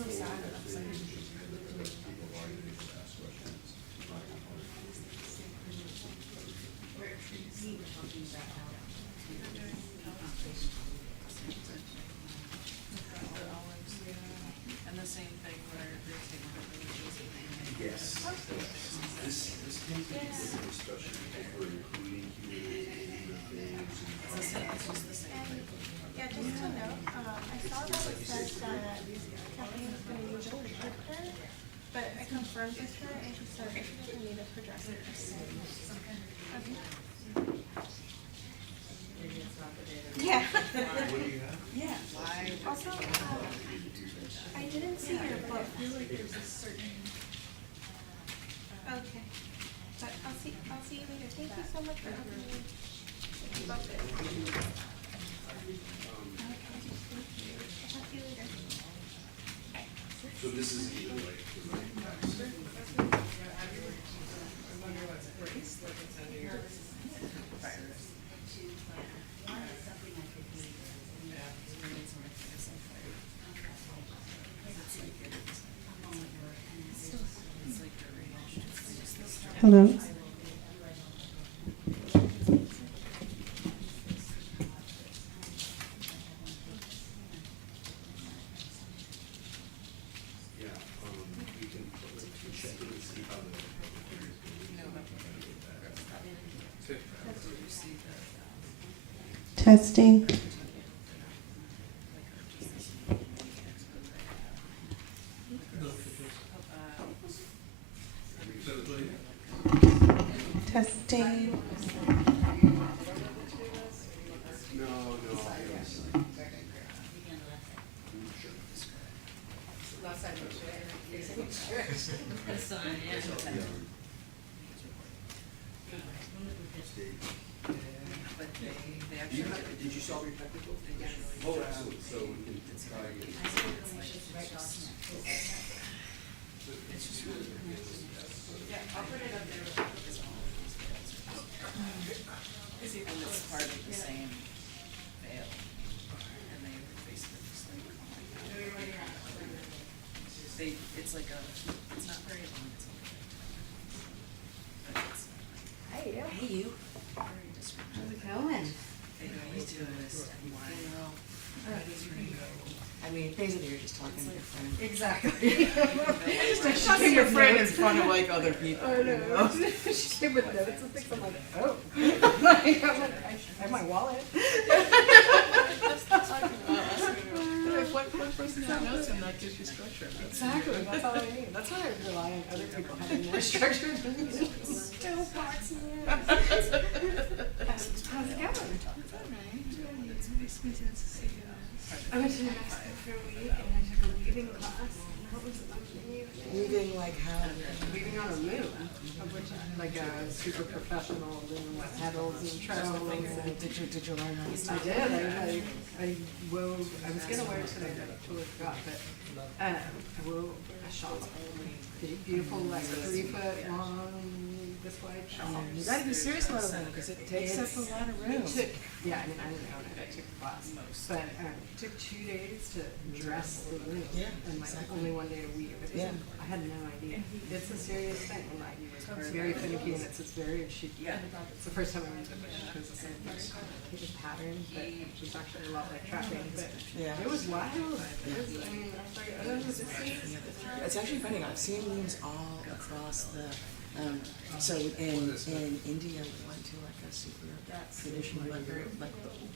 so sad that I'm saying. And the same thing where they're taking the religious and yes. This tends to be a discussion over including human things. it's just the same thing. Yeah, just to note, I saw that it says that Kathleen is going to use a picture of her, but I confirmed with her and she said I need a projector. Okay. Yeah. What do you have? Yeah. Also, I didn't see your book. I feel like there's a certain. Okay. But I'll see you later. Thank you so much for helping me. Love it. Okay. I'll talk to you later. So this is either like the right text. Hello. Yeah, we can check it and see how the Testing. Testing. Did you solve your technical? Oh, absolutely. So we can try it. And it's part of the same veil. And they basically just like, it's like it's not very long, it's only but it's Hey you. very descriptive. How's it going? They know you do this and why. I mean, basically you're just talking to your friend. Exactly. Just like talking to your friend in front of like other people. I know. She came with notes and things. I'm like, oh. I have my wallet. One person that knows and not just your structure. Exactly. That's all I need. That's why I rely on other people having more structure than me. Still boxing it. How's it going? I went to New Mexico for a week and I took a weaving class. What was it like? Weaving like how? Weaving on a loom, which is like a super professional loom with petals and treadles. Did you learn how to I did. I wove. I was gonna wear it today, but I totally forgot. But I wove a shawl, big, beautiful, like 3-foot long, this wide shawl. You gotta be serious about it because it takes up a lot of room. It took, yeah, I mean, I didn't own it. I took a class, but it took 2 days to dress the loom, Yeah, and like exactly. only 1 day a week. Yeah. I had no idea. It's a serious thing. And like, it's very finicky and it's very cheap. It's the first time I used it, but it was the same thing. It was pattern, but it was actually a lot like trapping. But Yeah. it was wild. It was, I mean, I was like, oh, this is It's actually funny. I've seen looms all across the. So in India, we went to like a super traditional like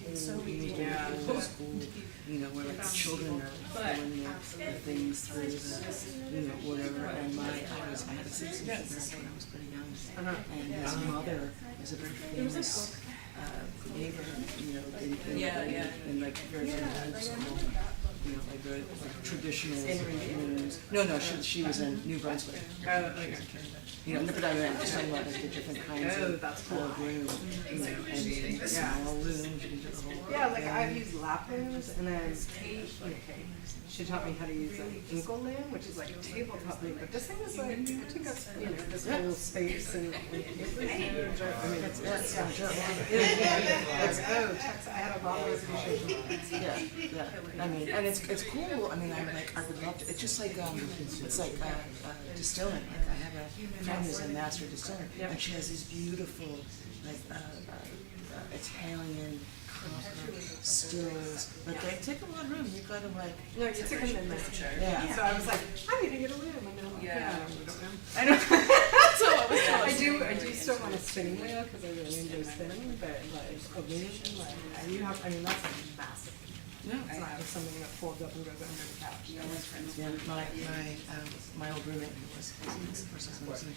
old school, you know, where like the children are pulling the things through the, whatever. And I had a citizenship there when I was pretty young, and his mother was a very famous neighbor, in like very old school. Like very traditional looms. No, she was in New Brunswick. But I'm just talking about like the different kinds of loom, and small looms. yeah, like I've used lap looms, and then she taught me how to use an ankle loom, which is like a tabletop loom. But this thing was like, it took us, this whole space, and it was huge. I mean, it's I had a lot of reservations. Yeah. I mean, and it's cool. I mean, I would love it's just like it's like distilling. Like I have a friend who's a master distiller, and she has these beautiful like Italian copper stills, but they take a lot of room. You gotta like. No, you took them in there. Yeah. So I was like, I need to get a room, and then I'm like, Yeah. I don't need a room. I know. That's what I was telling I do still want a spinning wheel because I really enjoy spinning, but like a room, like I mean that's a massive. No, It's not just something that folds up and goes under the couch. yeah, my old roommate who was the first husband,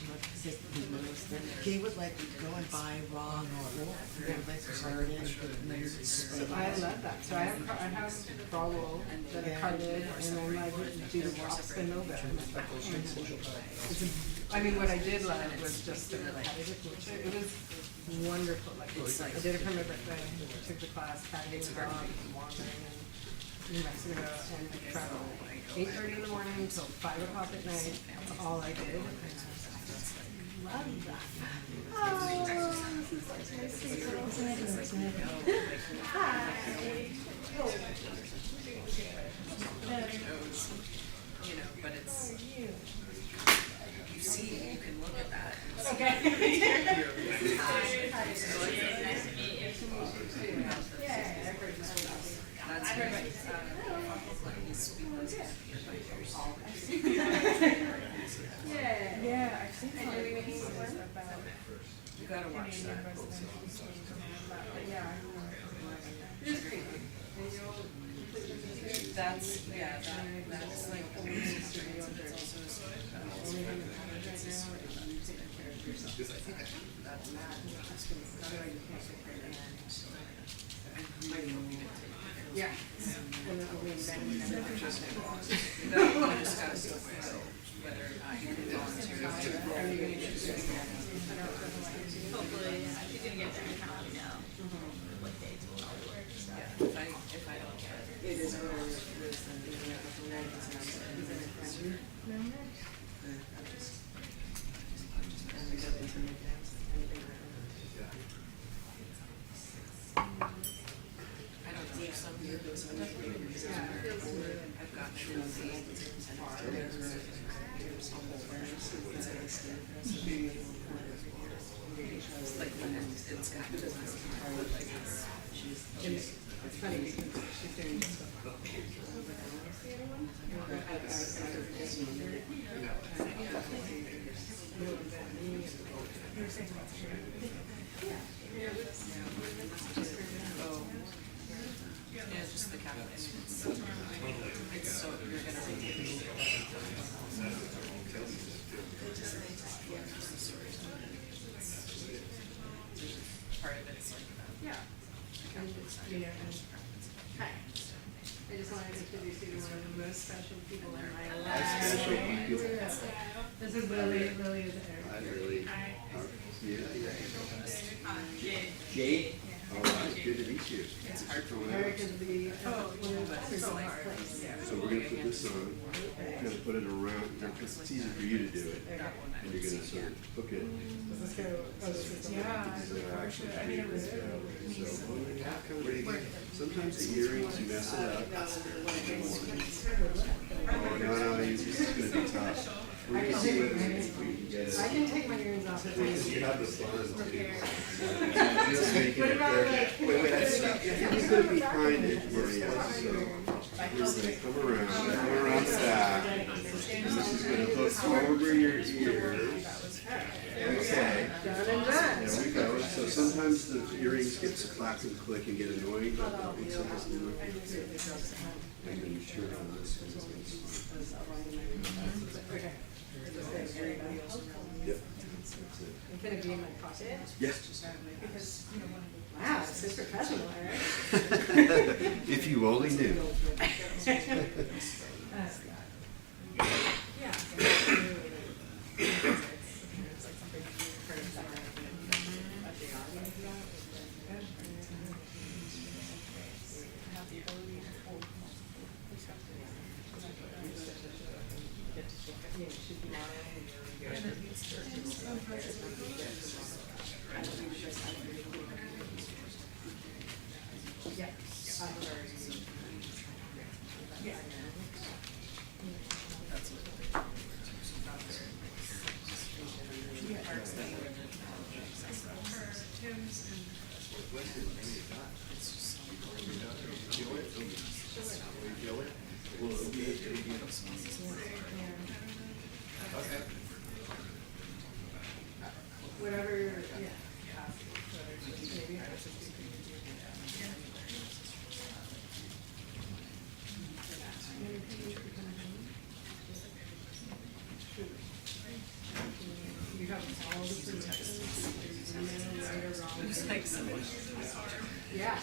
he would like go and buy raw wool, he would like card it, and then spin I it. love that. So I have raw wool that I carded, and then I would do the drop spin over. I mean, what I did love was just the repetitive nature. It was wonderful. Like I did it for my birthday. I took the class, carrying the dog, wandering in New Mexico, and I traveled 8:30 in the morning until 5 o'clock at night. That's all I did. And I just love that. Oh, this is like my sweet little thing. Hi. You know, but it's, you see, you can look at that. Okay. That's great. Yeah, I've seen some movies about. You gotta watch that. That's, yeah, that's like old history, but it's also Yeah. And then we abandoned them. no, you just gotta see whether or not you can volunteer. Hopefully, she's gonna get there and let me know what dates will all work. So. If I don't get it. It is where it is, and we got into the dance. I don't know, some years, I've gotten to see like when it's got business. It's funny because she's doing this stuff. Yeah, just the Catholic. It's so, you're gonna part of it's like that. Yeah. You know, and, hi. I just wanted to introduce you to one of the most special people in my life. Special people. This is Lily. Lily is Eric. I really, yeah. Jade. All right, good to meet you. It's hard for me. Eric is the one of the so super hard. place. So we're gonna put this on, kind of put it around, it's easy for you to do it, and you're gonna sort of hook it. Does this go? Oh, this is Sometimes the earrings mess it up. Oh, no, this is gonna be tough. We can see whether we can get it. I can take my earrings off if I need You to. have the fun too. Just making it very, wait, I think you put it behind it where he is, so. We're gonna come around the back, and this is gonna hook over your ears. Okay. Done and done. There we go. So sometimes the earrings get clack and click and get annoying, but that makes it listen to it. And then you turn on this and it's fine. Okay. Yep. That's it. Can it be in my pocket? Yes. Wow, it's so professional, Eric. If you only knew. Whatever, yeah. You have all the suggestions, right or wrong. It's like so much. Yeah.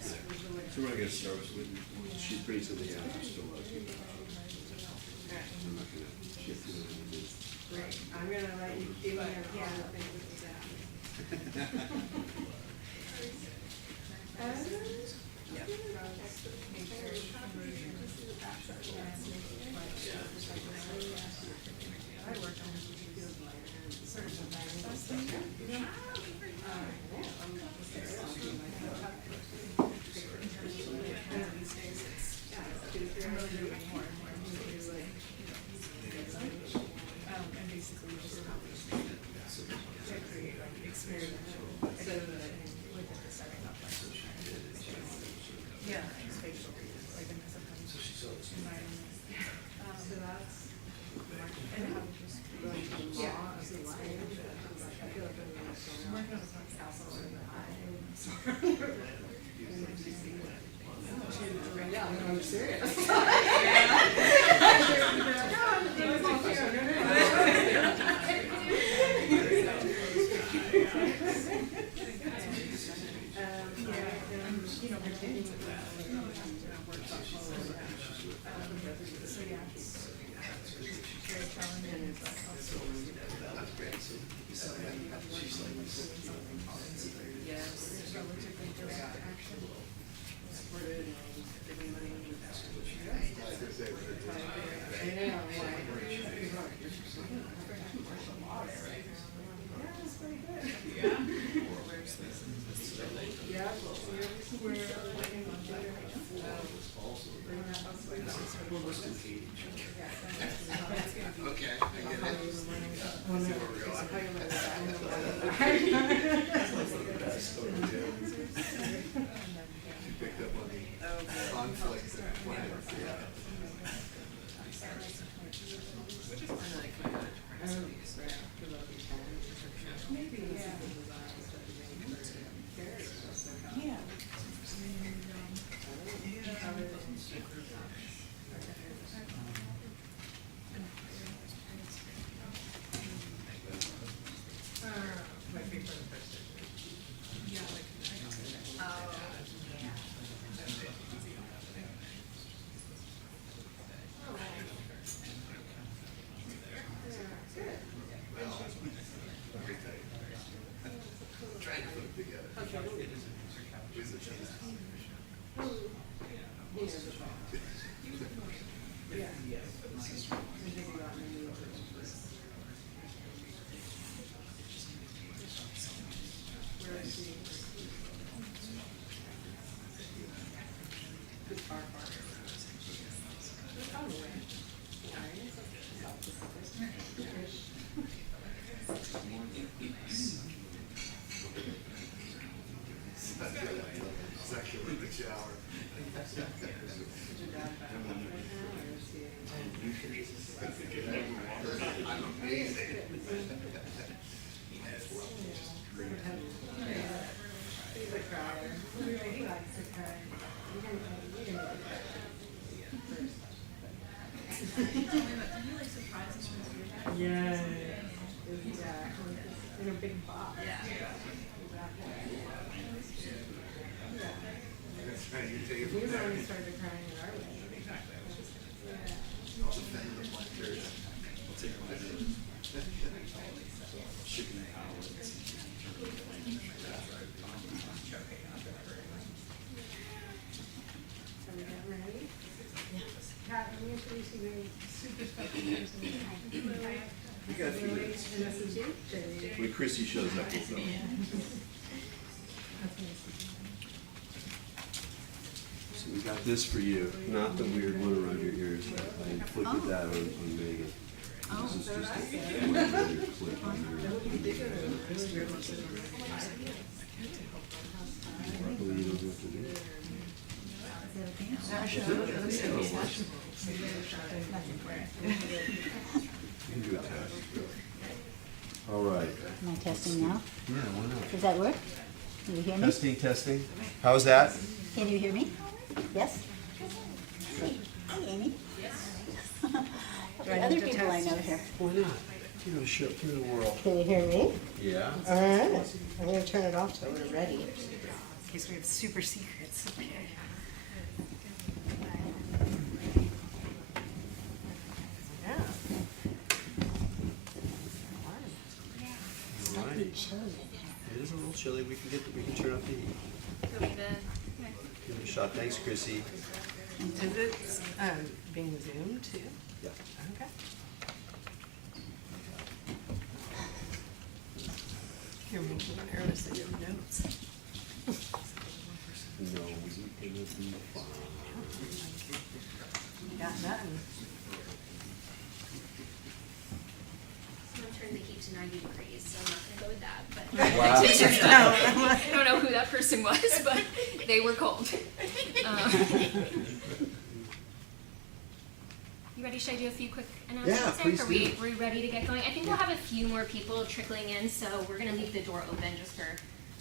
So we're not gonna start with, she's pretty simple, yeah, I'm still looking. I'm not gonna shift to it. Right, I'm gonna let you give me your final thing with that. I'm serious. Exactly what the Yeah. In a big box. Yeah. We've already started crying in our way. Are we getting ready? Kat, let me introduce you to super special person. We got a few minutes. And this is Jade. When Chrissy shows up, it's over. So we got this for you, not the weird one around your ears. I inflicted that on Megan. This is just a one clip on your. Luckily, you don't have to do it. You can do a test. All right. Am I testing now? Yeah, why not? Does that work? Can you hear me? Testing, testing. How's that? Can you hear me? Yes? Hey, Amy. The other people I know here. Why not? Give it a show, give it a whirl. Can you hear me? Yeah. All right. I'm going to turn it off so we're ready. In case we have super secrets. Okay. Yeah. All right. It is a little chilly. We can turn up the heat. Go with Give it a shot. Thanks, Chrissy. Is it being zoomed too? Yeah. Okay. You're making me nervous that you have notes. No, it will be fine. Got nothing. Someone turned the heat to 90 degrees, so I'm not gonna go with that, but. Wow. I don't know who that person was, but they were cold. You ready? Should I do a few quick announcements? Yeah, please Are do. we ready to get going? I think we'll have a few more people trickling in, so we're gonna leave the door open just for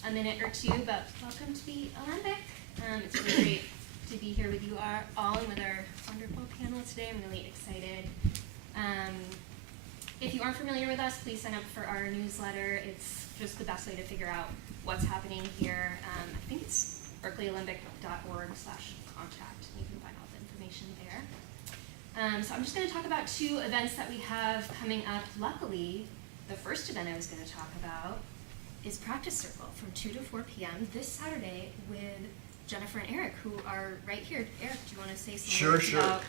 a minute or two, but welcome to the Olympic. It's really great to be here with you all and with our wonderful panel today. I'm really excited. If you aren't familiar with us, please sign up for our newsletter. It's just the best way to figure out what's happening here. I think it's berkeleyolympic.org/contact. You can find all the information there. So I'm just going to talk about two events that we have coming up. Luckily, the first event I was going to talk about is Practice Circle from 2 to 4 p.m. this Saturday with Jennifer and Erik, who are right here. Erik, do you want to say something about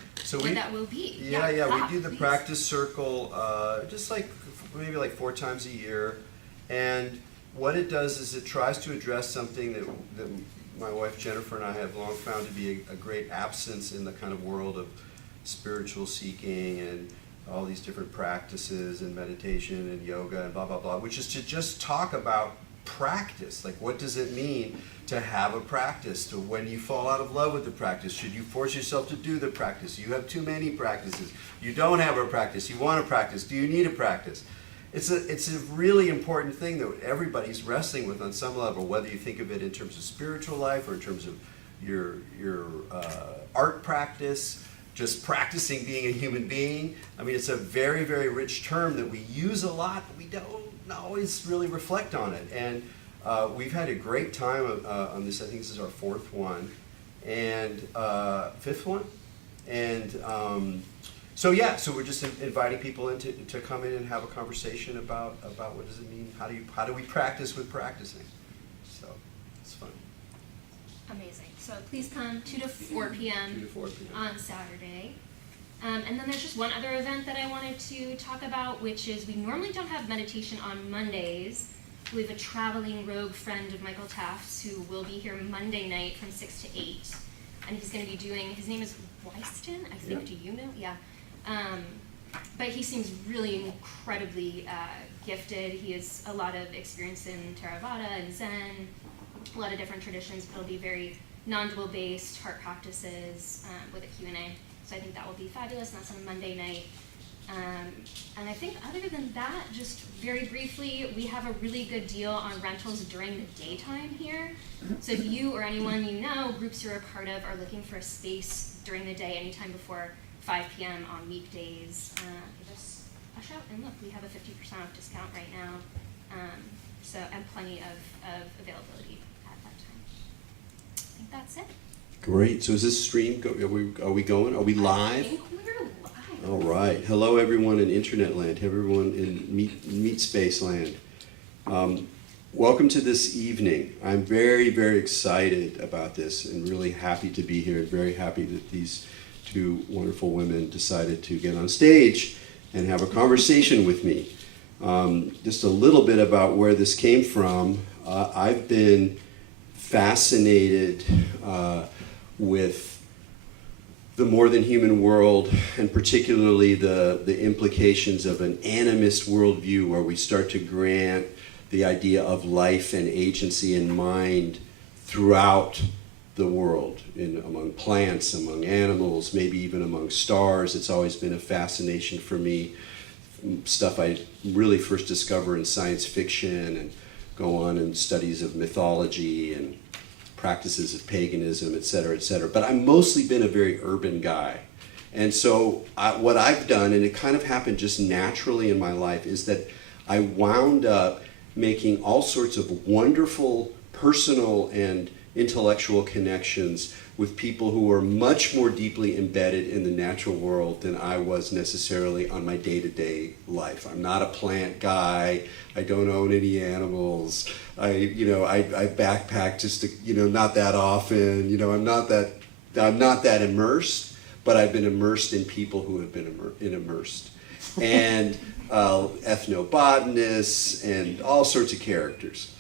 what that will be? We do the please. practice circle just like maybe like 4 times a year, and what it does is it tries to address something that my wife Jennifer and I have long found to be a great absence in the kind of world of spiritual seeking and all these different practices and meditation and yoga and blah blah blah, which is to just talk about practice. Like, what does it mean to have a practice? To when you fall out of love with the practice, should you force yourself to do the practice? You have too many practices. You don't have a practice. You want a practice. Do you need a practice? It's a really important thing that everybody's wrestling with on some level, whether you think of it in terms of spiritual life or in terms of your art practice, just practicing being a human being. I mean, it's a very, very rich term that we use a lot, but we don't always really reflect on it. And we've had a great time on this. I think this is our 4th one and 5th one. And so we're just inviting people in to come in and have a conversation about what does it mean, how do we practice with practicing. So it's fun. Amazing. So please come 2 to 4 p.m. 2 to 4 p.m. on Saturday. And then there's just one other event that I wanted to talk about, which is we normally don't have meditation on Mondays. We have a traveling rogue friend of Michael Taft's who will be here Monday night from 6 to 8. And he's going to be doing, his name is Weiston, I think, do you know? Yeah. But he seems really incredibly gifted. He has a lot of experience in Theravada and Zen, a lot of different traditions, but it'll be very non-dual based heart practices with a Q&A. So I think that will be fabulous, and that's on a Monday night. And I think other than that, just very briefly, we have a really good deal on rentals during the daytime here. So if you or anyone you know, groups you're a part of, are looking for a space during the day, anytime before 5 p.m. on weekdays, give us a shout. And look, we have a 50% off discount right now. And plenty of availability at that time. I think that's it. Great. So is this stream, are we going? Are we live? I think we're live. All right. Hello, everyone in internet land, everyone in meat space land. Welcome to this evening. I'm very, very excited about this and really happy to be here, and very happy that these two wonderful women decided to get on stage and have a conversation with me. Just a little bit about where this came from. I've been fascinated with the more than human world, and particularly the implications of an animist worldview, where we start to grant the idea of life and agency and mind throughout the world, among plants, among animals, maybe even among stars. It's always been a fascination for me. Stuff I really first discover in science fiction, and go on in studies of mythology and practices of paganism, et cetera, et cetera. But I've mostly been a very urban guy. And so what I've done, and it kind of happened just naturally in my life, is that I wound up making all sorts of wonderful personal and intellectual connections with people who are much more deeply embedded in the natural world than I was necessarily on my day-to-day life. I'm not a plant guy. I don't own any animals. I backpack just not that often. I'm not that immersed, but I've been immersed in people who have been immersed. And ethno-botanists and all sorts of characters.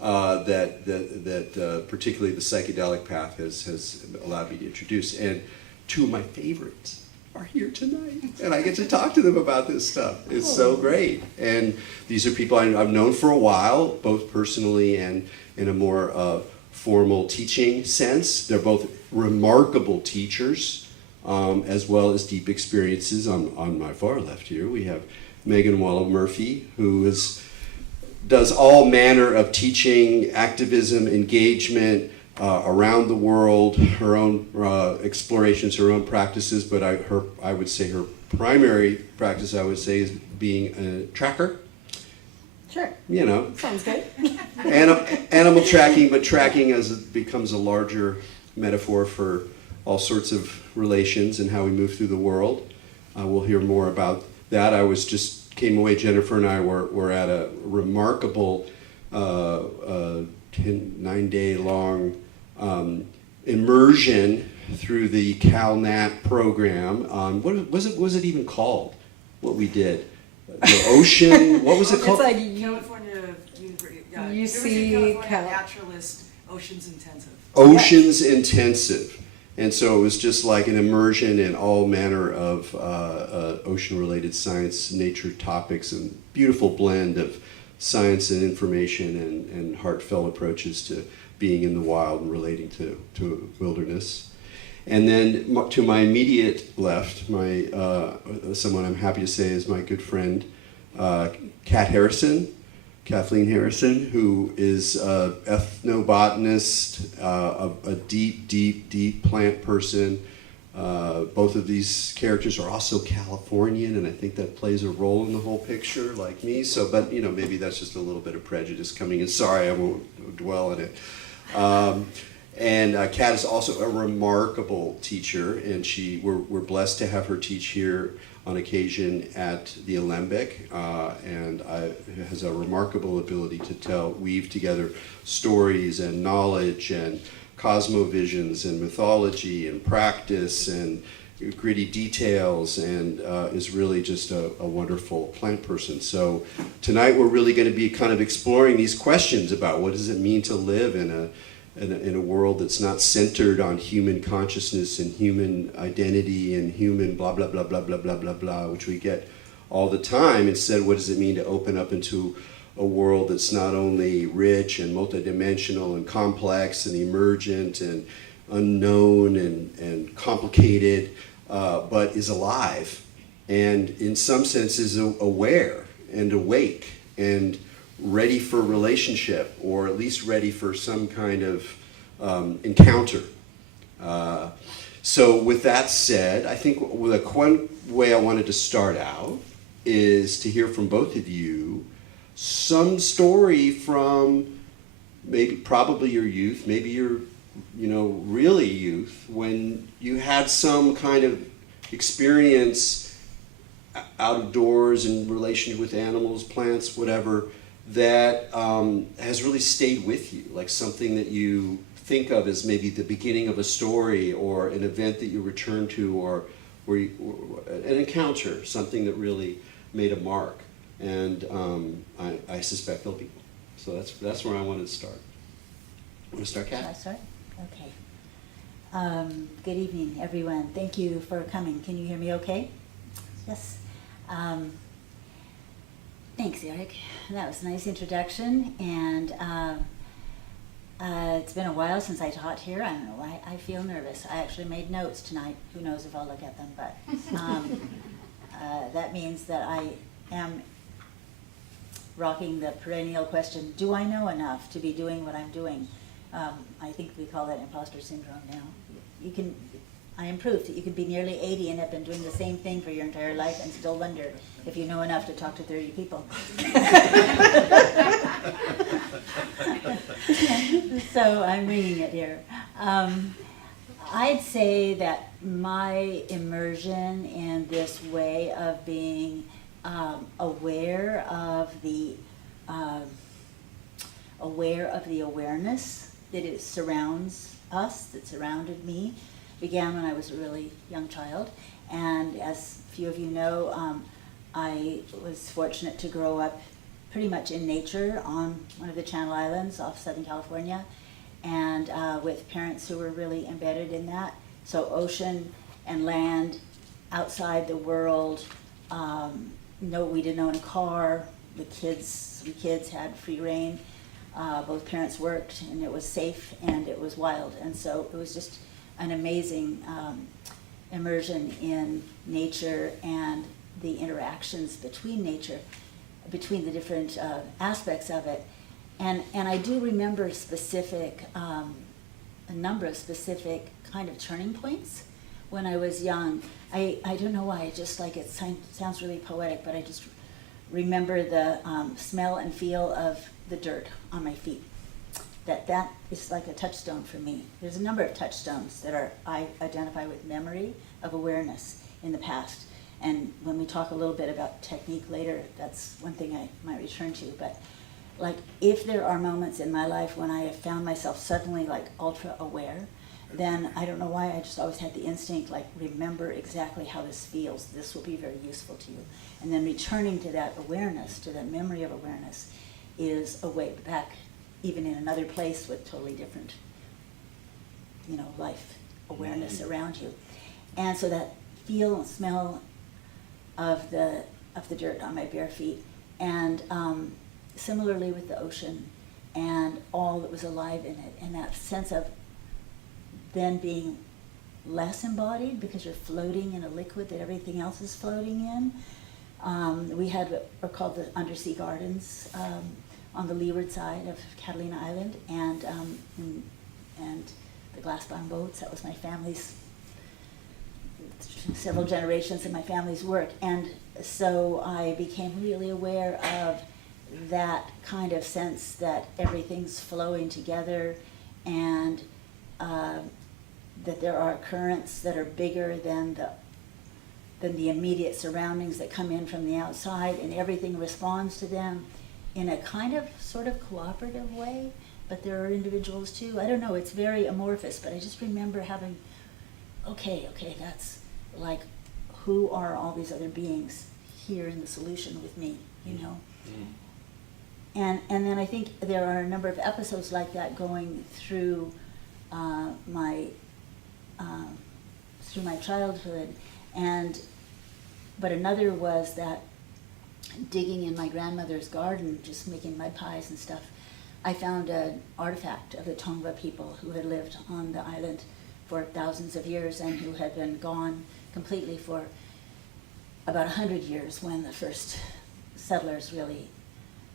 That particularly the psychedelic path has allowed me to introduce. And two of my favorites are here tonight, and I get to talk to them about this stuff. It's so great. And these are people I've known for a while, both personally and in a more formal teaching sense. They're both remarkable teachers, as well as deep experiences. On my far left here, we have Meghan Walla-Murphy, who does all manner of teaching, activism, engagement around the world, her own explorations, her own practices, but I would say her primary practice, is being a tracker. Sure. Sounds good. Animal tracking, but tracking as it becomes a larger metaphor for all sorts of relations and how we move through the world. We'll hear more about that. Came away, Jennifer and I were at a remarkable 9-day long immersion through the CalNat program on, what was it even called, what we did? The ocean, what was it called? It's like California University, UC California Naturalist Oceans Intensive. Oceans Intensive. And so it was just like an immersion in all manner of ocean-related science, nature topics, and beautiful blend of science and information and heartfelt approaches to being in the wild and relating to wilderness. And then to my immediate left, someone I'm happy to say is my good friend, Kathleen Harrison, who is an ethno-botanist, a deep plant person. Both of these characters are also Californian, and I think that plays a role in the whole picture, like me. But maybe that's just a little bit of prejudice coming in. Sorry, I won't dwell on it. And Kat is also a remarkable teacher, and we're blessed to have her teach here on occasion at the Alembic, and has a remarkable ability to weave together stories and knowledge and cosmovisions and mythology and practice and gritty details, and is really just a wonderful plant person. So tonight we're really going to be kind of exploring these questions about what does it mean to live in a world that's not centered on human consciousness and human identity and human blah, blah, blah, blah, blah, blah, blah, blah, which we get all the time. Instead, what does it mean to open up into a world that's not only rich and multidimensional and complex and emergent and unknown and complicated, but is alive and in some senses aware and awake and ready for relationship, or at least ready for some kind of encounter. So with that said, I think one way I wanted to start out is to hear from both of you some story from probably your youth, maybe your, really youth, when you had some kind of experience out of doors in relation with animals, plants, whatever, that has really stayed with you, like something that you think of as maybe the beginning of a story or an event that you return to, or an encounter, something that really made a mark. And I suspect there'll be more. So that's where I wanted to start. Want to start, Kat? Shall I start? Okay. Good evening, everyone. Thank you for coming. Can you hear me okay? Yes. Thanks, Erik. That was a nice introduction. And it's been a while since I taught here. I don't know why I feel nervous. I actually made notes tonight. Who knows if I'll look at them, but that means that I am rocking the perennial question, do I know enough to be doing what I'm doing? I think we call that imposter syndrome now. I am proof that you can be nearly 80 and have been doing the same thing for your entire life and still wonder if you know enough to talk to 30 people. So I'm winging it here. I'd say that my immersion in this way of being aware of the awareness that it surrounds us, that surrounded me, began when I was a really young child. And as a few of you know, I was fortunate to grow up pretty much in nature on one of the Channel Islands off Southern California, and with parents who were really embedded in that. So ocean and land, outside the world. No, we didn't own a car. We kids had free reign. Both parents worked, and it was safe and it was wild. And so it was just an amazing immersion in nature and the interactions between nature, between the different aspects of it. And I do remember a number of specific kind of turning points when I was young. I don't know why, just like it sounds really poetic, but I just remember the smell and feel of the dirt on my feet. That is like a touchstone for me. There's a number of touchstones that I identify with memory of awareness in the past. And when we talk a little bit about technique later, that's one thing I might return to. But like, if there are moments in my life when I have found myself suddenly like ultra aware, then I don't know why, I just always had the instinct, like, remember exactly how this feels. This will be very useful to you. And then returning to that awareness, to that memory of awareness, is a way back, even in another place with totally different, life awareness around you. And so that feel and smell of the dirt on my bare feet, and similarly with the ocean and all that was alive in it, and that sense of then being less embodied because you're floating in a liquid that everything else is floating in. We had what are called the undersea gardens on the leeward side of Catalina Island, and the glass-bound boats. That was my family's, several generations of my family's work. And so I became really aware of that kind of sense that everything's flowing together, and that there are currents that are bigger than the immediate surroundings that come in from the outside, and everything responds to them in a kind of sort of cooperative way, but there are individuals too. I don't know, it's very amorphous, but I just remember having, okay, that's like, who are all these other beings here in the solution with me, And then I think there are a number of episodes like that going through my childhood, but another was that digging in my grandmother's garden, just making mud pies and stuff, I found an artifact of the Tongva people who had lived on the island for thousands of years and who had been gone completely for about 100 years when the first settlers really,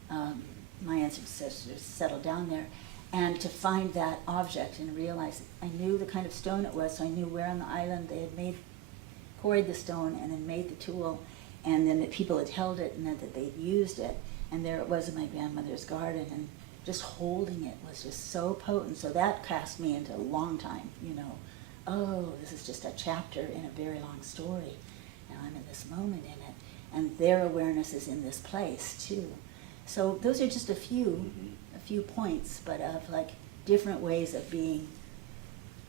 my ancestors settled down there. And to find that object and realize, I knew the kind of stone it was, so I knew where on the island they had quarried the stone and then made the tool, and then that people had held it and that they'd used it. And there it was in my grandmother's garden, and just holding it was just so potent. So that cast me into a long time, you know. Oh, this is just a chapter in a very long story, and I'm in this moment in it. And their awareness is in this place too. So those are just a few points, but of like different ways of being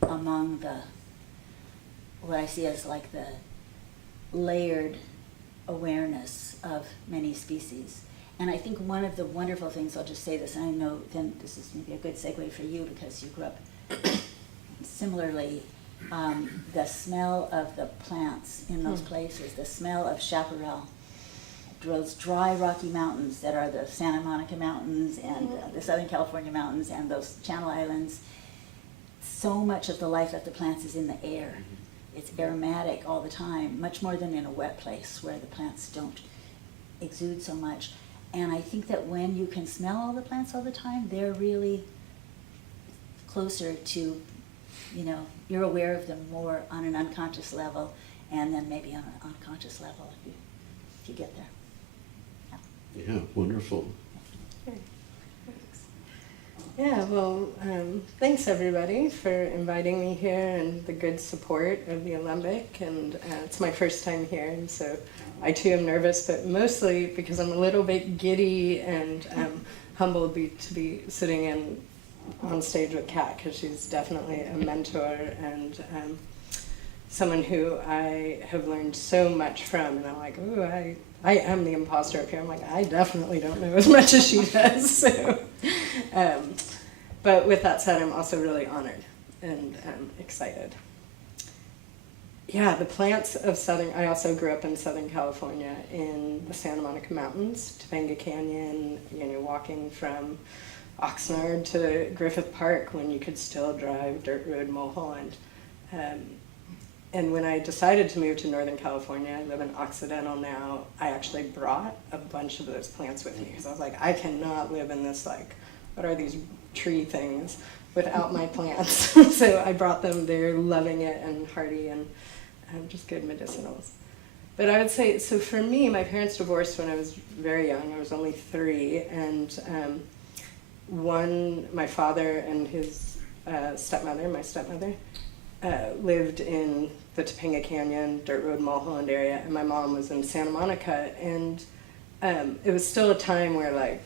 among the, what I see as like the layered awareness of many species. And I think one of the wonderful things, I'll just say this, and I know then this is maybe a good segue for you because you grew up similarly, the smell of the plants in those places, the smell of chaparral, those dry Rocky Mountains that are the Santa Monica Mountains and the Southern California Mountains and those Channel Islands. So much of the life of the plants is in the air. It's aromatic all the time, much more than in a wet place where the plants don't exude so much. And I think that when you can smell all the plants all the time, they're really closer to, you know, you're aware of them more on an unconscious level, and then maybe on an unconscious level if you get there. Yeah, wonderful. Yeah, well, thanks everybody for inviting me here and the good support of the Alembic. And it's my first time here, and so I too am nervous, but mostly because I'm a little bit giddy and humbled to be sitting on stage with Kat, because she's definitely a mentor and someone who I have learned so much from. And I'm like, ooh, I am the imposter up here. I'm like, I definitely don't know as much as she does. So, but with that said, I'm also really honored and excited. Yeah, the plants of I also grew up in Southern California in the Santa Monica Mountains, Topanga Canyon, you know, walking from Oxnard to Griffith Park when you could still drive dirt road Mulholland. And when I decided to move to Northern California, I live in Occidental now, I actually brought a bunch of those plants with me because I was like, I cannot live in this, like, what are these tree things without my plants? So I brought them, they're loving it and hardy and just good medicinals. But I would say, so for me, my parents divorced when I was very young. I was only 3, and my father and his my stepmother, lived in the Topanga Canyon, Dirt Road, Mulholland area, and my mom was in Santa Monica. And it was still a time where, like,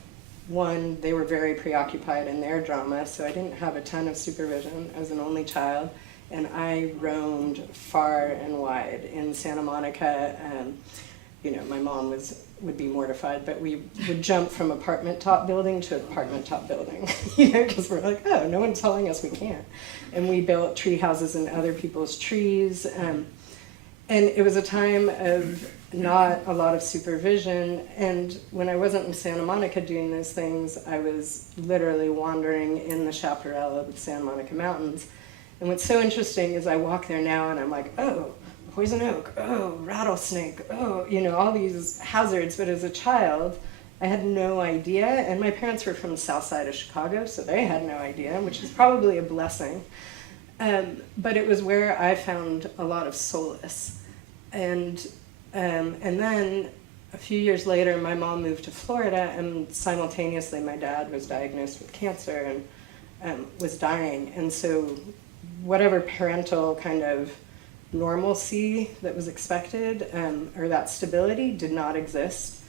one, they were very preoccupied in their drama, so I didn't have a ton of supervision as an only child, and I roamed far and wide in Santa Monica. You know, my mom would be mortified, but we would jump from apartment top building to apartment top building, you know, because we're like, oh, no one's telling us we can't. And we built tree houses in other people's trees. And it was a time of not a lot of supervision. And when I wasn't in Santa Monica doing those things, I was literally wandering in the chaparral of the Santa Monica Mountains. And what's so interesting is I walk there now and I'm like, oh, poison oak, oh, rattlesnake, oh, you know, all these hazards. But as a child, I had no idea. And my parents were from the south side of Chicago, so they had no idea, which is probably a blessing. But it was where I found a lot of solace. And then a few years later, my mom moved to Florida, and simultaneously my dad was diagnosed with cancer and was dying. And so whatever parental kind of normalcy that was expected, or that stability, did not exist.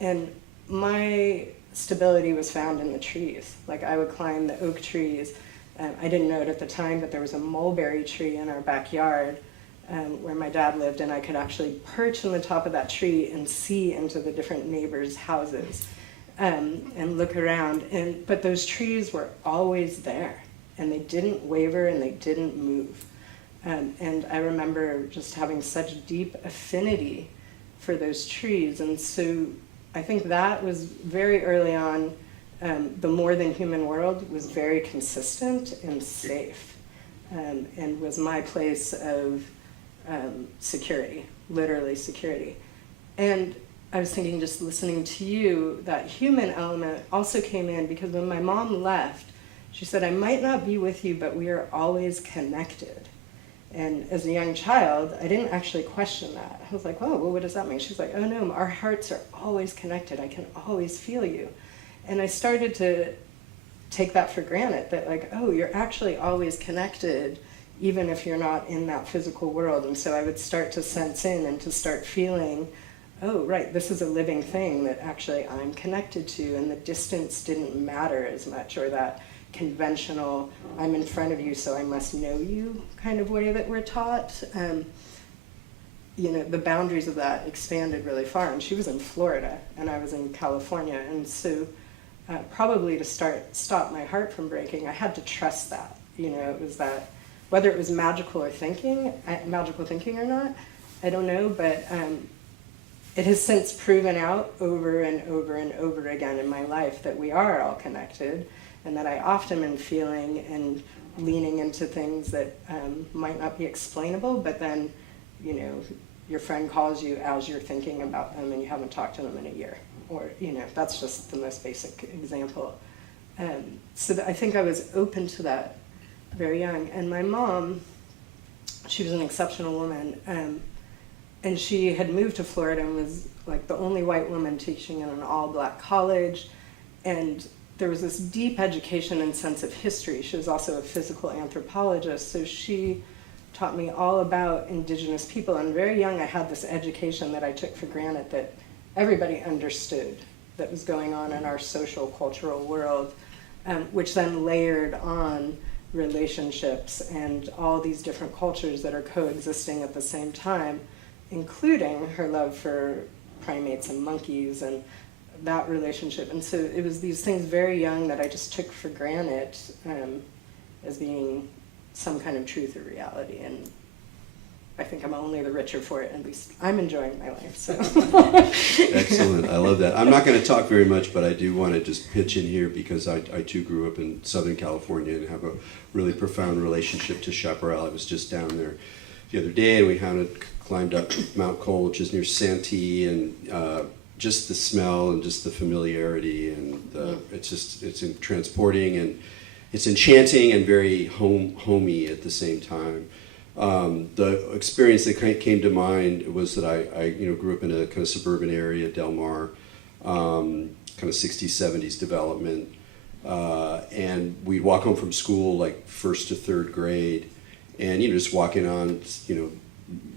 And my stability was found in the trees. Like, I would climb the oak trees. I didn't know it at the time, but there was a mulberry tree in our backyard where my dad lived, and I could actually perch on the top of that tree and see into the different neighbors' houses and look around. But those trees were always there, and they didn't waver and they didn't move. And I remember just having such deep affinity for those trees. And so I think that was very early on. The more than human world was very consistent and safe. and was my place of security, literally security. And I was thinking, just listening to you, that human element also came in, because when my mom left, she said, I might not be with you, but we are always connected. And as a young child, I didn't actually question that. I was like, oh, well, what does that mean? She's like, oh no, our hearts are always connected. I can always feel you. And I started to take that for granted, that like, oh, you're actually always connected, even if you're not in that physical world. And so I would start to sense in and to start feeling, oh, right, this is a living thing that actually I'm connected to, and the distance didn't matter as much, or that conventional, I'm in front of you, so I must know you kind of way that we're taught. You know, the boundaries of that expanded really far. And she was in Florida, and I was in California. And so probably to stop my heart from breaking, I had to trust that. You know, it was that, whether it was magical thinking or not, I don't know, but it has since proven out over and over and over again in my life that we are all connected, and that I often am feeling and leaning into things that might not be explainable, but then, you know, your friend calls you as you're thinking about them and you haven't talked to them in a year. Or, you know, that's just the most basic example. So I think I was open to that very young. And my mom, she was an exceptional woman, and she had moved to Florida and was like the only white woman teaching in an all-black college. And there was this deep education and sense of history. She was also a physical anthropologist, so she taught me all about indigenous people. And very young, I had this education that I took for granted, that everybody understood that was going on in our social, cultural world, which then layered on relationships and all these different cultures that are coexisting at the same time, including her love for primates and monkeys and that relationship. And so it was these things very young that I just took for granted as being some kind of truth or reality. And I think I'm only the richer for it. At least I'm enjoying my life. So. Excellent. I love that. I'm not going to talk very much, but I do want to just pitch in here, because I too grew up in Southern California and have a really profound relationship to Chaparral. I was just down there the other day, and we climbed up Mount Cole, which is near Santee, and just the smell and just the familiarity, and it's transporting, and it's enchanting and very homey at the same time. The experience that came to mind was that I grew up in a kind of suburban area, Del Mar, kind of 60s, 70s development, and we'd walk home from school like first to third grade, and just walking on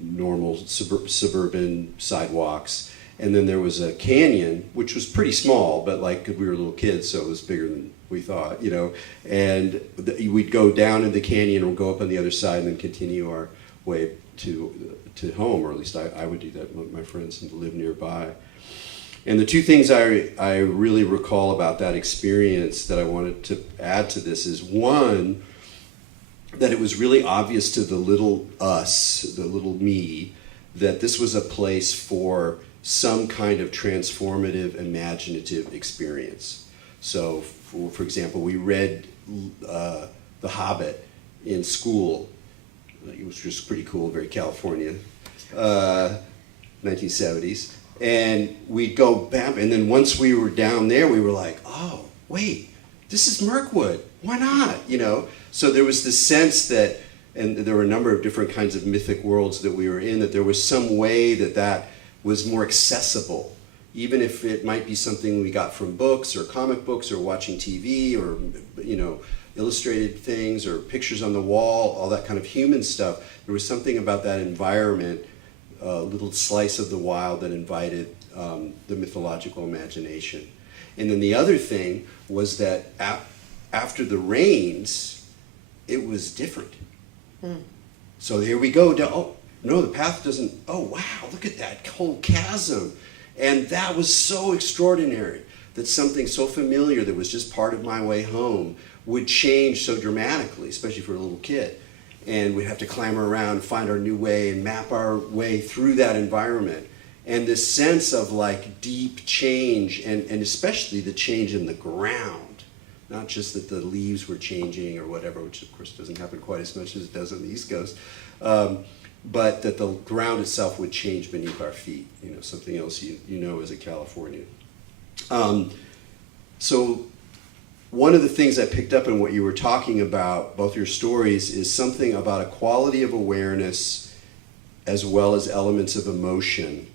normal suburban sidewalks. And then there was a canyon, which was pretty small, but like we were little kids, so it was bigger than we thought, and we'd go down in the canyon and go up on the other side and then continue our way to home, or at least I would do that with my friends and live nearby. And the two things I really recall about that experience that I wanted to add to this is, one, that it was really obvious to the little us, the little me, that this was a place for some kind of transformative, imaginative experience. So, for example, we read The Hobbit in school, which was pretty cool, very California, 1970s. And we'd go back, and then once we were down there, we were like, oh, wait, this is Mirkwood. Why not? So there was this sense that, and there were a number of different kinds of mythic worlds that we were in, that there was some way that was more accessible, even if it might be something we got from books or comic books or watching TV or illustrated things or pictures on the wall, all that kind of human stuff. There was something about that environment, a little slice of the wild, that invited the mythological imagination. And then the other thing was that after the rains, it was different. So here we go down. Oh, no, the path doesn't, oh wow, look at that whole chasm. And that was so extraordinary, that something so familiar that was just part of my way home would change so dramatically, especially for a little kid. And we'd have to clamber around, find our new way, and map our way through that environment. And this sense of like deep change, and especially the change in the ground, Not just that the leaves were changing or whatever, which of course doesn't happen quite as much as it does on the East Coast, but that the ground itself would change beneath our feet, something else you know as a Californian. So one of the things I picked up in what you were talking about, both your stories, is something about a quality of awareness as well as elements of emotion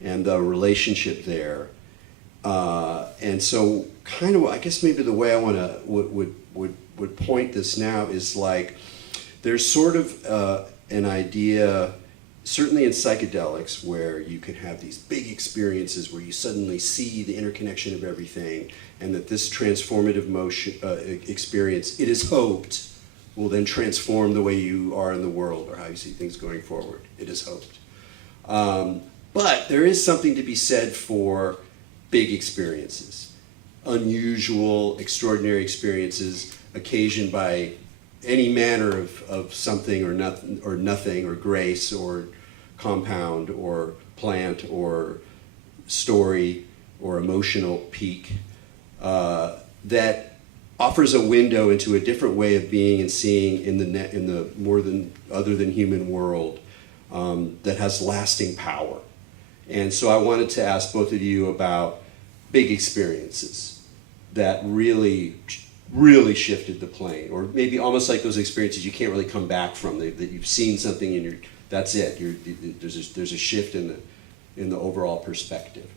and the relationship there. And so kind of, I guess maybe the way I would point this now is like, there's sort of an idea, certainly in psychedelics, where you can have these big experiences where you suddenly see the interconnection of everything, and that this transformative experience, it is hoped, will then transform the way you are in the world or how you see things going forward. It is hoped. But there is something to be said for big experiences, unusual, extraordinary experiences occasioned by any manner of something or nothing or grace or compound or plant or story or emotional peak that offers a window into a different way of being and seeing in the more than other than human world that has lasting power. And so I wanted to ask both of you about big experiences that really shifted the plane, or maybe almost like those experiences you can't really come back from, that you've seen something and that's it. There's a shift in the overall perspective.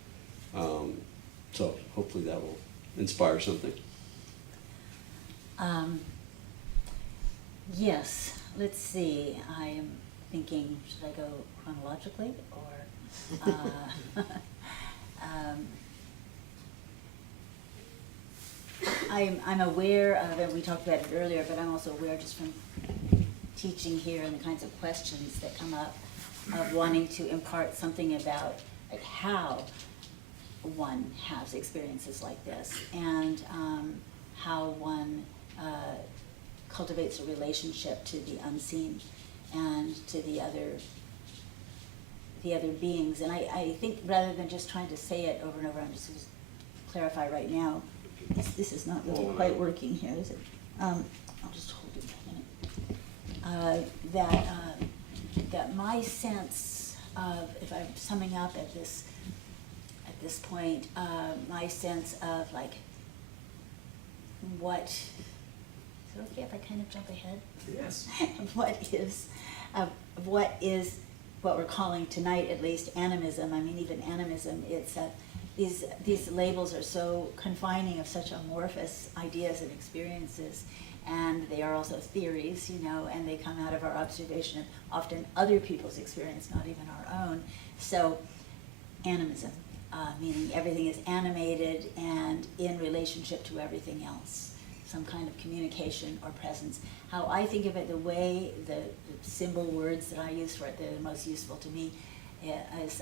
So hopefully that will inspire something. Yes, let's see. I am thinking, should I go chronologically or? I'm aware of, and we talked about it earlier, but I'm also aware just from teaching here and the kinds of questions that come up of wanting to impart something about like how one has experiences like this, and how one cultivates a relationship to the unseen and to the other beings. And I think rather than just trying to say it over and over, I'm just going to clarify right now. This is not really quite working here, is it? I'll just hold it for a minute. That my sense of, if I'm summing up at this point, my sense of like what, is it okay if I kind of jump ahead? Yes. What is what we're calling tonight, at least, animism. I mean, even animism, it's these labels are so confining of such amorphous ideas and experiences, and they are also theories, and they come out of our observation of often other people's experience, not even our own. So, animism, meaning everything is animated and in relationship to everything else, some kind of communication or presence. How I think of it, the way the symbol words that I use for it, they're the most useful to me, is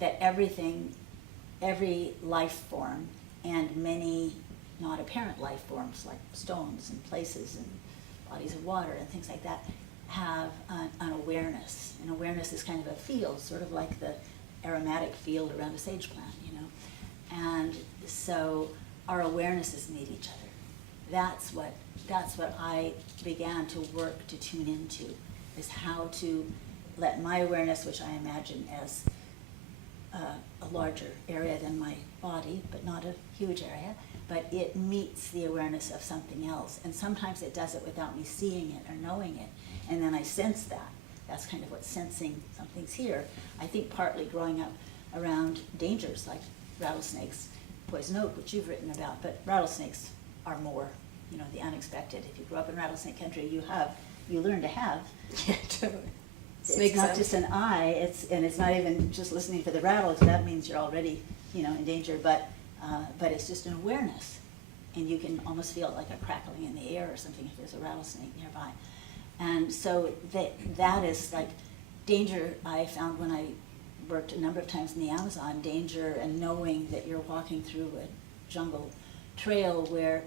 that every life form and many not apparent life forms like stones and places and bodies of water and things like that have an awareness. And awareness is kind of a field, sort of like the aromatic field around a sage plant, And so our awarenesses meet each other. That's what I began to work to tune into, is how to let my awareness, which I imagine as a larger area than my body, but not a huge area, but it meets the awareness of something else. And sometimes it does it without me seeing it or knowing it. And then I sense that. That's kind of what sensing something's here. I think partly growing up around dangers like rattlesnakes, poison oak, which you've written about, but rattlesnakes are more, the unexpected. If you grow up in rattlesnake country, you learn to have. It's not just an eye, it's not even just listening for the rattles, that means you're already, in danger, but it's just an awareness. And you can almost feel like a crackling in the air or something if there's a rattlesnake nearby. And so that is like danger. I found when I worked a number of times in the Amazon, danger and knowing that you're walking through a jungle trail where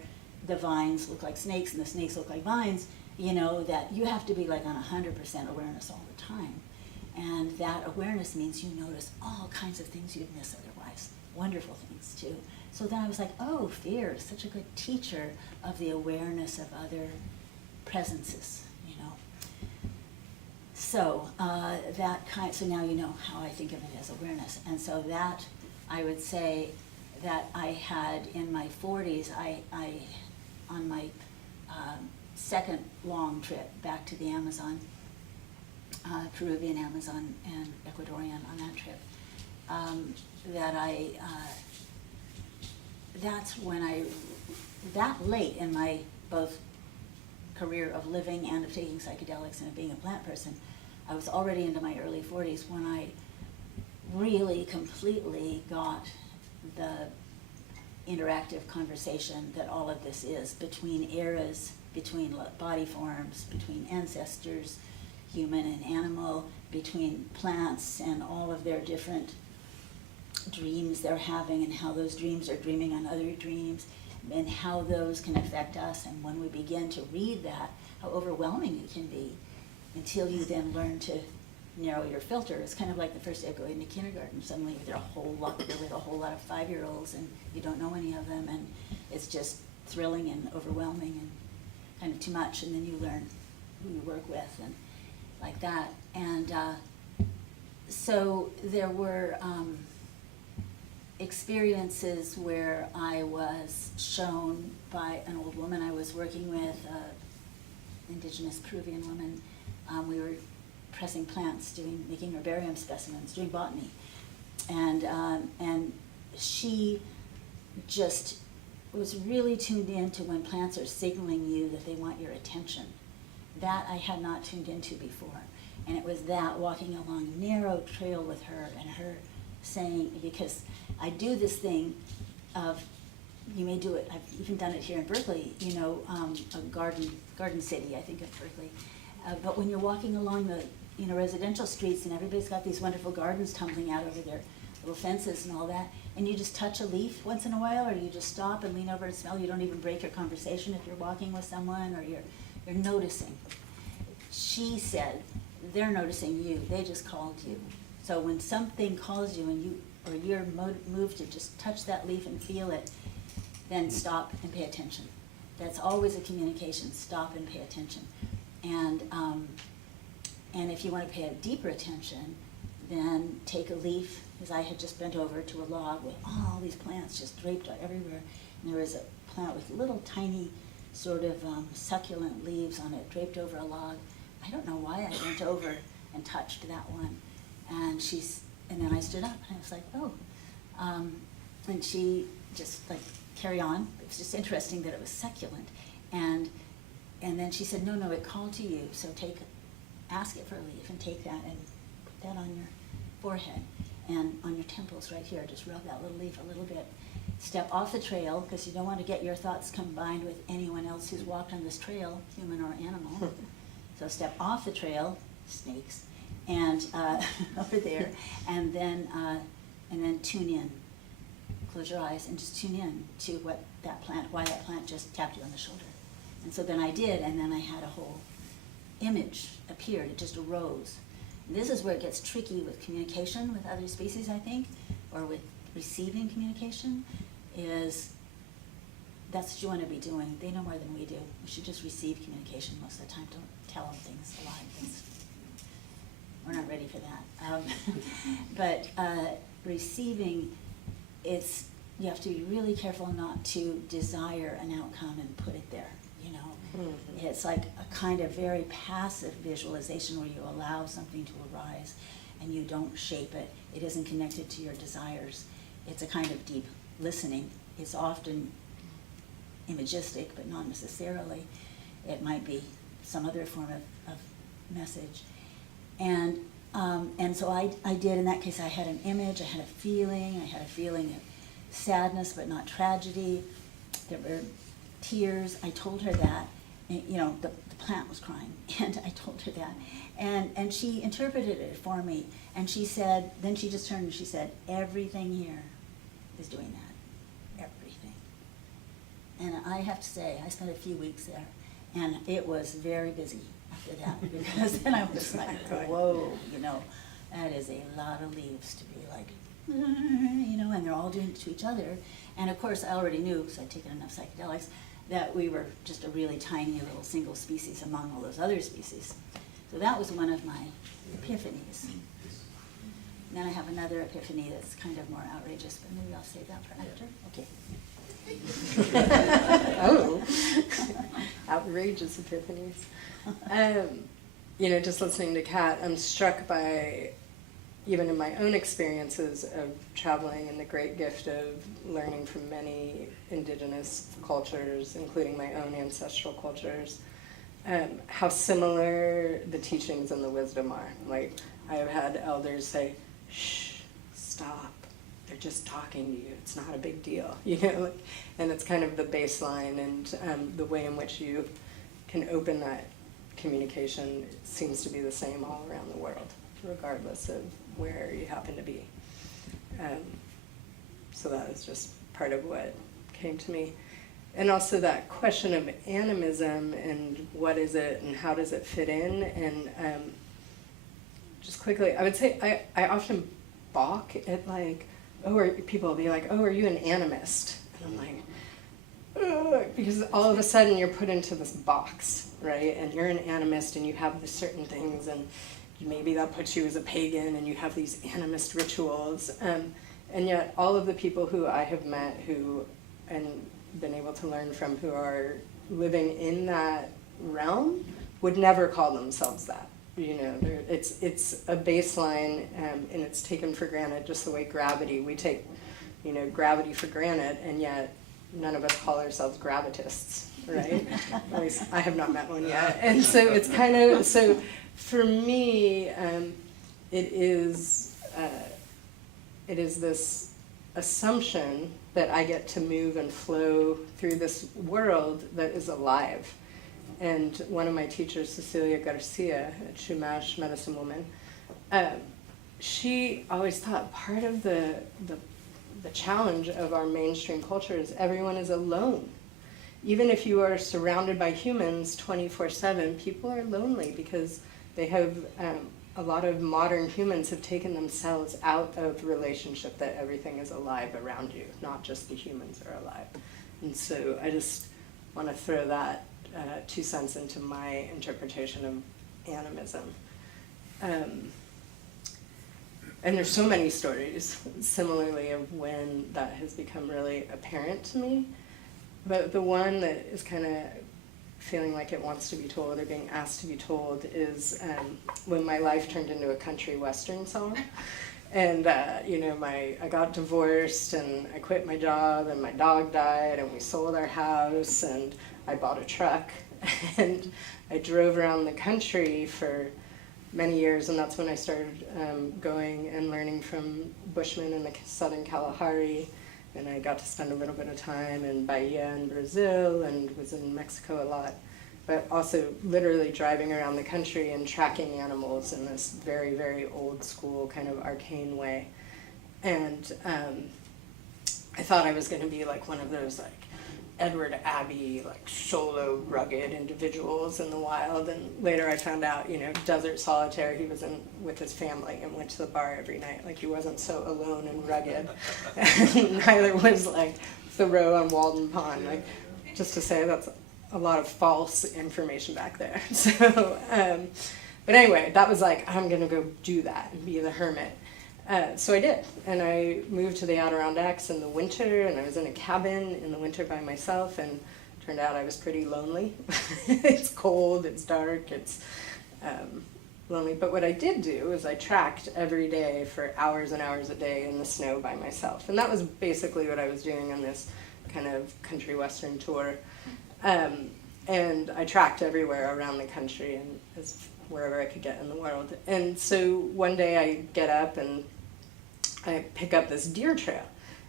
the vines look like snakes and the snakes look like vines, that you have to be like on 100% awareness all the time. And that awareness means you notice all kinds of things you'd miss otherwise. Wonderful things too. So then I was like, oh, fear is such a good teacher of the awareness of other presences, you know. So so now you know how I think of it as awareness. And so that, I would say that I had in my 40s, I on my second long trip back to the Amazon, Peruvian Amazon and Ecuadorian on that trip, that's when that late in my both career of living and of taking psychedelics and of being a plant person, I was already into my early 40s when I really completely got the interactive conversation that all of this is, between eras, between body forms, between ancestors, human and animal, between plants and all of their different dreams they're having, and how those dreams are dreaming on other dreams, and how those can affect us. And when we begin to read that, how overwhelming it can be, until you then learn to narrow your filter. It's kind of like the first day of going into kindergarten. Suddenly you're with a whole lot of 5-year-olds, and you don't know any of them, and it's just thrilling and overwhelming and kind of too much. And then you learn who you work with and like that. And so there were experiences where I was shown by an old woman I was working with, indigenous Peruvian woman. We were pressing plants, making herbarium specimens, doing botany. And she just was really tuned in to when plants are signaling you that they want your attention. That I had not tuned into before. And it was that, walking along a narrow trail with her, and her saying, because I do this thing of, you may do it, I've even done it here in Berkeley, you know, a garden city, I think, of Berkeley. But when you're walking along the residential streets, and everybody's got these wonderful gardens tumbling out over their little fences and all that, and you just touch a leaf once in a while, or you just stop and lean over and smell. You don't even break your conversation if you're walking with someone, or you're noticing. She said, they're noticing you, they just called you. So when something calls you and you're moved to just touch that leaf and feel it, then stop and pay attention. That's always a communication, stop and pay attention. And if you want to pay a deeper attention, then take a leaf, because I had just bent over to a log with all these plants just draped everywhere. And there was a plant with little tiny sort of succulent leaves on it, draped over a log. I don't know why I went over and touched that one. And then I stood up and I was like, oh. And she just like, carry on. It was just interesting that it was succulent. And then she said, no, it called to you, so ask it for a leaf and take that and put that on your forehead and on your temples right here. Just rub that little leaf a little bit. Step off the trail, because you don't want to get your thoughts combined with anyone else who's walked on this trail, human or animal. So step off the trail, snakes, and over there, and then tune in. Close your eyes and just tune in to why that plant just tapped you on the shoulder. And so then I did, and then I had a whole image appeared. It just arose. And this is where it gets tricky with communication with other species, I think, or with receiving communication, is that's what you want to be doing. They know more than we do. We should just receive communication most of the time. Don't tell them things, a lot of things. We're not ready for that. But receiving, you have to be really careful not to desire an outcome and put it there, you know. Mm-hmm. It's like a kind of very passive visualization where you allow something to arise and you don't shape it. It isn't connected to your desires. It's a kind of deep listening. It's often imagistic, but not necessarily. It might be some other form of message. And so I did, in that case, I had an image, I had a feeling of sadness, but not tragedy. There were tears. I told her that, and, you know, the plant was crying, and I told her that. And she interpreted it for me, and she said, then she just turned and she said, everything here is doing that, everything. And I have to say, I spent a few weeks there, and it was very busy after that, because then I was like, whoa, you know, that is a lot of leaves to be like you know, and they're all doing it to each other. And of course, I already knew, because I'd taken enough psychedelics, that we were just a really tiny little single species among all those other species. So that was one of my epiphanies. And then I have another epiphany that's kind of more outrageous, but maybe I'll save that for after. Okay. Oh, outrageous epiphanies. You know, just listening to Kat, I'm struck by, even in my own experiences of traveling and the great gift of learning from many indigenous cultures, including my own ancestral cultures, how similar the teachings and the wisdom are. Like, I have had elders say, shh, stop, they're just talking to you, it's not a big deal, you know, and it's kind of the baseline, and the way in which you can open that communication seems to be the same all around the world, regardless of where you happen to be. So that is just part of what came to me. And also that question of animism and what is it and how does it fit in. And just quickly, I would say I often balk at like, people will be like, oh, are you an animist? And I'm like, ugh, because all of a sudden you're put into this box, right? And you're an animist and you have these certain things, and maybe that puts you as a pagan and you have these animist rituals. And yet all of the people who I have met and been able to learn from who are living in that realm would never call themselves that. You know, it's a baseline, and it's taken for granted, just the way gravity, we take, you know, gravity for granted, and yet none of us call ourselves gravitists, right? At least I have not met one yet. And so it's kind of, so for me, it is this assumption that I get to move and flow through this world that is alive. And one of my teachers, Cecilia Garcia, a Chumash medicine woman, she always thought part of the challenge of our mainstream culture is everyone is alone. Even if you are surrounded by humans 24/7, people are lonely because they have, a lot of modern humans have taken themselves out of the relationship that everything is alive around you, not just the humans are alive. And so I just want to throw that 2 cents into my interpretation of animism. And there's so many stories, similarly, of when that has become really apparent to me. But the one that is kind of feeling like it wants to be told or being asked to be told is when my life turned into a country western song. And, you know, I got divorced and I quit my job and my dog died and we sold our house and I bought a truck and I drove around the country for many years, and that's when I started going and learning from Bushmen in the southern Kalahari, and I got to spend a little bit of time in Bahia in Brazil and was in Mexico a lot, but also literally driving around the country and tracking animals in this very, very old school kind of arcane way. And I thought I was going to be like one of those like Edward Abbey, like solo, rugged individuals in the wild. And later I found out, you know, desert solitaire, he was in with his family and went to the bar every night. Like he wasn't so alone and rugged. And neither was like Thoreau on Walden Pond. Like, just to say that's a lot of false information back there. So, but anyway, that was like, I'm gonna go do that and be the hermit. So I did, and I moved to the Adirondacks in the winter, and I was in a cabin in the winter by myself, and turned out I was pretty lonely. It's cold, it's dark, it's lonely. But what I did do is I tracked every day for hours and hours a day in the snow by myself. And that was basically what I was doing on this kind of country western tour. And I tracked everywhere around the country and wherever I could get in the world. And so one day I get up and I pick up this deer trail,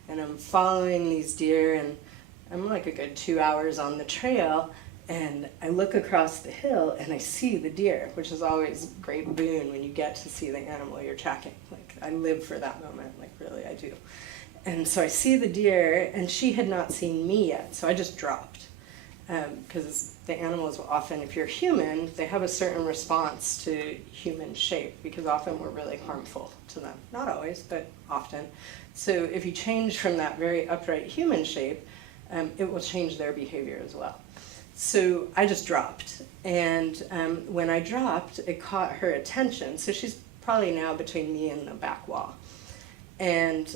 and I'm following these deer, and I'm like a good 2 hours on the trail, and I look across the hill and I see the deer, which is always a great boon when you get to see the animal you're tracking. Like, I live for that moment, like really I do. And so I see the deer, and she had not seen me yet, so I just dropped. because the animals will often, if you're human, they have a certain response to human shape, because often we're really harmful to them. Not always, but often. So if you change from that very upright human shape, it will change their behavior as well. So I just dropped, and when I dropped, it caught her attention. So she's probably now between me and the back wall. And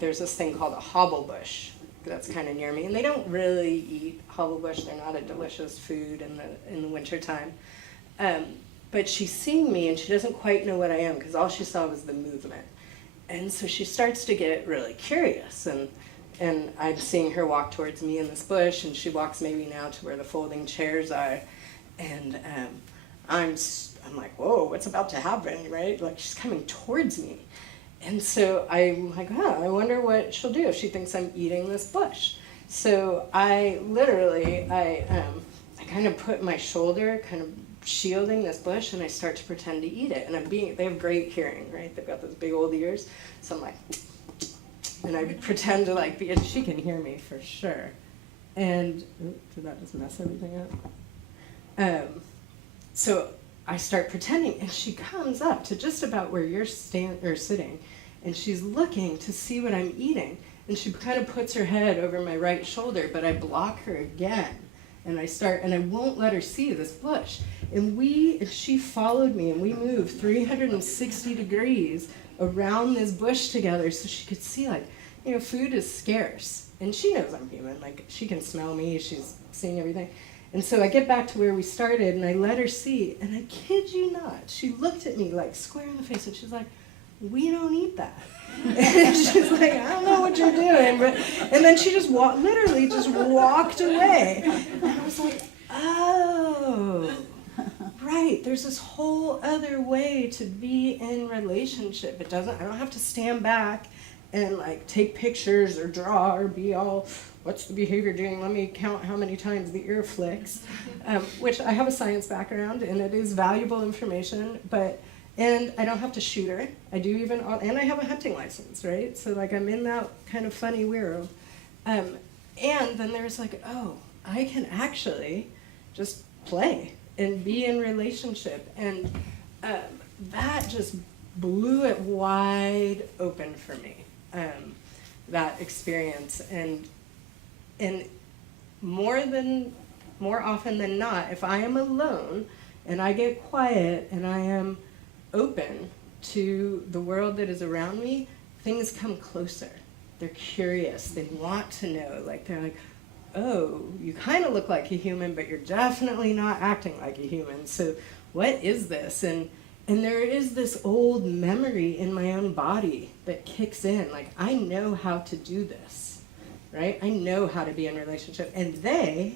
there's this thing called a hobblebush that's kind of near me. And they don't really eat hobblebush. They're not a delicious food in the wintertime. But she's seeing me, and she doesn't quite know what I am, because all she saw was the movement. And so she starts to get really curious. And I'm seeing her walk towards me in this bush, and she walks maybe now to where the folding chairs are. And I'm like, whoa, what's about to happen, right? Like, she's coming towards me. And so I'm like, I wonder what she'll do if she thinks I'm eating this bush. So I kind of put my shoulder kind of shielding this bush, and I start to pretend to eat it. And they have great hearing, right? They've got those big old ears. So I'm like, and I pretend to like be, and she can hear me for sure. And, did that just mess everything up? So I start pretending, and she comes up to just about where you're sitting, and she's looking to see what I'm eating. And she kind of puts her head over my right shoulder, but I block her again. And I won't let her see this bush. And she followed me, and we moved 360 degrees around this bush together so she could see, like, food is scarce. And she knows I'm human. Like, she can smell me. She's seeing everything. And so I get back to where we started, and I let her see. And I kid you not, she looked at me, like, square in the face, and she's like, we don't eat that. And she's like, I don't know what you're doing. And then she just literally just walked away. And I was like, oh, right. There's this whole other way to be in relationship. I don't have to stand back and like take pictures or draw or be all, what's the behavior doing? Let me count how many times the ear flicks, which I have a science background, and it is valuable information, and I don't have to shoot her. And I have a hunting license, right? So like I'm in that kind of funny world. And then there's like, oh, I can actually just play and be in relationship. And that just blew it wide open for me, that experience. And more often than not, if I am alone and I get quiet and I am open to the world that is around me, things come closer. They're curious. They want to know. Like, they're like, oh, you kind of look like a human, but you're definitely not acting like a human. So what is this? And there is this old memory in my own body that kicks in. Like, I know how to do this, right? I know how to be in relationship. And they,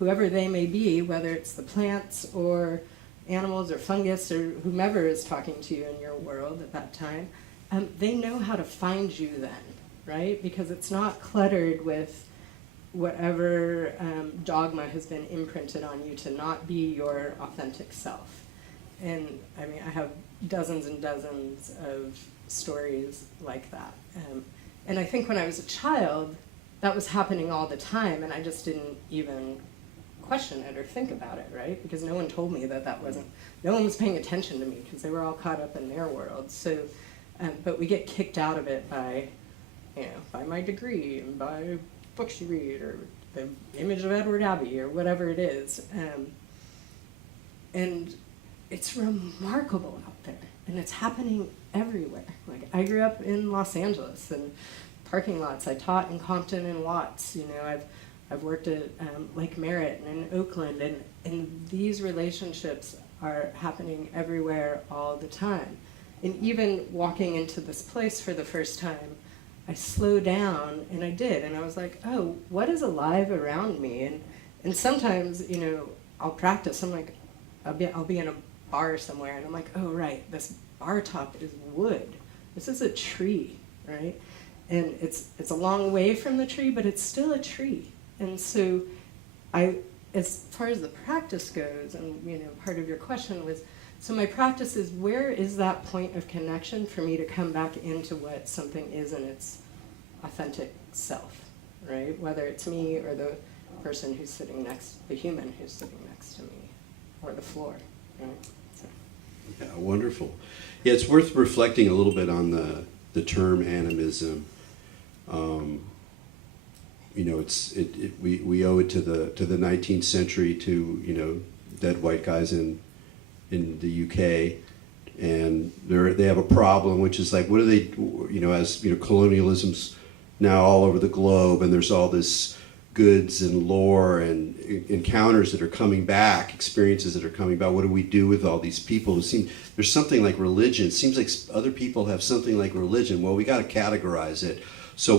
whoever they may be, whether it's the plants or animals or fungus or whomever is talking to you in your world at that time, they know how to find you then, right? Because it's not cluttered with whatever dogma has been imprinted on you to not be your authentic self. And I mean, I have dozens and dozens of stories like that. And I think when I was a child, that was happening all the time, and I just didn't even question it or think about it, right? Because no one told me that wasn't, no one was paying attention to me because they were all caught up in their world. So, but we get kicked out of it by my degree and by books you read or the image of Edward Abbey or whatever it is. And it's remarkable out there, and it's happening everywhere. Like, I grew up in Los Angeles and parking lots. I taught in Compton and Watts. I've worked at Lake Merritt and in Oakland, and these relationships are happening everywhere all the time. And even walking into this place for the first time, I slowed down, and I did, and I was like, oh, what is alive around me? And sometimes, I'll practice. I'm like, I'll be in a bar somewhere, and I'm like, oh, right, this bar top is wood. This is a tree, right? And it's a long way from the tree, but it's still a tree. And so as far as the practice goes, and part of your question was, so my practice is, where is that point of connection for me to come back into what something is in its authentic self, right? Whether it's me or the person who's sitting next, the human who's sitting next to me, or the floor, right? So. Yeah, wonderful. Yeah, it's worth reflecting a little bit on the term animism. You know, we owe it to the 19th century, to, you know, dead white guys in the UK, and they have a problem, which is like, what do they, you know, as you know, colonialism's now all over the globe, and there's all this goods and lore and encounters that are coming back, experiences that are coming back. What do we do with all these people who seem, there's something like religion. It seems like other people have something like religion. Well, we got to categorize it. So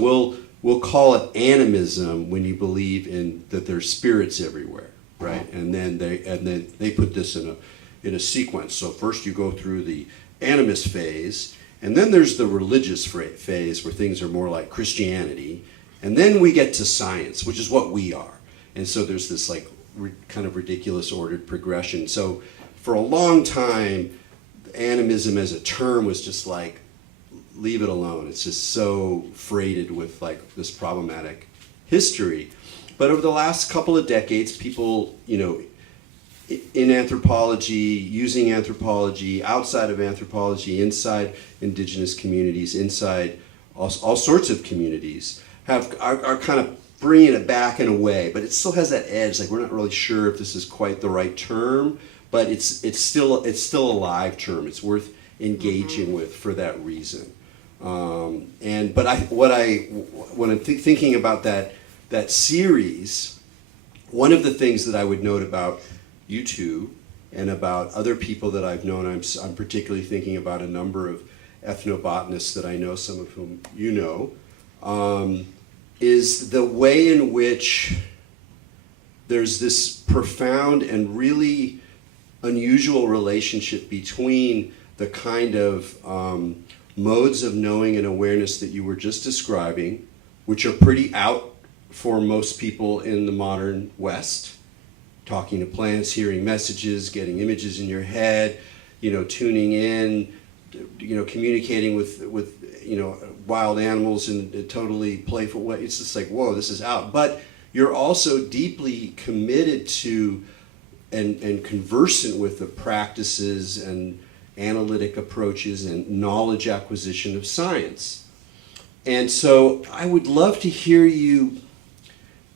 we'll call it animism when you believe in that there's spirits everywhere, right? And then they put this in a sequence. So first you go through the animist phase, and then there's the religious phase where things are more like Christianity, and then we get to science, which is what we are. And so there's this like kind of ridiculous ordered progression. So for a long time, animism as a term was just like, leave it alone. It's just so freighted with like this problematic history. But over the last couple of decades, people, you know, in anthropology, using anthropology, outside of anthropology, inside indigenous communities, inside all sorts of communities, are kind of bringing it back in a way, but it still has that edge. Like, we're not really sure if this is quite the right term, but it's still a live term. It's worth engaging with for that reason. When I'm thinking about that series, one of the things that I would note about you two and about other people that I've known, I'm particularly thinking about a number of ethnobotanists that I know, some of whom you know, is the way in which there's this profound and really unusual relationship between the kind of modes of knowing and awareness that you were just describing, which are pretty out for most people in the modern West. Talking to plants, hearing messages, getting images in your head, you know, tuning in, you know, communicating with you know, wild animals in a totally playful way. It's just like, whoa, this is out. But you're also deeply committed to and conversant with the practices and analytic approaches and knowledge acquisition of science. And so I would love to hear you,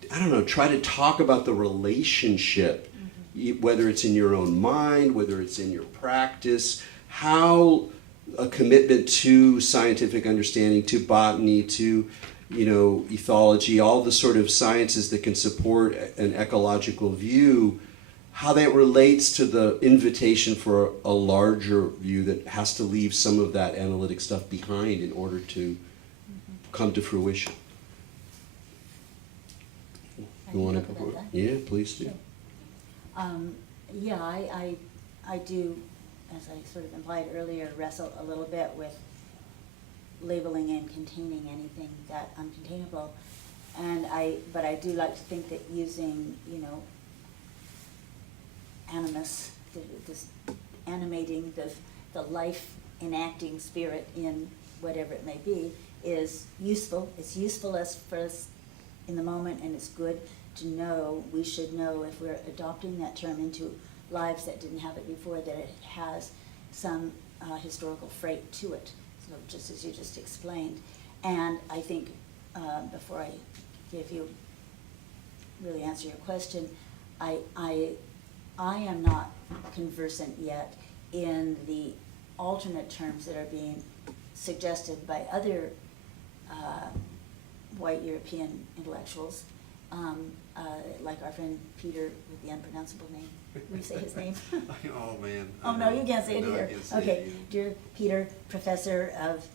I don't know, try to talk about the relationship, whether it's in your own mind, whether it's in your practice, how a commitment to scientific understanding, to botany, to, you know, ethology, all the sort of sciences that can support an ecological view, how that relates to the invitation for a larger view that has to leave some of that analytic stuff behind in order to come to fruition. You want to go? Yeah, please do. Yeah, I do, as I sort of implied earlier, wrestle a little bit with labeling and containing anything that uncontainable, but I do like to think that using, you know, animus, this animating the life enacting spirit in whatever it may be, is useful. It's useful for us in the moment, and it's good to know. We should know, if we're adopting that term into lives that didn't have it before, that it has some historical freight to it, so just as you just explained. And I think, before I give you, really answer your question, I am not conversant yet in the alternate terms that are being suggested by other white European intellectuals, like our friend Peter with the unpronounceable name. Will you say his name? Oh, man. Oh, no, you can't say it No, I either. can't say Okay, it either. dear Peter, professor of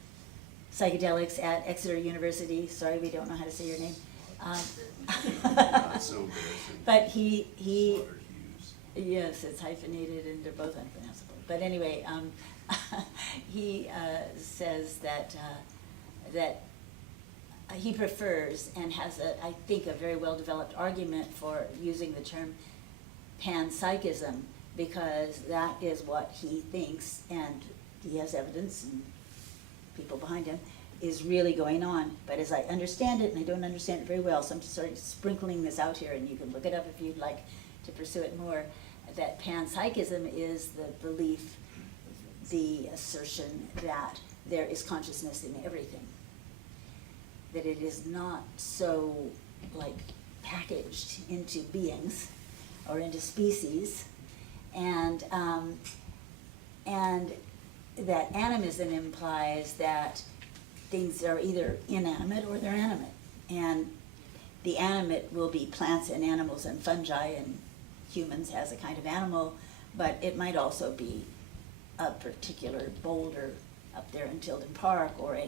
psychedelics at Exeter University. Sorry, we don't know how to say your name. That's so embarrassing. But he Slaughter Hughes. yes, it's hyphenated and they're both unpronounceable. But anyway, he says that he prefers and has, I think, a very well-developed argument for using the term panpsychism, because that is what he thinks, and he has evidence and people behind him, is really going on. But as I understand it, and I don't understand it very well, so I'm just sort of sprinkling this out here, and you can look it up if you'd like to pursue it more, that panpsychism is the belief, the assertion that there is consciousness in everything. That it is not so, like, packaged into beings or into species, and that animism implies that things are either inanimate or they're animate, and the animate will be plants and animals and fungi and humans as a kind of animal, but it might also be a particular boulder up there in Tilden Park, or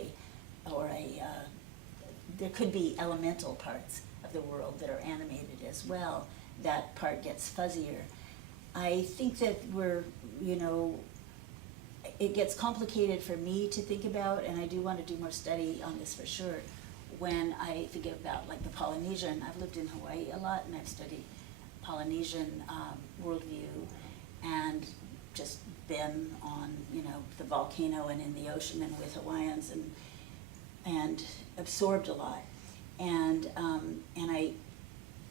there could be elemental parts of the world that are animated as well. That part gets fuzzier. I think that it gets complicated for me to think about, and I do want to do more study on this for sure, when I think about like the Polynesian. I've lived in Hawaii a lot, and I've studied Polynesian worldview, and just been on, the volcano and in the ocean and with Hawaiians, and absorbed a lot. And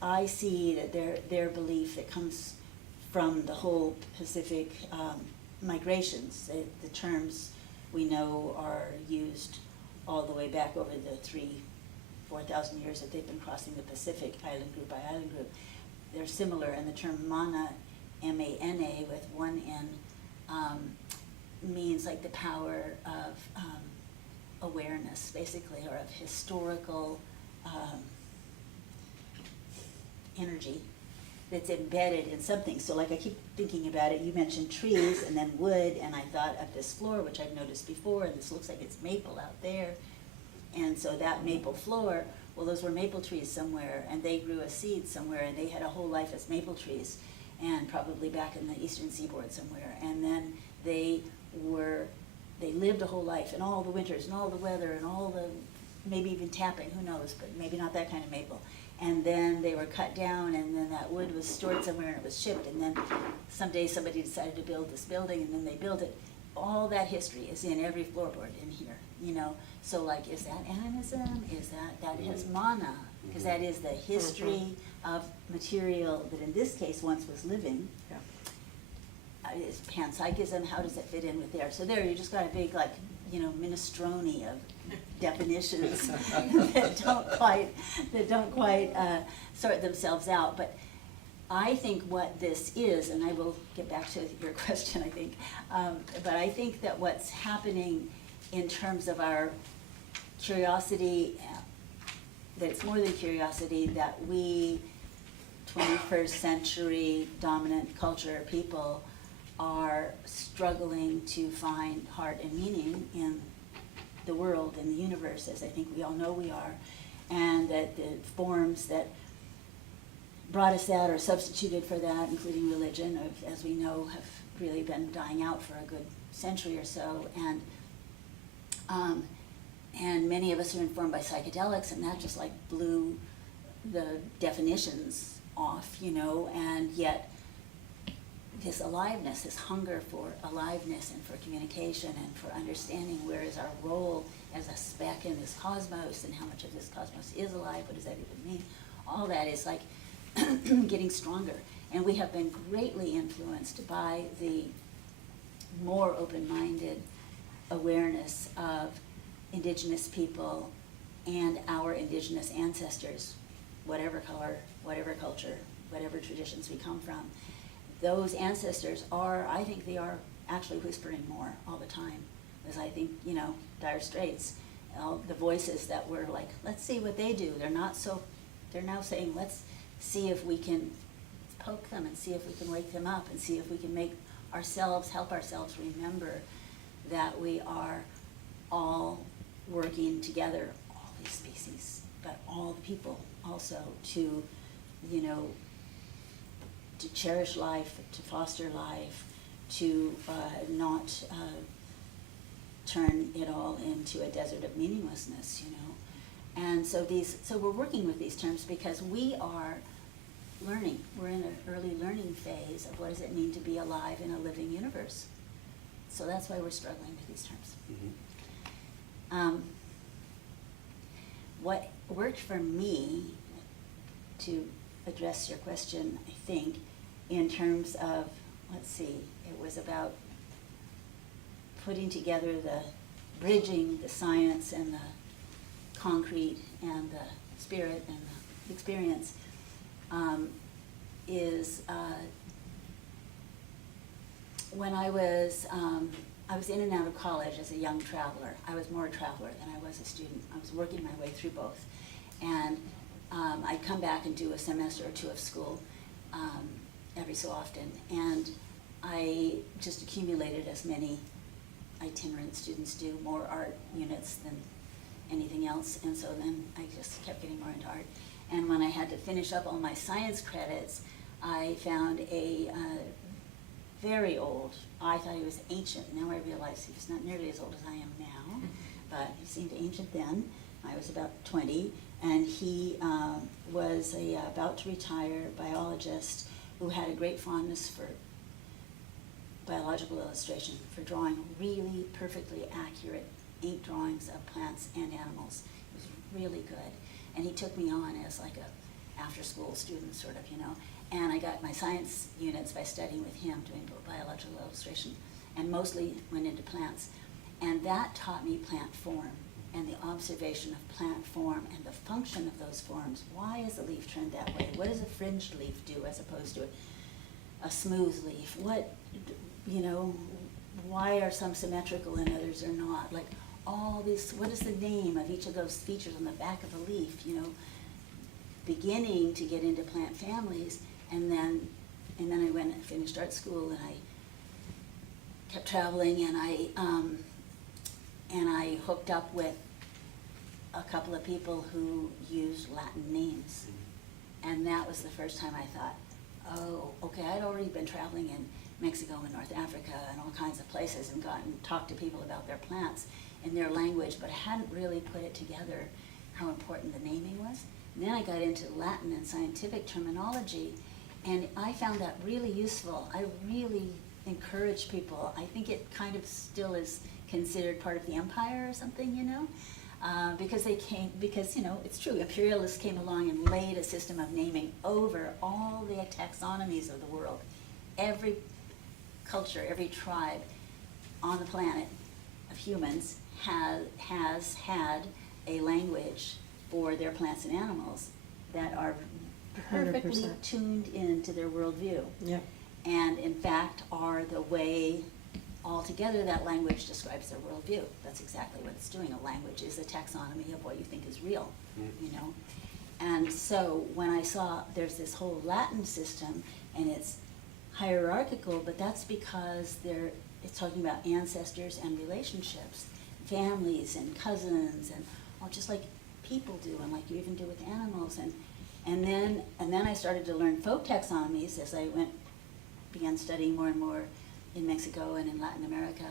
I see that their belief that comes from the whole Pacific migrations. The terms we know are used all the way back over the 4,000 years that they've been crossing the Pacific, island group by island group. They're similar, and the term mana, M-A-N-A with one N, means like the power of awareness, basically, or of historical energy that's embedded in something. So like I keep thinking about it, you mentioned trees and then wood, and I thought of this floor, which I've noticed before, and this looks like it's maple out there. And so that maple floor, well, those were maple trees somewhere, and they grew a seed somewhere, and they had a whole life as maple trees, and probably back in the eastern seaboard somewhere. And then they lived a whole life, and all the winters, and all the weather, and all the, maybe even tapping, who knows, but maybe not that kind of maple. And then they were cut down, and then that wood was stored somewhere, and it was shipped, and then someday somebody decided to build this building, and then they built it. All that history is in every floorboard in here, So like, is that animism? Is that is mana? Because that is the history of material that in this case once was living. Yeah. Is panpsychism, how does it fit in with there? So there you just got a big, like, minestrone of definitions that don't quite sort themselves out. But I think what this is, and I will get back to your question, I think, but I think that what's happening in terms of our curiosity, that it's more than curiosity, that we 21st century dominant culture people are struggling to find heart and meaning in the world, in the universe, as I think we all know we are, and that the forms that brought us that or substituted for that, including religion, as we know, have really been dying out for a good century or so, and many of us are informed by psychedelics, and that just like blew the definitions off, and yet this aliveness, this hunger for aliveness and for communication and for understanding where is our role as a speck in this cosmos, and how much of this cosmos is alive, what does that even mean? All that is like getting stronger. And we have been greatly influenced by the more open-minded awareness of indigenous people and our indigenous ancestors, whatever color, whatever culture, whatever traditions we come from. Those ancestors I think they are actually whispering more all the time. As I think, Dire Straits, the voices that were like, let's see what they do. They're now saying, let's see if we can poke them and see if we can wake them up and see if we can help ourselves remember that we are all working together, all these species, but all the people also to, to cherish life, to foster life, to not turn it all into a desert of meaninglessness, And so we're working with these terms because we are learning. We're in an early learning phase of what does it mean to be alive in a living universe. So that's why we're struggling with these terms. Mm-hmm. what worked for me, to address your question, I think, in terms of, let's see, it was about putting together bridging the science and the concrete and the spirit and the experience, is when I was in and out of college as a young traveler. I was more a traveler than I was a student. I was working my way through both. And I'd come back and do a semester or two of school every so often. And I just accumulated, as many itinerant students do, more art units than anything else. And so then I just kept getting more into art. And when I had to finish up all my science credits, I found a very old, I thought he was ancient. Now I realize he was not nearly as old as I am now, but he seemed ancient then. I was about 20, and he was a about to retire biologist who had a great fondness for biological illustration, for drawing really perfectly accurate ink drawings of plants and animals. He was really good. And he took me on as like a after-school student, sort of, you know. And I got my science units by studying with him, doing biological illustration, and mostly went into plants. And that taught me plant form and the observation of plant form and the function of those forms. Why is a leaf turned that way? What does a fringed leaf do as opposed to a smooth leaf? What, you know, why are some symmetrical and others are not? Like all these, what is the name of each of those features on the back of a leaf, you know? Beginning to get into plant families, and then I went and finished art school, and I kept traveling, and I hooked up with a couple of people who used Latin names, and that was the first time I thought, oh, okay, I'd already been traveling in Mexico and North Africa and all kinds of places and talked to people about their plants in their language, but I hadn't really put it together how important the naming was. And then I got into Latin and scientific terminology, and I found that really useful. I really encourage people. I think it kind of still is considered part of the empire or something, you know, because, you know, it's true, imperialists came along and laid a system of naming over all the taxonomies of the world. Every culture, every tribe on the planet of humans has had a language for their plants and animals that are perfectly 100%. tuned into their worldview. Yep. And in fact are the way altogether that language describes their worldview. That's exactly what it's doing. A language is a taxonomy of what you think is real, you know. And so when I saw there's this whole Latin system, and it's hierarchical, but that's because it's talking about ancestors and relationships, families and cousins, and just like people do, and like you even do with animals. And then I started to learn folk taxonomies as I began studying more and more in Mexico and in Latin America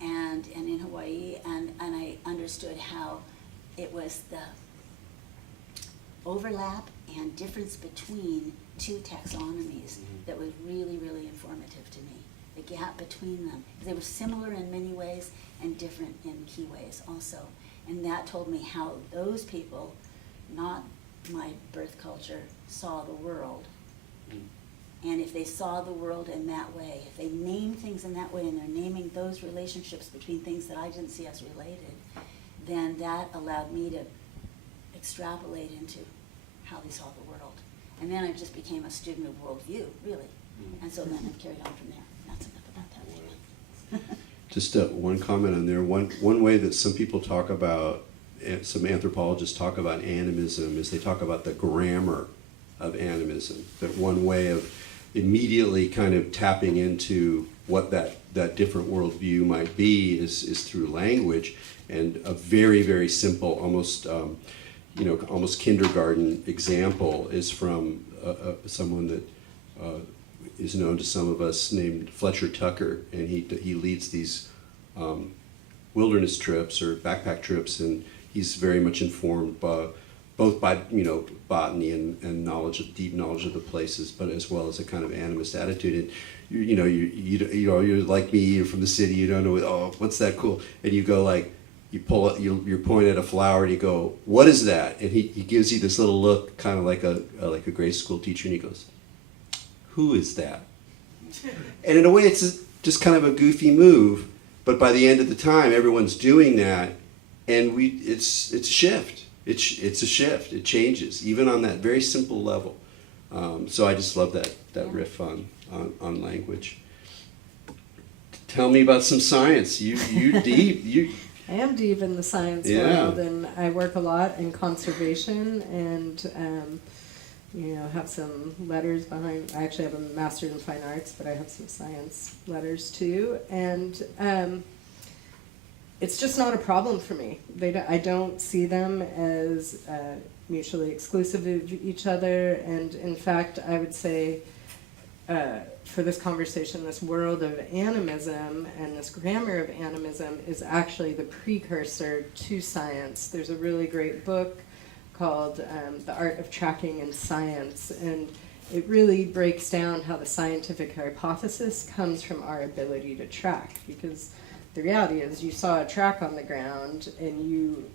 and in Hawaii, and I understood how it was the overlap and difference between two taxonomies that was really, really informative to me. The gap between them. They were similar in many ways and different in key ways also. And that told me how those people, not my birth culture, saw the world. And if they saw the world in that way, if they named things in that way and they're naming those relationships between things that I didn't see as related, then that allowed me to extrapolate into how they saw the world. And then I just became a student of worldview, really. And so then I've carried on from there. That's enough about that. Just one comment on there. One way that some people talk about, some anthropologists talk about animism, is they talk about the grammar of animism. That one way of immediately kind of tapping into what that different worldview might be is through language. And a very, very simple, almost almost kindergarten example is from someone that is known to some of us named Fletcher Tucker, and he leads these wilderness trips or backpack trips, and he's very much informed both by botany and deep knowledge of the places, but as well as a kind of animist attitude. And you're like me, you're from the city, you don't know, oh, what's that cool? And you go like, you pull it, you point at a flower and you go, what is that? And he gives you this little look, kind of like a grade school teacher, and he goes, who is that? And in a way, it's just kind of a goofy move, but by the end of the time, everyone's doing that, and it's a shift. It's a shift. It changes, even on that very simple level. So I just love that riff on language. Tell me about some science. You deep. I am deep in the science world, and I work a lot in conservation, and have some letters behind. I actually have a master's in fine arts, but I have some science letters too, and it's just not a problem for me. I don't see them as mutually exclusive of each other, and in fact, I would say for this conversation, this world of animism and this grammar of animism is actually the precursor to science. There's a really great book called The Art of Tracking in Science, and it really breaks down how the scientific hypothesis comes from our ability to track, because the reality is you saw a track on the ground and you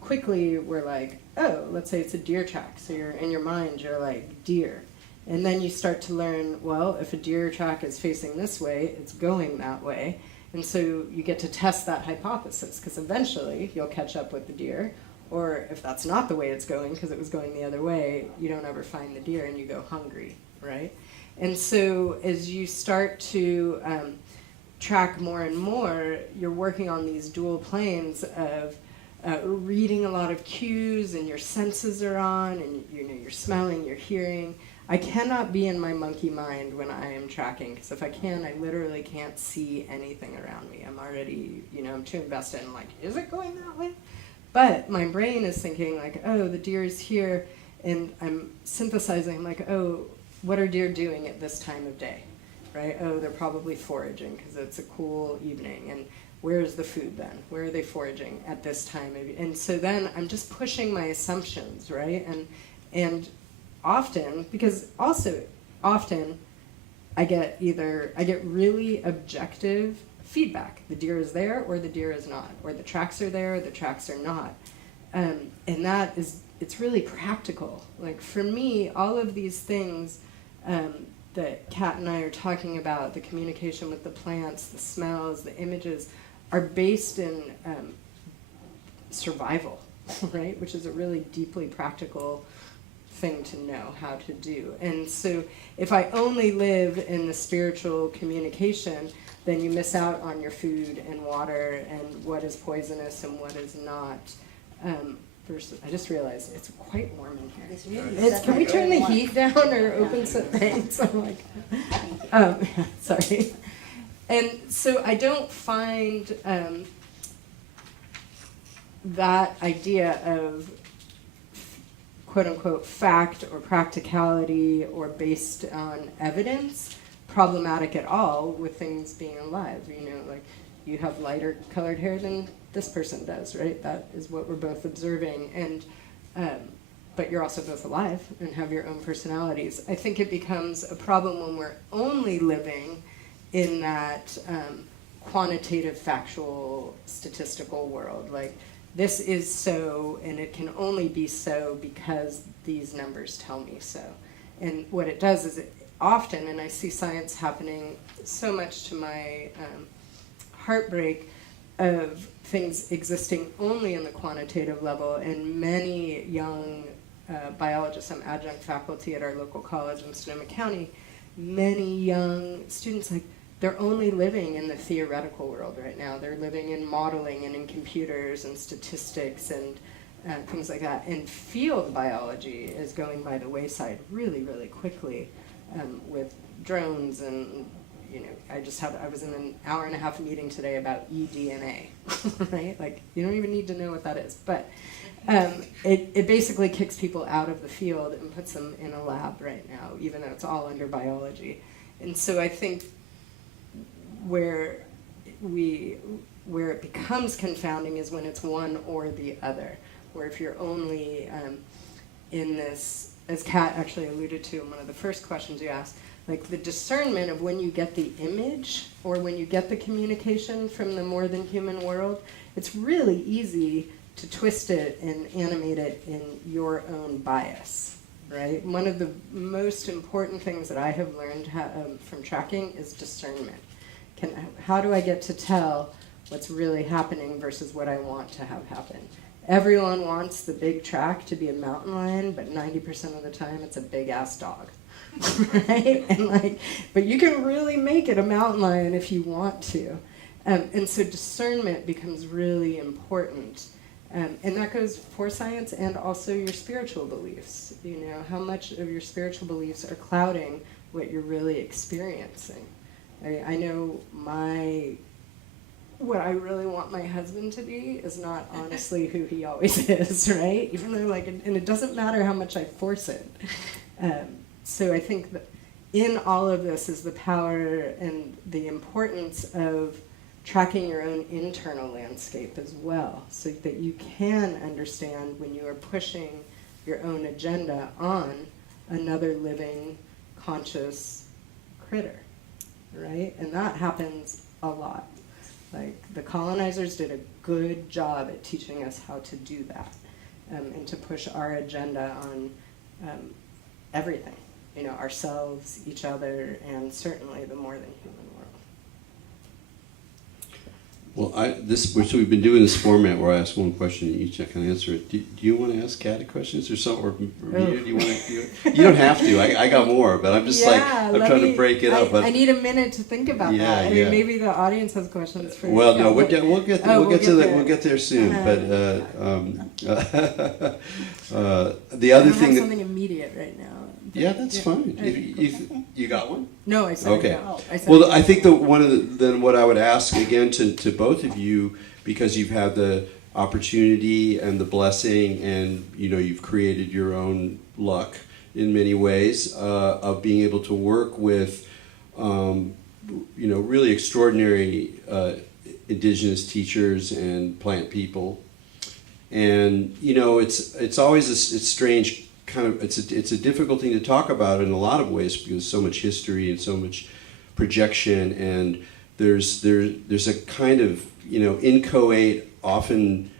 quickly were like, oh, let's say it's a deer track, so you're in your mind, you're like, deer. And then you start to learn, well, if a deer track is facing this way, it's going that way. And so you get to test that hypothesis, because eventually you'll catch up with the deer. Or if that's not the way it's going, because it was going the other way, you don't ever find the deer and you go hungry, right? And so as you start to track more and more, you're working on these dual planes of reading a lot of cues, and your senses are on, and you're smelling, you're hearing. I cannot be in my monkey mind when I am tracking, because if I can, I literally can't see anything around me. I'm already, I'm too invested in like, is it going that way? But my brain is thinking like, oh, the deer is here, and I'm synthesizing like, oh, what are deer doing at this time of day, right? Oh, they're probably foraging because it's a cool evening, and where's the food then? Where are they foraging at this time? And so then I'm just pushing my assumptions, right? And often, because also often I get really objective feedback. The deer is there or the deer is not, or the tracks are there or the tracks are not. And that is, it's really practical. Like for me, all of these things that Kat and I are talking about, the communication with the plants, the smells, the images, are based in survival, right? Which is a really deeply practical thing to know how to do. And so if I only live in the spiritual communication, then you miss out on your food and water and what is poisonous and what is not. I just realized it's quite warm in here. It's really Can we turn the heat down or open some things? I'm like, sorry. And so I don't find that idea of quote unquote fact or practicality or based on evidence problematic at all with things being alive. Like you have lighter colored hair than this person does, right? That is what we're both observing. And but you're also both alive and have your own personalities. I think it becomes a problem when we're only living in that quantitative, factual, statistical world. Like, this is so, and it can only be so because these numbers tell me so. And what it does is it often, and I see science happening so much to my heartbreak, of things existing only in the quantitative level, and many young biologists, I'm adjunct faculty at our local college in Sonoma County, many young students, like, they're only living in the theoretical world right now. They're living in modeling and in computers and statistics and things like that. And field biology is going by the wayside really, really quickly with drones and, I was in an hour-and-a-half meeting today about eDNA, right? Like, you don't even need to know what that is. But it basically kicks people out of the field and puts them in a lab right now, even though it's all under biology. And so I think where it becomes confounding is when it's one or the other, where if you're only in this, as Kat actually alluded to in one of the first questions you asked, like the discernment of when you get the image or when you get the communication from the more than human world it's really easy to twist it and animate it in your own bias, right? One of the most important things that I have learned from tracking is discernment. How do I get to tell what's really happening versus what I want to have happen? Everyone wants the big track to be a mountain lion, but 90% of the time it's a big ass dog, right? And but you can really make it a mountain lion if you want to. And so discernment becomes really important. And that goes for science and also your spiritual beliefs. How much of your spiritual beliefs are clouding what you're really experiencing. I know what I really want my husband to be is not honestly who he always is, right? Even though and it doesn't matter how much I force it. So I think that in all of this is the power and the importance of tracking your own internal landscape as well, so that you can understand when you are pushing your own agenda on another living, conscious critter, right? And that happens a lot. The colonizers did a good job at teaching us how to do that, and to push our agenda on everything, ourselves, each other, and certainly the more than human world. Well, so we've been doing this format where I ask one question and each I can answer it. Do you want to ask Kat a question or something, or me? Do you want to? You don't have to. I got more, but I'm just I'm trying to break it up. But I need a minute to think about that. I mean, maybe the audience has questions for you. Well, no, we'll get there soon. But the other thing. I have something immediate right now. Yeah, that's fine. If you got one? No, I said okay. No. I think what I would ask again to both of you, because you've had the opportunity and the blessing, and you've created your own luck in many ways of being able to work with really extraordinary indigenous teachers and plant people, and it's always it's strange. It's a difficult thing to talk about in a lot of ways because so much history and so much projection, and there's a kind of inchoate, often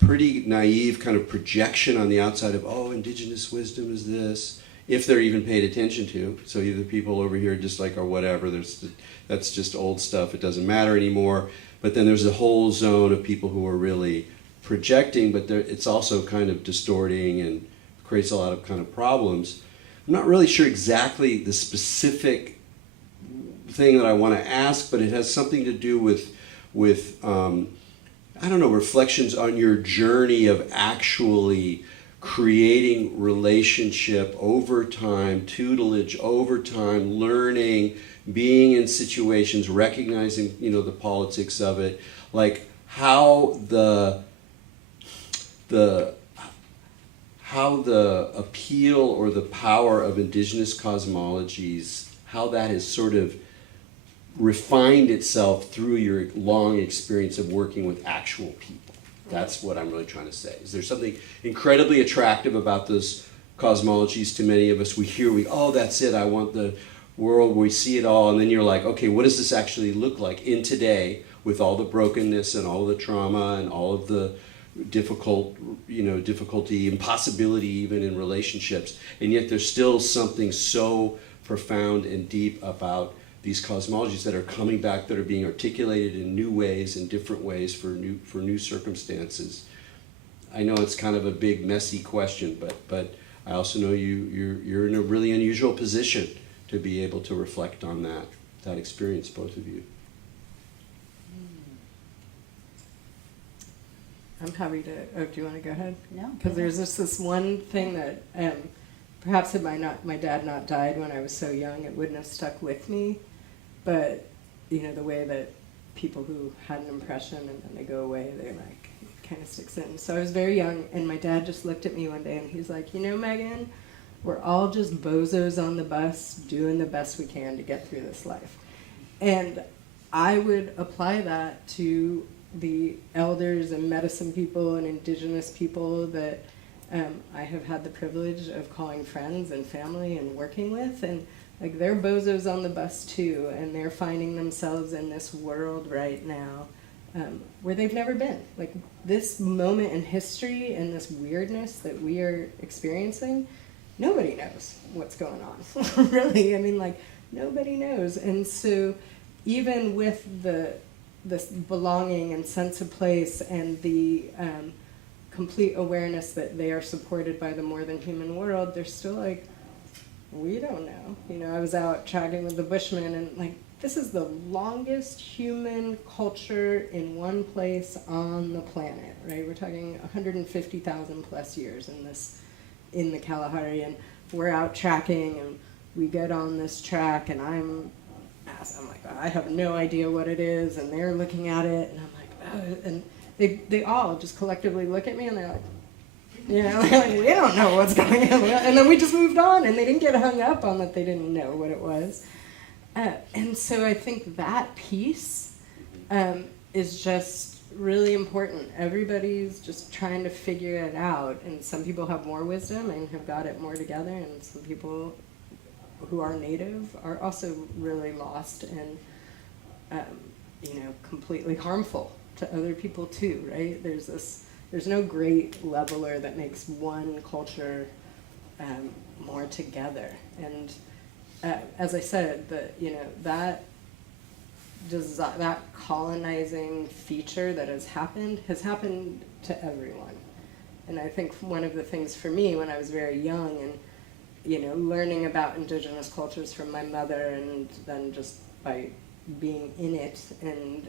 pretty naive kind of projection on the outside of indigenous wisdom is this, if they're even paid attention to. So either people over here just or whatever, that's just old stuff, it doesn't matter anymore. But then there's a whole zone of people who are really projecting, but it's also kind of distorting and creates a lot of kind of problems. I'm not really sure exactly the specific thing that I want to ask, but it has something to do with reflections on your journey of actually creating relationship over time, tutelage over time, learning, being in situations, recognizing the politics of it, how the appeal or the power of indigenous cosmologies, how that has sort of refined itself through your long experience of working with actual people. That's what I'm really trying to say. Is there something incredibly attractive about those cosmologies to many of us? That's it, I want the world where we see it all, and then you're like, okay, what does this actually look like in today with all the brokenness and all the trauma and all of the difficulty, impossibility even in relationships, and yet there's still something so profound and deep about these cosmologies that are coming back, that are being articulated in new ways, in different ways for new circumstances. I know it's kind of a big, messy question, but I also know you're in a really unusual position to be able to reflect on that experience, both of you. I'm happy to. Oh, do you want to go ahead? No. Because there's just this one thing that perhaps had my dad not died when I was so young, it wouldn't have stuck with me. But the way that people who had an impression and then they go away, they kind of sticks in. So I was very young, and my dad just looked at me one day and he's like, Megan, we're all just bozos on the bus doing the best we can to get through this life. And I would apply that to the elders and medicine people and indigenous people that I have had the privilege of calling friends and family and working with, and they're bozos on the bus too, and they're finding themselves in this world right now where they've never been. Like this moment in history and this weirdness that we are experiencing, nobody knows what's going on. Really, I mean, like nobody knows. And so even with this belonging and sense of place and the complete awareness that they are supported by the more than human world, they're still like, we don't know. You know, I was out chatting with the Bushmen, and like, this is the longest human culture in one place on the planet, right? We're talking 150,000 plus years in the Kalahari, and we're out tracking, and we get on this track, and I'm like, I have no idea what it is, and they're looking at it, and I'm like, oh, and they all just collectively look at me, and they're like, you know, they don't know what's going on. And then we just moved on, and they didn't get hung up on that they didn't know what it was. And so I think that piece is just really important. Everybody's just trying to figure it out, and some people have more wisdom and have got it more together, and some people who are native are also really lost and, you know, completely harmful to other people too, right? There's no great leveler that makes one culture more together. And as I said, that colonizing feature that has happened to everyone. And I think one of the things for me when I was very young and, you know, learning about indigenous cultures from my mother, and then just by being in it and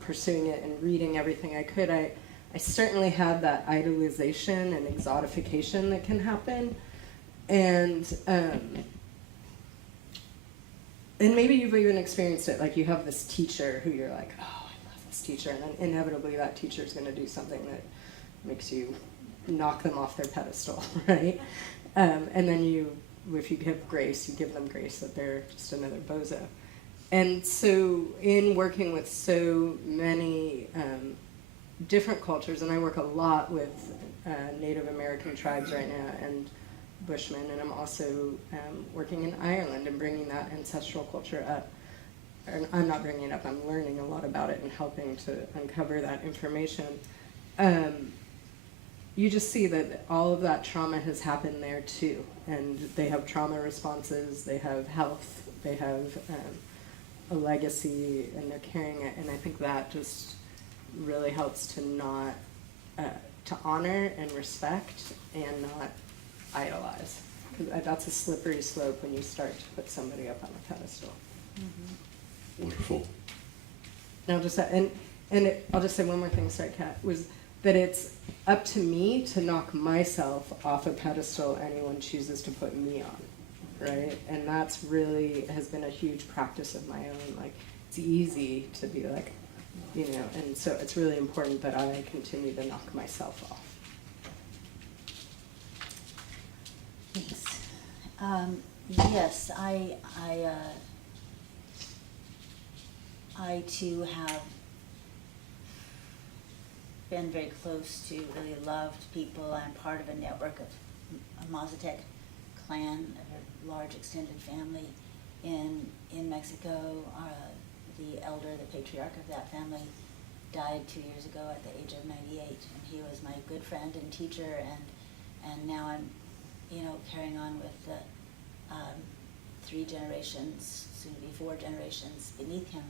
pursuing it and reading everything I could, I certainly had that idolization and exotification that can happen. And maybe you've even experienced it, like you have this teacher who you're like, oh, I love this teacher, and then inevitably that teacher's going to do something that makes you knock them off their pedestal, right? And then if you give grace, you give them grace that they're just another bozo. And so in working with so many different cultures, and I work a lot with Native American tribes right now and Bushmen, and I'm also working in Ireland and bringing that ancestral culture up. And I'm not bringing it up, I'm learning a lot about it and helping to uncover that information. You just see that all of that trauma has happened there too, and they have trauma responses, they have health, they have a legacy, and they're carrying it, and I think that just really helps to not, to honor and respect and not idolize. Because that's a slippery slope when you start to put somebody up on a pedestal. Mm-hmm. Wonderful. Now I'll just say one more thing, sorry, Kat, was that it's up to me to knock myself off a pedestal anyone chooses to put me on, right? And that's really has been a huge practice of my own. Like, it's easy to be like, you know, and so it's really important that I continue to knock myself off. Thanks. Yes, I too have been very close to really loved people. I'm part of a network of a Mazatec clan, a large extended family in Mexico. The elder, the patriarch of that family, died 2 years ago at the age of 98, and he was my good friend and teacher, and now I'm, you know, carrying on with the 3 generations, soon to be 4 generations beneath him,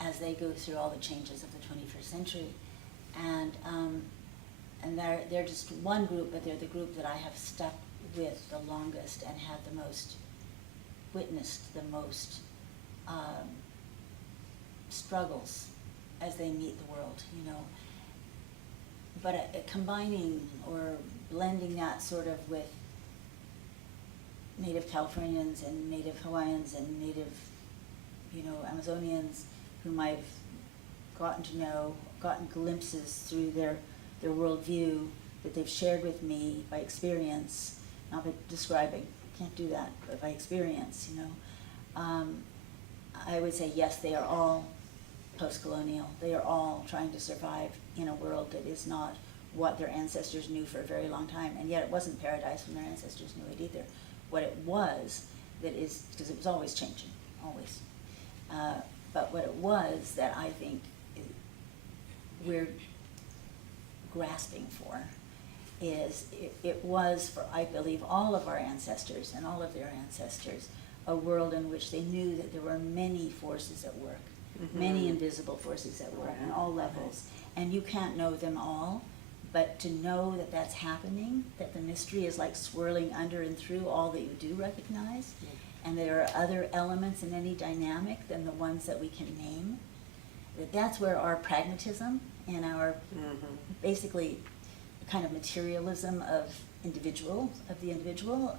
as they go through all the changes of the 21st century. And they're just one group, but they're the group that I have stuck with the longest and had the most, witnessed the most struggles as they meet the world, you know. But combining or blending that sort of with Native Californians and Native Hawaiians and Native, you know, Amazonians whom I've gotten to know, gotten glimpses through their worldview that they've shared with me by experience, not by describing, can't do that, but by experience, you know. I would say yes, they are all post-colonial. They are all trying to survive in a world that is not what their ancestors knew for a very long time, and yet it wasn't paradise when their ancestors knew it either. What it was, that is, because it was always changing, always. But what it was that I think we're grasping for is it was for, I believe, all of our ancestors and all of their ancestors, a world in which they knew that there were many forces at work, many invisible forces at work on all levels. And you can't know them all, but to know that that's happening, that the mystery is like swirling under and through all that you do recognize, and there are other elements in any dynamic than the ones that we can name, that's where our pragmatism and our basically kind of materialism of the individual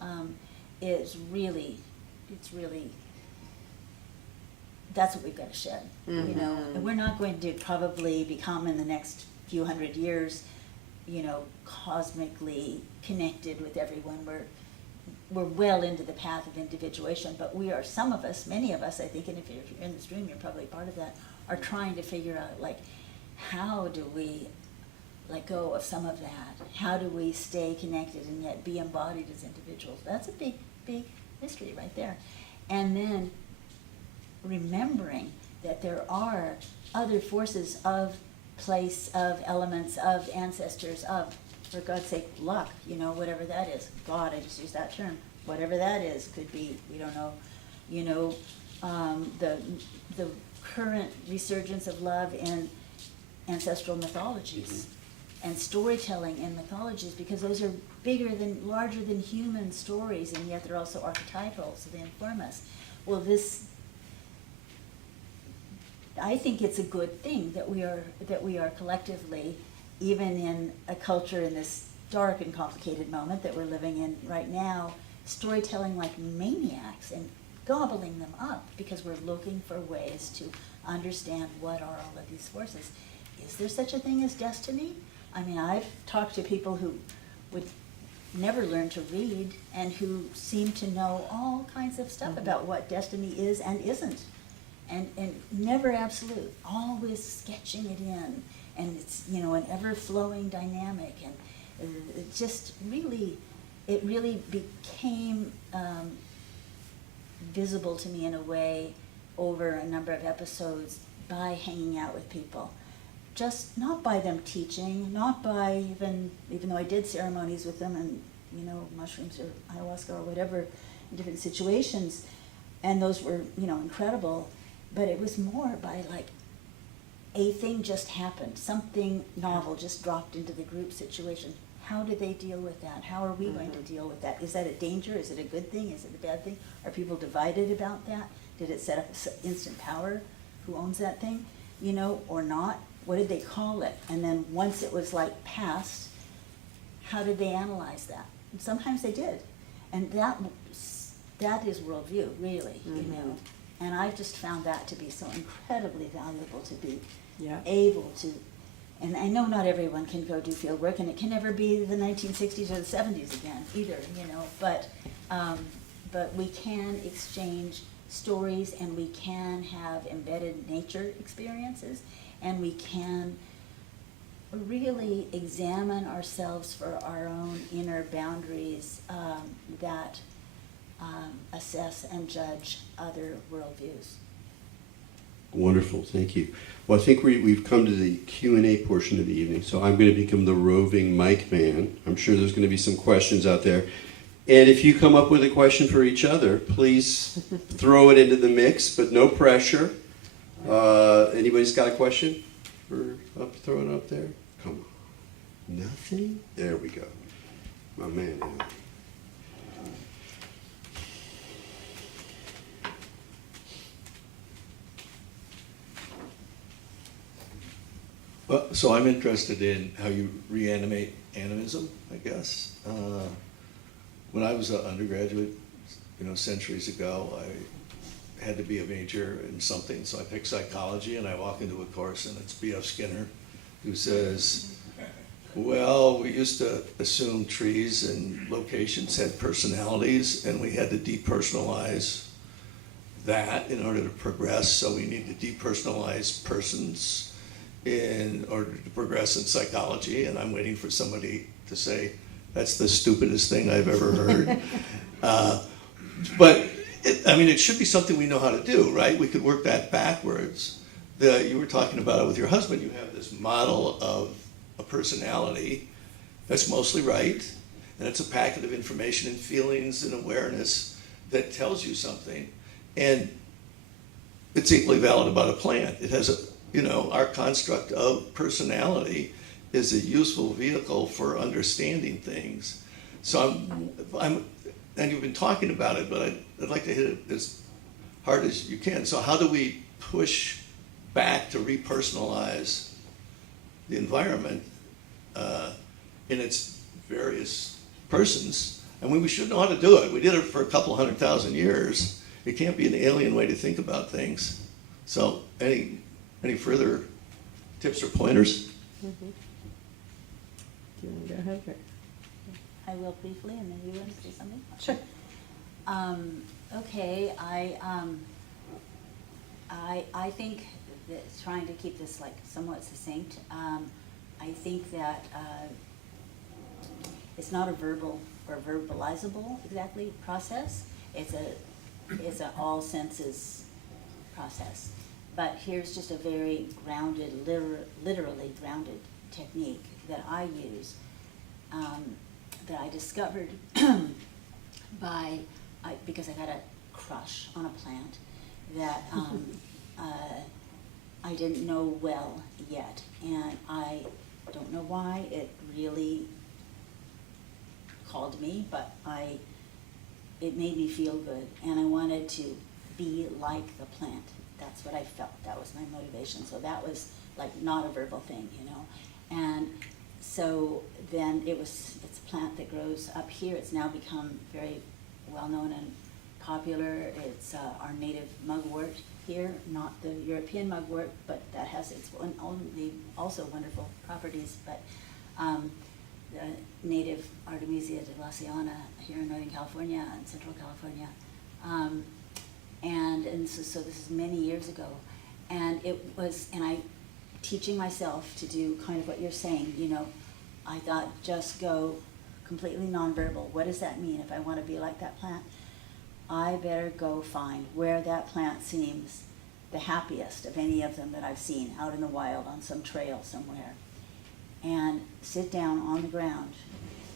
is really, it's really, that's what we've got to shed, you know. And we're not going to probably become in the next few hundred years, you know, cosmically connected with everyone. We're well into the path of individuation, but we are, some of us, many of us, I think, and if you're in this room, you're probably part of that, are trying to figure out, like, how do we let go of some of that? How do we stay connected and yet be embodied as individuals? That's a big, big mystery right there. And then remembering that there are other forces of place, of elements, of ancestors, of, for God's sake, luck, you know, whatever that is. God, I just use that term. Whatever that is, could be, we don't know, you know, the current resurgence of love in ancestral mythologies and storytelling in mythologies, because those are larger than human stories, and yet they're also archetypal, so they inform us. Well, I think it's a good thing that we are collectively, even in a culture in this dark and complicated moment that we're living in right now, storytelling like maniacs and gobbling them up, because we're looking for ways to understand what are all of these forces. Is there such a thing as destiny? I mean, I've talked to people who would never learn to read and who seem to know all kinds of stuff about what destiny is and isn't. And never absolute, always sketching it in. And it's, you know, an ever-flowing dynamic. And it just really, it really became visible to me in a way over a number of episodes by hanging out with people. Just not by them teaching, not by even though I did ceremonies with them and, you know, mushrooms or ayahuasca or whatever in different situations, and those were, you know, incredible, but it was more by like a thing just happened, something novel just dropped into the group situation. How do they deal with that? How are we going to deal with that? Is that a danger? Is it a good thing? Is it a bad thing? Are people divided about that? Did it set up instant power? Who owns that thing? You know, or not? What did they call it? And then once it was like passed, how did they analyze that? And sometimes they did. And that is worldview, really, you know. And I've just found that to be so incredibly valuable to be able to, and I know not everyone can go do field work, and it can never be the 1960s or the 70s again either, you know, but we can exchange stories, and we can have embedded nature experiences, and we can really examine ourselves for our own inner boundaries that assess and judge other worldviews. Wonderful, thank you. Well, I think we've come to the Q&A portion of the evening, so I'm going to become the roving mic man. I'm sure there's going to be some questions out there. And if you come up with a question for each other, please throw it into the mix, but no pressure. Anybody's got a question? Throw it up there. Come on. Nothing? There we go. My man. Well, so I'm interested in how you reanimate animism, I guess. When I was an undergraduate, you know, centuries ago, I had to be a major in something, so I picked psychology, and I walk into a course, and it's B.F. Skinner, who says, well, we used to assume trees and locations had personalities, and we had to depersonalize that in order to progress, so we need to depersonalize persons in order to progress in psychology, and I'm waiting for somebody to say, that's the stupidest thing I've ever heard. But, it should be something we know how to do, right? We could work that backwards. you were talking about it with your husband, you have this model of a personality that's mostly right, and it's a packet of information and feelings and awareness that tells you something. And it's equally valid about a plant. It has our construct of personality is a useful vehicle for understanding things. So and you've been talking about it, but I'd like to hit it as hard as you can. So how do we push back to repersonalize the environment in its various persons? And we should know how to do it. We did it for a couple 100,000 years. It can't be an alien way to think about things. So any further tips or pointers? Mm-hmm. Do you want to go ahead? Or? I will briefly, and then you want to say something? Sure. Okay, I think that trying to keep this like somewhat succinct, I think that it's not a verbal or verbalizable exactly process. It's an all senses process. But here's just a very grounded, literally grounded technique that I use, that I discovered because I got a crush on a plant that I didn't know well yet. And I don't know why it really called me, but it made me feel good. And I wanted to be like the plant. That's what I felt. That was my motivation. So that was like not a verbal thing, And so then it's a plant that grows up here. It's now become very well known and popular. It's our native mugwort here, not the European mugwort, but that has its own also wonderful properties. But the native Artemisia deglasiana here in Northern California and Central California. And so this is many years ago, and I teaching myself to do kind of what you're saying, I thought just go completely nonverbal. What does that mean if I want to be like that plant? I better go find where that plant seems the happiest of any of them that I've seen out in the wild on some trail somewhere, and sit down on the ground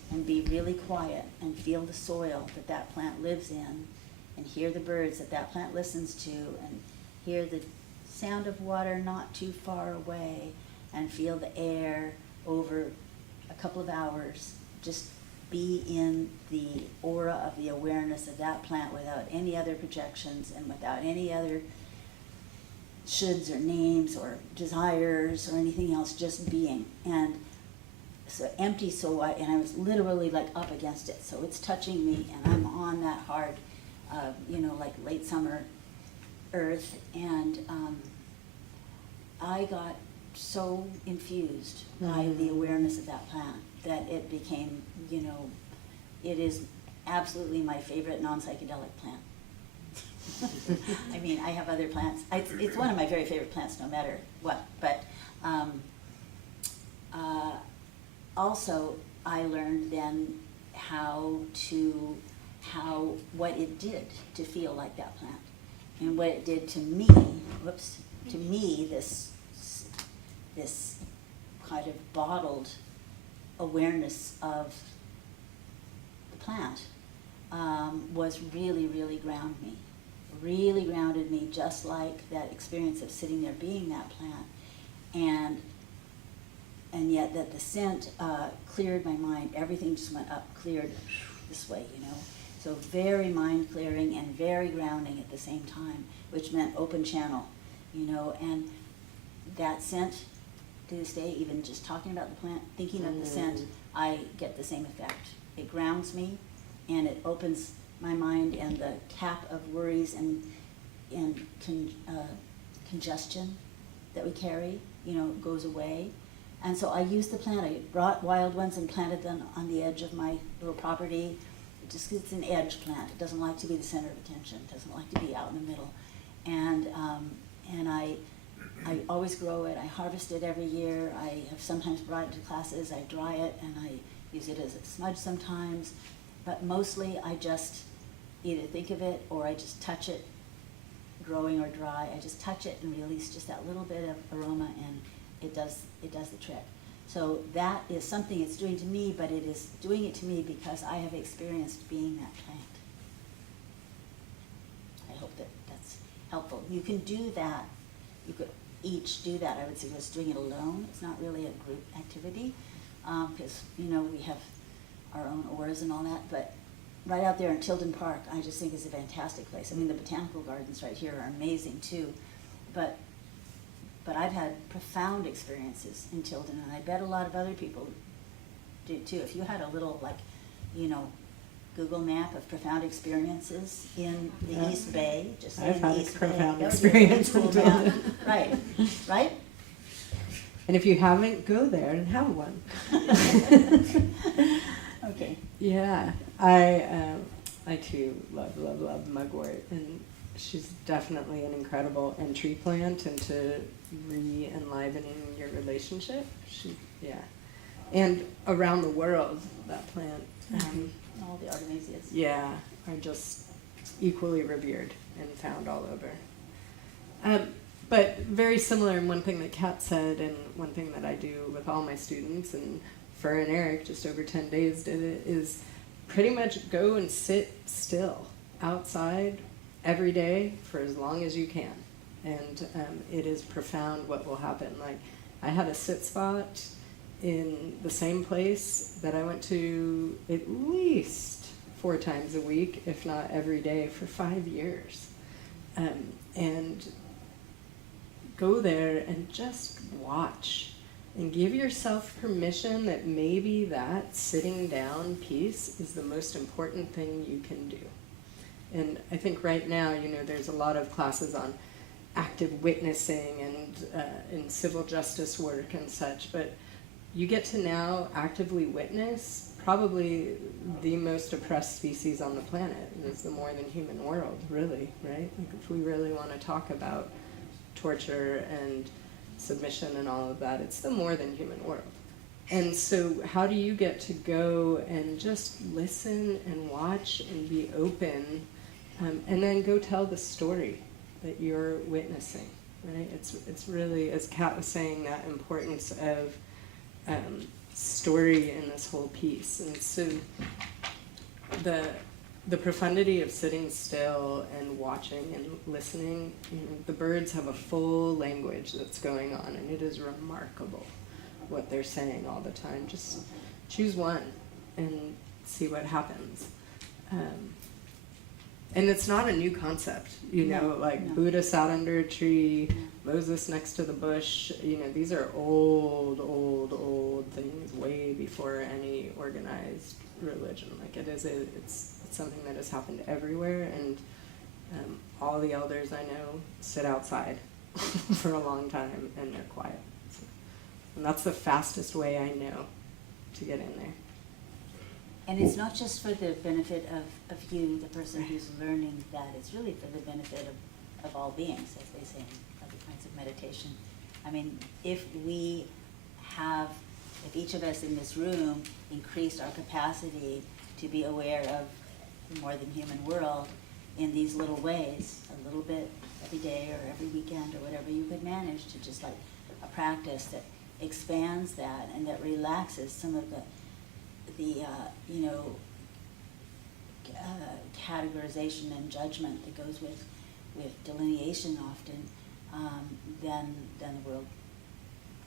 and be really quiet and feel the soil that plant lives in, and hear the birds that plant listens to, and hear the sound of water not too far away, and feel the air over a couple of hours. Just be in the aura of the awareness of that plant without any other projections and without any other shoulds or names or desires or anything else, just being. And so empty, and I was literally like up against it, so it's touching me, and I'm on that hard, like late summer earth, and I got so infused by the awareness of that plant that it became, it is absolutely my favorite non-psychedelic plant. I mean, I have other plants. It's one of my very favorite plants, no matter what. But also, I learned then what it did to feel like that plant, and what it did to me. This kind of bottled awareness of the plant was really, really really grounded me, just like that experience of sitting there being that plant, and yet that the scent cleared my mind. Everything just went up, cleared this way, So very mind clearing and very grounding at the same time, which meant open channel, and that scent, to this day, even just talking about the plant, thinking of the scent, I get the same effect. It grounds me, and it opens my mind, and the cap of worries and congestion that we carry, goes away. And so I used the plant. I brought wild ones and planted them on the edge of my little property. It's an edge plant. It doesn't like to be the center of attention. It doesn't like to be out in the middle. And I always grow it. I harvest it every year. I have sometimes brought it to classes. I dry it, and I use it as a smudge sometimes. But mostly I just either think of it or I just touch it growing or dry, I just touch it and release just that little bit of aroma, and it does the trick. So that is something it's doing to me, but it is doing it to me because I have experienced being that plant. I hope that that's helpful. You can do that. You could each do that. I would suggest doing it alone. It's not really a group activity because, you know, we have our own auras and all that, but right out there in Tilden Park, I just think is a fantastic place. I mean, the botanical gardens right here are amazing too, but I've had profound experiences in Tilden, and I bet a lot of other people do too. If you had a little, like, you know, Google map of profound experiences in the East Bay, just I've in the had a East profound Bay. experience That would be a really cool map. Right, right? And if you haven't, go there and have one. Okay. Yeah, I too love mugwort, and she's definitely an incredible entry plant into re-enlivening your relationship. Yeah, and around the world, that plant, All the Artemisias. yeah, are just equally revered and found all over. But very similar, and one thing that Kat said, and one thing that I do with all my students, and Fur and Erik just over 10 days did it, is pretty much go and sit still outside every day for as long as you can. And it is profound what will happen. Like, I had a sit spot in the same place that I went to at least 4 times a week, if not every day, for 5 years. And go there and just watch and give yourself permission that maybe that sitting down piece is the most important thing you can do. And I think right now, you know, there's a lot of classes on active witnessing and in civil justice work and such, but you get to now actively witness probably the most oppressed species on the planet. It's the more than human world, really, right? Like, if we really want to talk about torture and submission and all of that, it's the more than human world. And so how do you get to go and just listen and watch and be open, and then go tell the story that you're witnessing, right? It's really, as Kat was saying, that importance of story in this whole piece. And so the profundity of sitting still and watching and listening, you know, the birds have a full language that's going on, and it is remarkable what they're saying all the time. Just choose one and see what happens. And it's not a new concept, you know, like Buddha sat under a tree, Moses next to the bush, you know, these are old things way before any organized religion. Like, it's something that has happened everywhere, and all the elders I know sit outside for a long time, and they're quiet. So, and that's the fastest way I know to get in there. And it's not just for the benefit of you, the person who's learning that. It's really for the benefit of all beings, as they say in other kinds of meditation. I mean, if each of us in this room increased our capacity to be aware of the more than human world in these little ways, a little bit every day or every weekend or whatever you could manage, to just like a practice that expands that and that relaxes some of the categorization and judgment that goes with delineation often, then the world,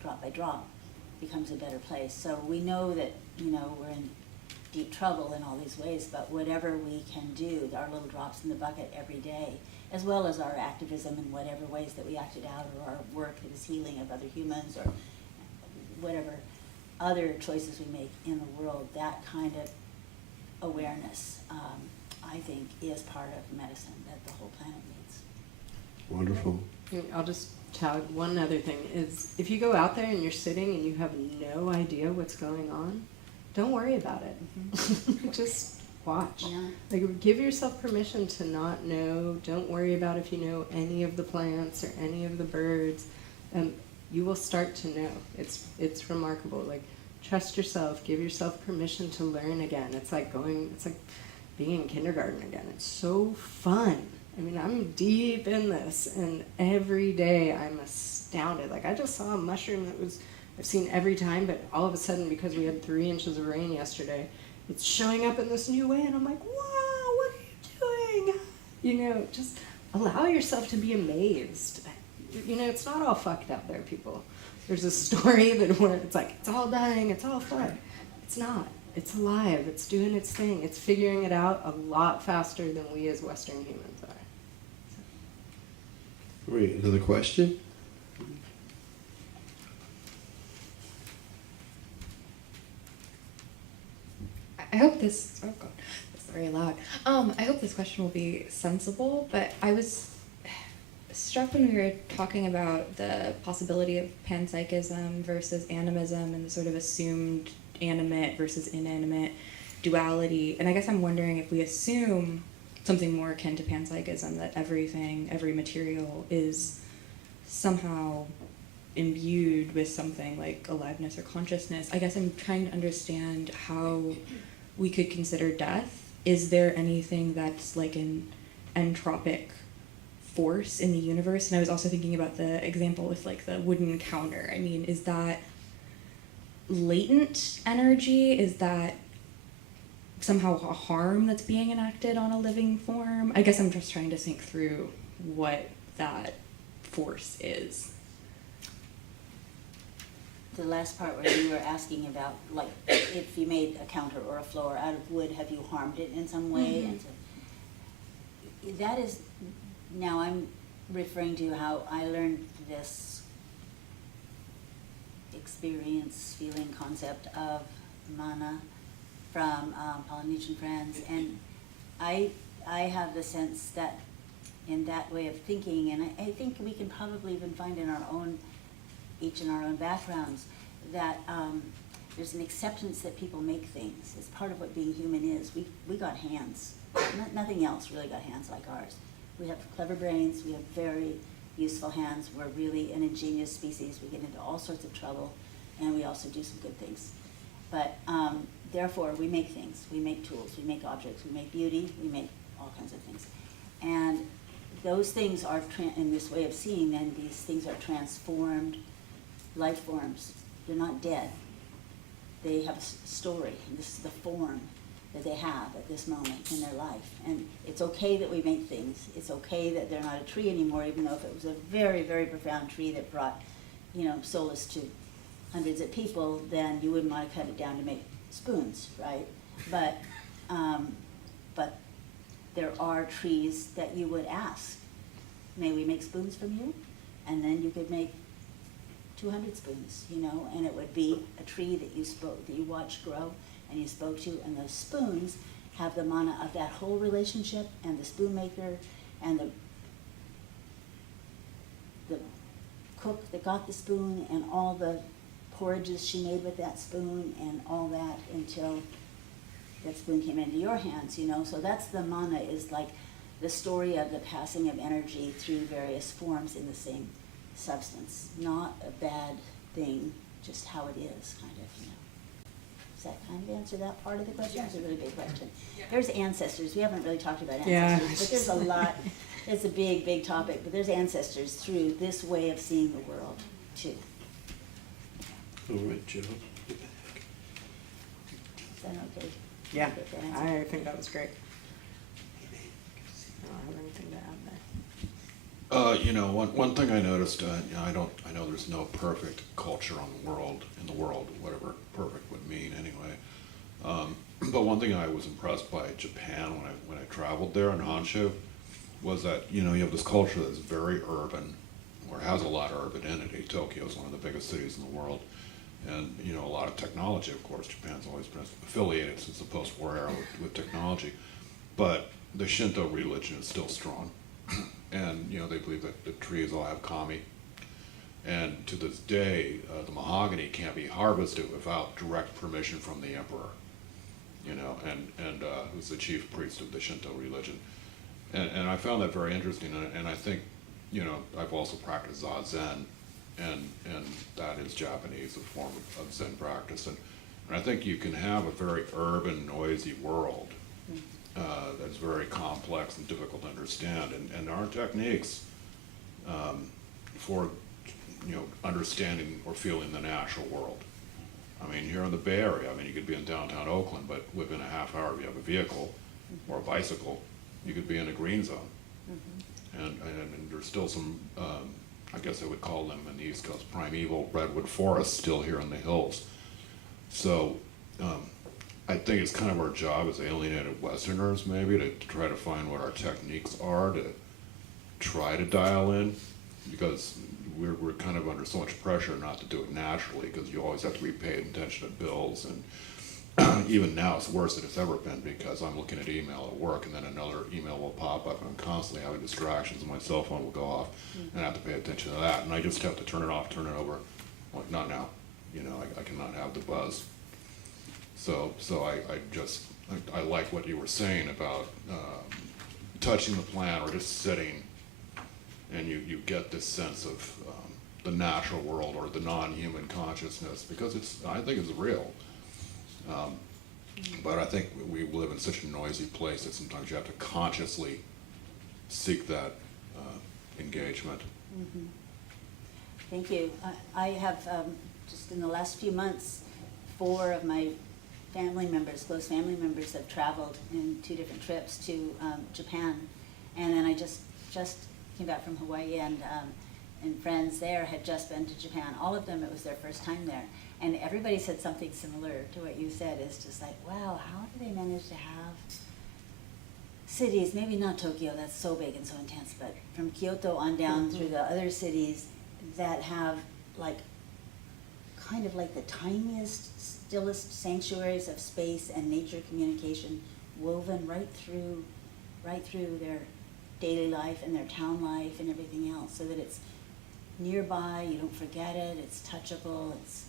drop by drop, becomes a better place. So we know that, you know, we're in deep trouble in all these ways, but whatever we can do, our little drops in the bucket every day, as well as our activism in whatever ways that we acted out, or our work that is healing of other humans, or whatever other choices we make in the world, that kind of awareness, I think, is part of medicine that the whole planet needs. Wonderful. I'll just tell one other thing, is if you go out there and you're sitting and you have no idea what's going on, don't worry about it. Mm-hmm. Just watch. Yeah. Like, give yourself permission to not know. Don't worry about if you know any of the plants or any of the birds. You will start to know. It's remarkable. Like, trust yourself. Give yourself permission to learn again. It's like being in kindergarten again. It's so fun. I mean, I'm deep in this, and every day I'm astounded. Like, I just saw a mushroom that I've seen every time, but all of a sudden, because we had 3 inches of rain yesterday, it's showing up in this new way, and I'm like, wow, what are you doing? You know, just allow yourself to be amazed. You know, it's not all fucked up there, people. There's a story that where it's like, it's all dying, it's all fucked. It's not. It's alive. It's doing its thing. It's figuring it out a lot faster than we as Western humans are. Great, another question? I hope this, oh god, that's very loud. I hope this question will be sensible, but I was struck when we were talking about the possibility of panpsychism versus animism and the sort of assumed animate versus inanimate duality. And I guess I'm wondering if we assume something more akin to panpsychism, that everything, every material is somehow imbued with something like aliveness or consciousness. I guess I'm trying to understand how we could consider death. Is there anything that's like an entropic force in the universe? And I was also thinking about the example with like the wooden counter. I mean, is that latent energy? Is that somehow a harm that's being enacted on a living form? I guess I'm just trying to think through what that force is. The last part where you were asking about, like, if you made a counter or a floor out of wood, have you harmed it in some way? Mm-hmm. And so, that is, now I'm referring to how I learned this experience, feeling, concept of mana from Polynesian friends, and I have the sense that in that way of thinking, and I think we can probably even find in our own, each in our own backgrounds, that there's an acceptance that people make things. It's part of what being human is. We got hands. Nothing else really got hands like ours. We have clever brains, we have very useful hands, we're really an ingenious species, we get into all sorts of trouble, and we also do some good things. But therefore, we make things, we make tools, we make objects, we make beauty, we make all kinds of things. And those things are, in this way of seeing, then these things are transformed life forms. They're not dead. They have a story, and this is the form that they have at this moment in their life. And it's okay that we make things. It's okay that they're not a tree anymore, even though if it was a very, very profound tree that brought, solace to hundreds of people, then you wouldn't want to cut it down to make spoons, right? But there are trees that you would ask, may we make spoons from you? And then you could make 200 spoons, and it would be a tree that you watched grow and you spoke to, and those spoons have the mana of that whole relationship, and the spoon maker and the cook that got the spoon, and all the porridges she made with that spoon, and all that until that spoon came into your hands, So that's the mana, is like the story of the passing of energy through various forms in the same substance. Not a bad thing, just how it is, kind of, Does that kind of answer that part of the question? It's a really big question. There's ancestors. We haven't really talked about ancestors, but there's a lot. It's a big, big topic, but there's ancestors through this way of seeing the world, too. All right, Joe. Is that okay? Yeah, Get that answer? I think that was great. I don't have anything to add there. One thing I noticed, I know there's no perfect culture in the world, whatever perfect would mean anyway. But one thing I was impressed by Japan when I traveled there in Honshu was that, you have this culture that's very urban, or has a lot of urbanity. Tokyo is one of the biggest cities in the world. And, a lot of technology, of course. Japan's always been affiliated since the post-war era with technology. But the Shinto religion is still strong. And, they believe that the trees all have kami. And to this day, the mahogany can't be harvested without direct permission from the emperor, and who's the chief priest of the Shinto religion. And I found that very interesting. And I think, I've also practiced Zazen, and that is Japanese, a form of Zen practice. And I think you can have a very urban, noisy world that's very complex and difficult to understand, and there aren't techniques for, you know, understanding or feeling the natural world. I mean, here in the Bay Area, I mean, you could be in downtown Oakland, but within a half hour, if you have a vehicle or a bicycle, you could be in a green zone. And there's still some, I guess I would call them in the East Coast, primeval redwood forests still here in the hills. So I think it's kind of our job as alienated Westerners maybe to try to find what our techniques are to try to dial in, because we're kind of under so much pressure not to do it naturally, because you always have to be paying attention to bills, and even now it's worse than it's ever been, because I'm looking at email at work and then another email will pop up and I'm constantly having distractions and my cell phone will go off and I have to pay attention to that, and I just have to turn it off, turn it over, like not now, you know, I cannot have the buzz. So I like what you were saying about touching the plant or just sitting, and you get this sense of the natural world or the non-human consciousness, because I think it's real. But I think we live in such a noisy place that sometimes you have to consciously seek that engagement. Thank you. I have, just in the last few months, 4 of my family members, close family members, have traveled in 2 different trips to Japan. And then I just came back from Hawaii, and friends there had just been to Japan. All of them, it was their first time there. And everybody said something similar to what you said. It's just like, wow, how do they manage to have cities, maybe not Tokyo, that's so big and so intense, but from Kyoto on down through the other cities that have like, kind of like the tiniest, stillest sanctuaries of space and nature communication woven right through their daily life and their town life and everything else, so that it's nearby, you don't forget it, it's touchable, it's,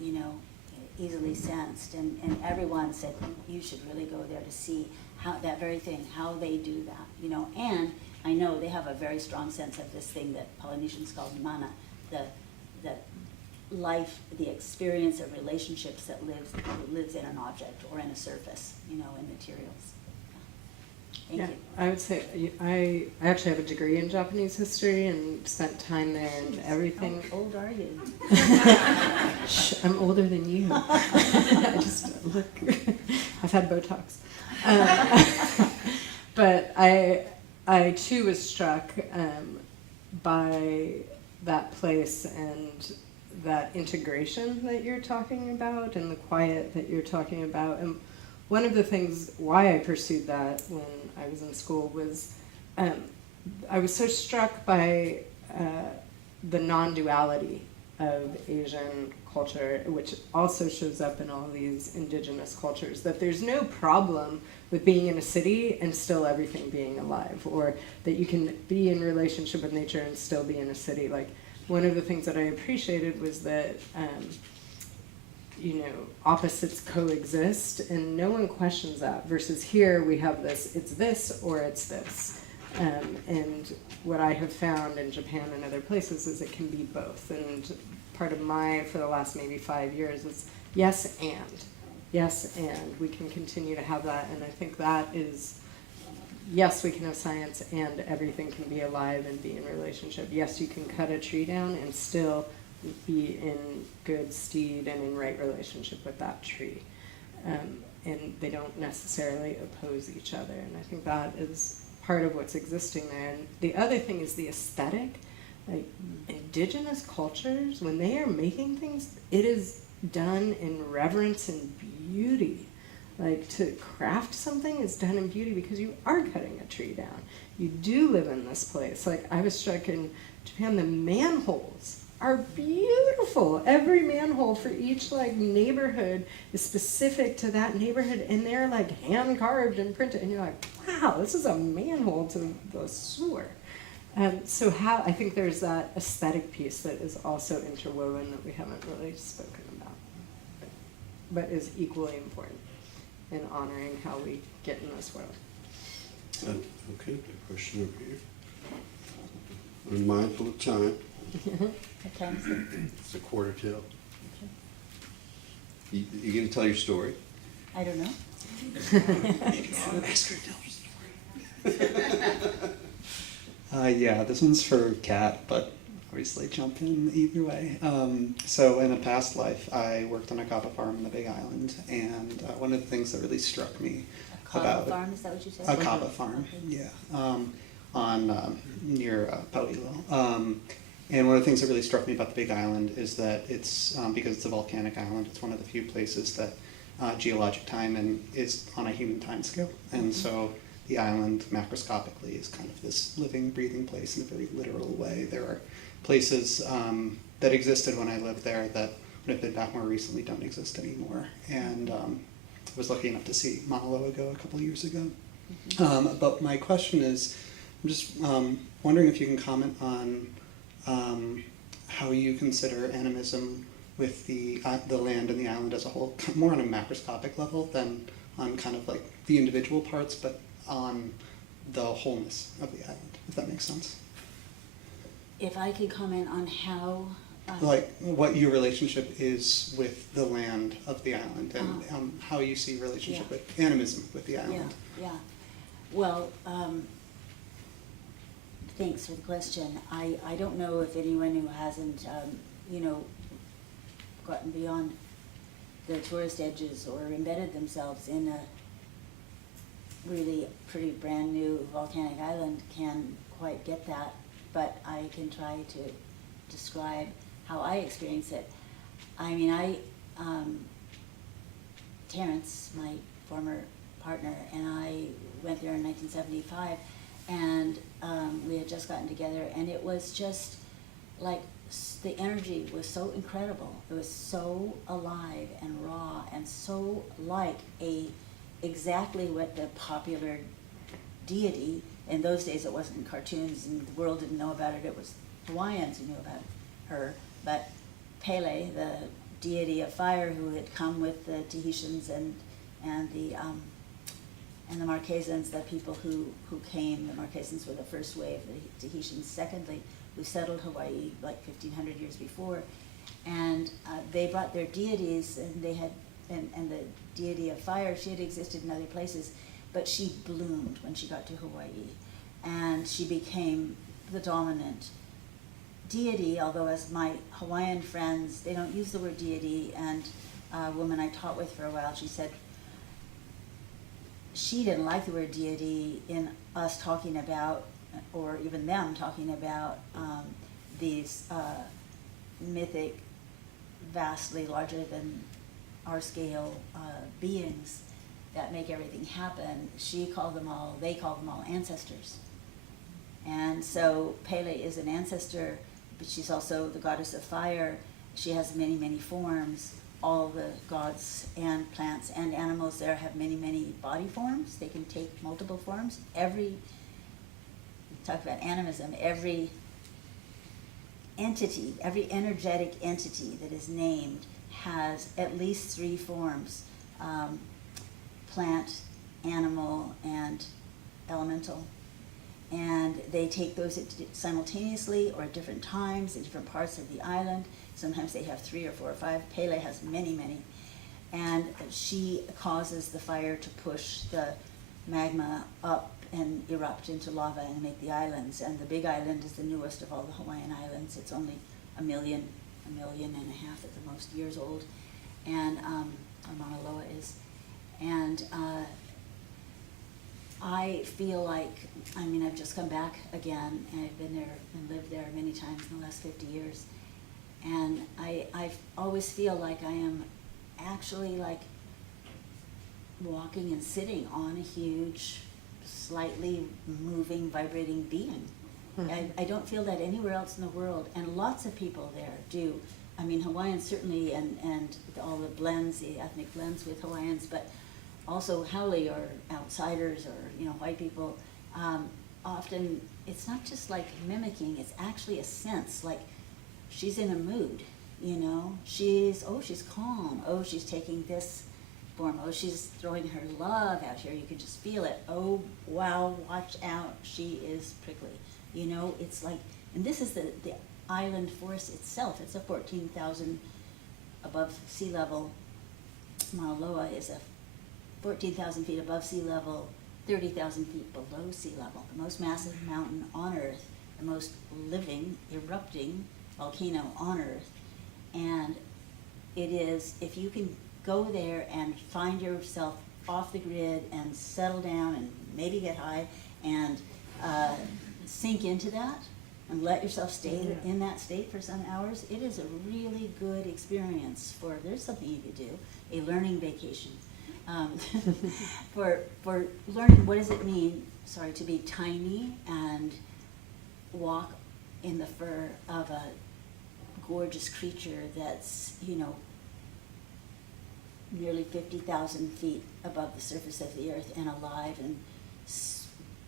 you know, easily sensed. And everyone said, you should really go there to see how that very thing, how they do that, you know. And I know they have a very strong sense of this thing that Polynesians call mana, the life, the experience of relationships that lives in an object or in a surface, you know, in materials. Thank you. I would say I actually have a degree in Japanese history and spent time there and everything. How old are you? Shh, I'm older than you. I just look. I've had Botox. But I too was struck by that place and that integration that you're talking about and the quiet that you're talking about. And one of the things why I pursued that when I was in school was I was so struck by the non-duality of Asian culture, which also shows up in all these indigenous cultures, that there's no problem with being in a city and still everything being alive, or that you can be in relationship with nature and still be in a city. Like, one of the things that I appreciated was that you know, opposites coexist and no one questions that, versus here we have this, it's this or it's this. And what I have found in Japan and other places is it can be both. And part of for the last maybe 5 years is yes and we can continue to have that. And I think that is, yes, we can have science and everything can be alive and be in relationship. Yes, you can cut a tree down and still be in good stead and in right relationship with that tree. And they don't necessarily oppose each other. And I think that is part of what's existing there. And the other thing is the aesthetic. Like, indigenous cultures, when they are making things, it is done in reverence and beauty. Like, to craft something is done in beauty because you are cutting a tree down. You do live in this place. Like, I was struck in Japan, the manholes are beautiful. Every manhole for each like neighborhood is specific to that neighborhood, and they're like hand carved and printed, and you're like, wow, this is a manhole to the sewer. So I think there's that aesthetic piece that is also interwoven that we haven't really spoken about, but is equally important in honoring how we get in this world. Okay, a question over here. I'm mindful of time. What time is it? It's 1:45. Okay. You gonna tell your story? I don't know. Yeah, this one's for Kat, but obviously jump in either way. So in a past life, I worked on a kava farm in the Big Island, and one of the things that really struck me about Farm, is that what you said? a kava farm, yeah, on near Pauilo. And one of the things that really struck me about the Big Island is that it's, because it's a volcanic island, it's one of the few places that geologic time is on a human time scale. And so the island macroscopically is kind of this living, breathing place in a very literal way. There are places that existed when I lived there that, when I've been back more recently, don't exist anymore. And I was lucky enough to see Mauna Loa go a couple of years ago. But my question is, I'm just wondering if you can comment on how you consider animism with the land and the island as a whole, more on a macroscopic level than on kind of like the individual parts, but on the wholeness of the island, if that makes sense. If I could comment on how... like what your relationship is with the land of the island, and how you see relationship with animism with the island. Yeah. Well, thanks for the question. I don't know if anyone who hasn't, gotten beyond the tourist edges or embedded themselves in a really pretty brand new volcanic island can quite get that, but I can try to describe how I experience it. I mean, Terrence, my former partner, and I went there in 1975, and we had just gotten together, and it was just like, the energy was so incredible. It was so alive and raw and so like exactly what the popular deity, in those days it wasn't cartoons and the world didn't know about it, it was Hawaiians who knew about her, but Pele, the deity of fire who had come with the Tahitians and the Marquesans, the people who came. The Marquesans were the first wave, the Tahitians secondly, who settled Hawaii like 1,500 years before, and they brought their deities, and they had, and the deity of fire, she had existed in other places, but she bloomed when she got to Hawaii, and she became the dominant deity, although as my Hawaiian friends, they don't use the word deity, and a woman I taught with for a while, she said she didn't like the word deity in us talking about, or even them talking about these mythic, vastly larger than our scale beings that make everything happen. They called them all ancestors. And so Pele is an ancestor, but she's also the goddess of fire. She has many, many forms. All the gods and plants and animals there have many, many body forms. They can take multiple forms. Talk about animism, every entity, every energetic entity that is named has at least 3 forms, plant, animal, and elemental. And they take those simultaneously or at different times in different parts of the island. Sometimes they have 3 or 4 or 5. Pele has many, many. And she causes the fire to push the magma up and erupt into lava and make the islands. And the Big Island is the newest of all the Hawaiian islands. It's only a million and a half at the most years old, and Mauna Loa is. And I feel like, I've just come back again, and I've been there and lived there many times in the last 50 years. And I always feel like I am actually like walking and sitting on a huge, slightly moving, vibrating being. I don't feel that anywhere else in the world, and lots of people there do. Hawaiians certainly, and all the blends, the ethnic blends with Hawaiians, but also haole or outsiders or white people. Often it's not just like mimicking; it's actually a sense like she's in a mood. She's calm. Oh, she's taking this form. Oh, she's throwing her love out here. You can just feel it. Oh, wow, watch out. She is prickly. It's like, and this is the island force itself. It's a 14,000 above sea level. Mauna Loa is a 14,000 feet above sea level, 30,000 feet below sea level, the most massive mountain on Earth, the most living, erupting volcano on Earth. And it is, if you can go there and find yourself off the grid and settle down and maybe get high and sink into that and let yourself stay in that state for some hours, it is a really good experience for, there's something you could do, a learning vacation. For learning, what does it mean, to be tiny and walk in the fur of a gorgeous creature that's, nearly 50,000 feet above the surface of the earth and alive and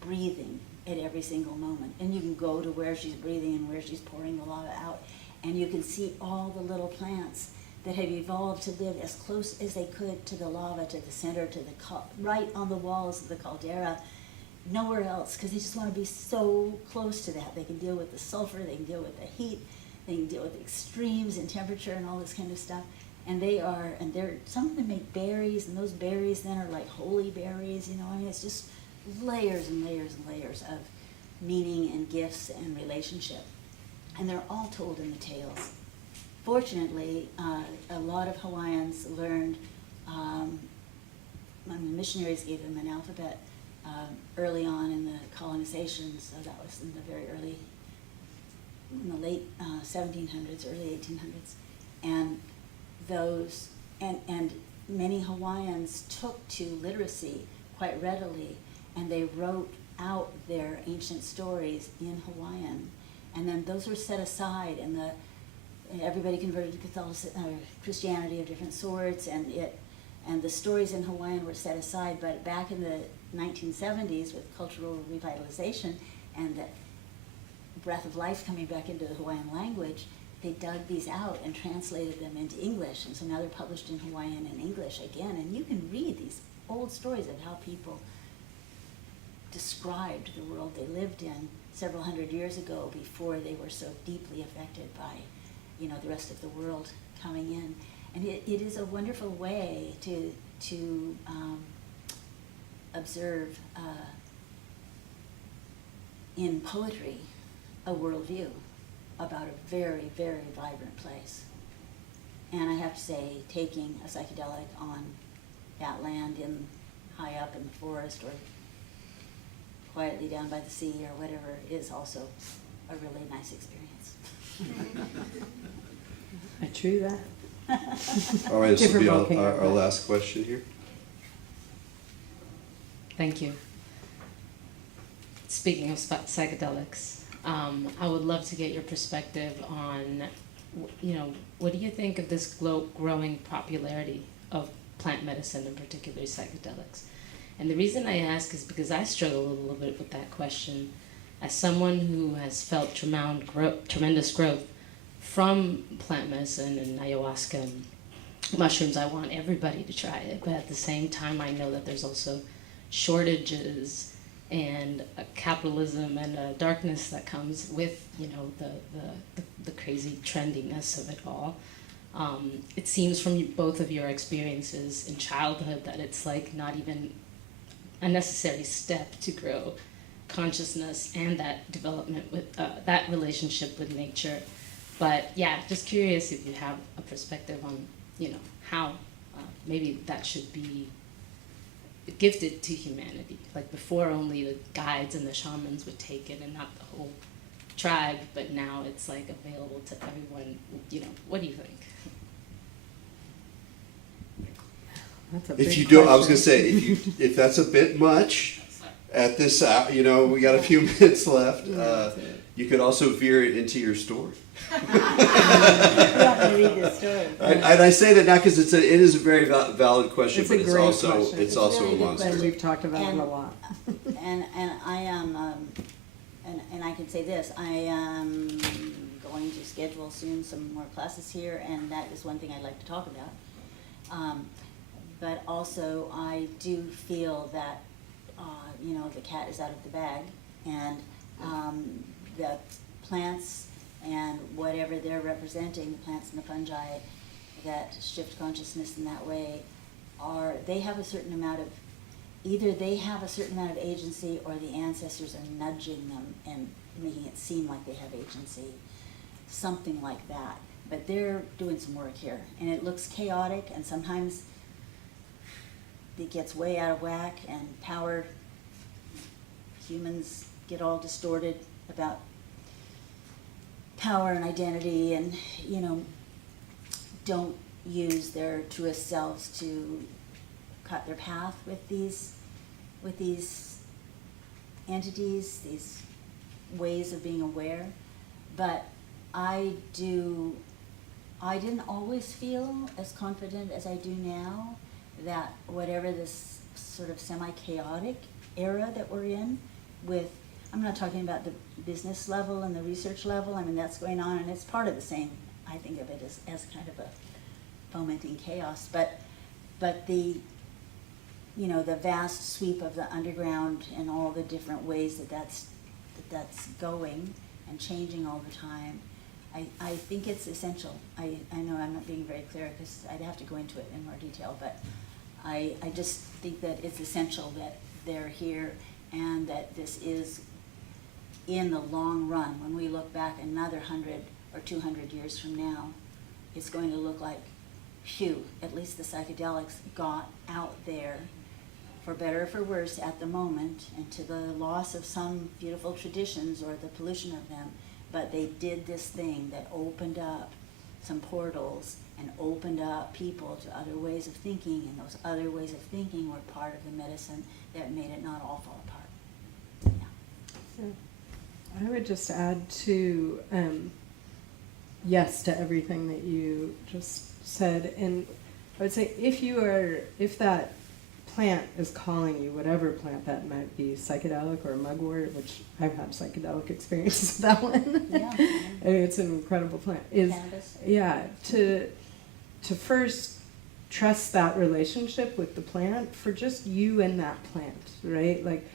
breathing at every single moment. And you can go to where she's breathing and where she's pouring the lava out, and you can see all the little plants that have evolved to live as close as they could to the lava, to the center, to the right on the walls of the caldera, nowhere else, because they just want to be so close to that. They can deal with the sulfur, they can deal with the heat, they can deal with the extremes in temperature and all this kind of stuff. And some of them make berries, and those berries then are like holy berries, it's just layers and layers and layers of meaning and gifts and relationship. And they're all told in the tales. Fortunately, a lot of Hawaiians learned, missionaries gave them an alphabet early on in the colonization, so that was in the late 1700s, early 1800s. And and many Hawaiians took to literacy quite readily, and they wrote out their ancient stories in Hawaiian. And then those were set aside, and everybody converted to Christianity of different sorts, and the stories in Hawaiian were set aside. But back in the 1970s, with cultural revitalization and the breath of life coming back into the Hawaiian language, they dug these out and translated them into English, and so now they're published in Hawaiian and English again. And you can read these old stories of how people described the world they lived in several hundred years ago, before they were so deeply affected by, the rest of the world coming in. And it is a wonderful way to observe in poetry a worldview about a very, very vibrant place. And I have to say, taking a psychedelic on that land high up in the forest, or quietly down by the sea, or whatever, is also a really nice experience. I true that. All right, this will be Different our last question here. Thank you. Speaking of psychedelics, I would love to get your perspective on, what do you think of this growing popularity of plant medicine, and particularly psychedelics? And the reason I ask is because I struggle a little bit with that question. As someone who has felt tremendous growth from plant medicine and ayahuasca and mushrooms, I want everybody to try it. But at the same time, I know that there's also shortages and a capitalism and a darkness that comes with, the crazy trendiness of it all. It seems from both of your experiences in childhood that it's like not even a necessary step to grow consciousness and that development with that relationship with nature. But yeah, just curious if you have a perspective on, how maybe that should be gifted to humanity. Like before, only the guides and the shamans would take it and not the whole tribe, but now it's like available to everyone. What do you think? That's a If big you don't, I was question. going to say, if that's a bit much at this, we got a few minutes left. You could also veer it into your story. You want me to read this story? And I say that not because it is a very valid question, It's but a it's great also question. it's It's a also really a good long question. And story. we've talked about it a lot. And I am, and I can say this, I am going to schedule soon some more classes here, and that is one thing I'd like to talk about. But also, I do feel that, the cat is out of the bag, and the plants and whatever they're representing, the plants and the fungi that shift consciousness in that way, are that they have a certain amount of, either they have a certain amount of agency or the ancestors are nudging them and making it seem like they have agency, something like that. But they're doing some work here, and it looks chaotic, and sometimes it gets way out of whack, and humans get all distorted about power and identity, and, you know, don't use their truest selves to cut their path with these entities, these ways of being aware. But I didn't always feel as confident as I do now that whatever this sort of semi-chaotic era that we're in with, I'm not talking about the business level and the research level, I mean, that's going on, and it's part of the same, I think of it as kind of a fomenting chaos, but the, you know, the vast sweep of the underground and all the different ways that's going and changing all the time, I think it's essential. I know I'm not being very clear because I'd have to go into it in more detail, but I just think that it's essential that they're here, and that this is, in the long run, when we look back another 100 or 200 years from now, it's going to look like, phew, at least the psychedelics got out there, for better or for worse at the moment, and to the loss of some beautiful traditions or the pollution of them, but they did this thing that opened up some portals and opened up people to other ways of thinking, and those other ways of thinking were part of the medicine that made it not all fall apart. Yeah. I would just add to yes to everything that you just said, and I would say if that plant is calling you, whatever plant that might be, psychedelic or mugwort, which I've had psychedelic experiences with that one. Yeah. I mean, it's an incredible plant. Cannabis. Yeah, to first trust that relationship with the plant for just you and that plant, right? Like,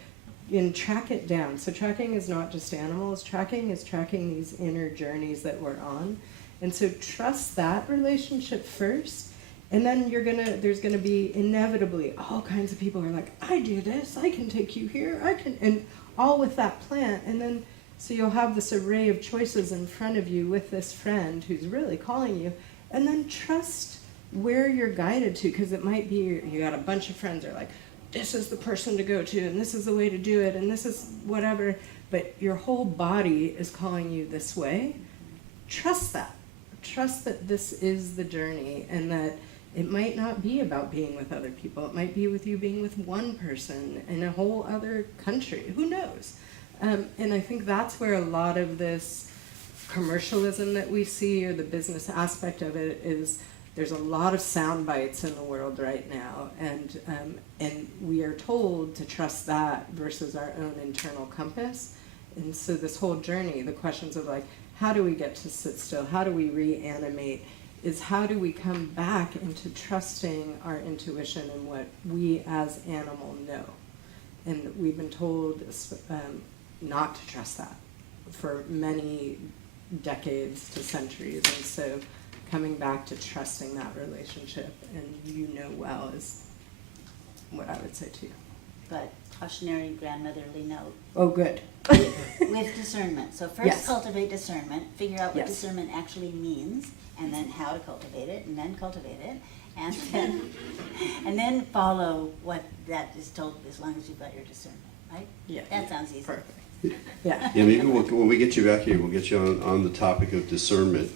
and track it down. So tracking is not just animals. Tracking is tracking these inner journeys that we're on. And so trust that relationship first. And then there's gonna be inevitably all kinds of people who are like, I do this, I can take you here, and all with that plant. And then, so you'll have this array of choices in front of you with this friend who's really calling you. And then trust where you're guided to, because it might be you got a bunch of friends who are like, this is the person to go to, and this is the way to do it, and this is whatever, but your whole body is calling you this way. Trust that. Trust that this is the journey, and that it might not be about being with other people. It might be with you being with one person in a whole other country. Who knows? And I think that's where a lot of this commercialism that we see, or the business aspect of it, is there's a lot of sound bites in the world right now, and we are told to trust that versus our own internal compass. And so this whole journey, the questions of like, how do we get to sit still? How do we reanimate? Is how do we come back into trusting our intuition and what we as animal know? And we've been told not to trust that for many decades to centuries. And so coming back to trusting that relationship, and you know well, is what I would say to you. But cautionary grandmotherly note. Oh, good. With discernment. So first Yes. cultivate discernment, figure out what Yes. discernment actually means, and then how to cultivate it, and then follow what that is told, as long as you've got your discernment, right? Yeah. That sounds easy. Perfect. Yeah. Yeah, maybe when we get you back here, we'll get you on the topic of discernment.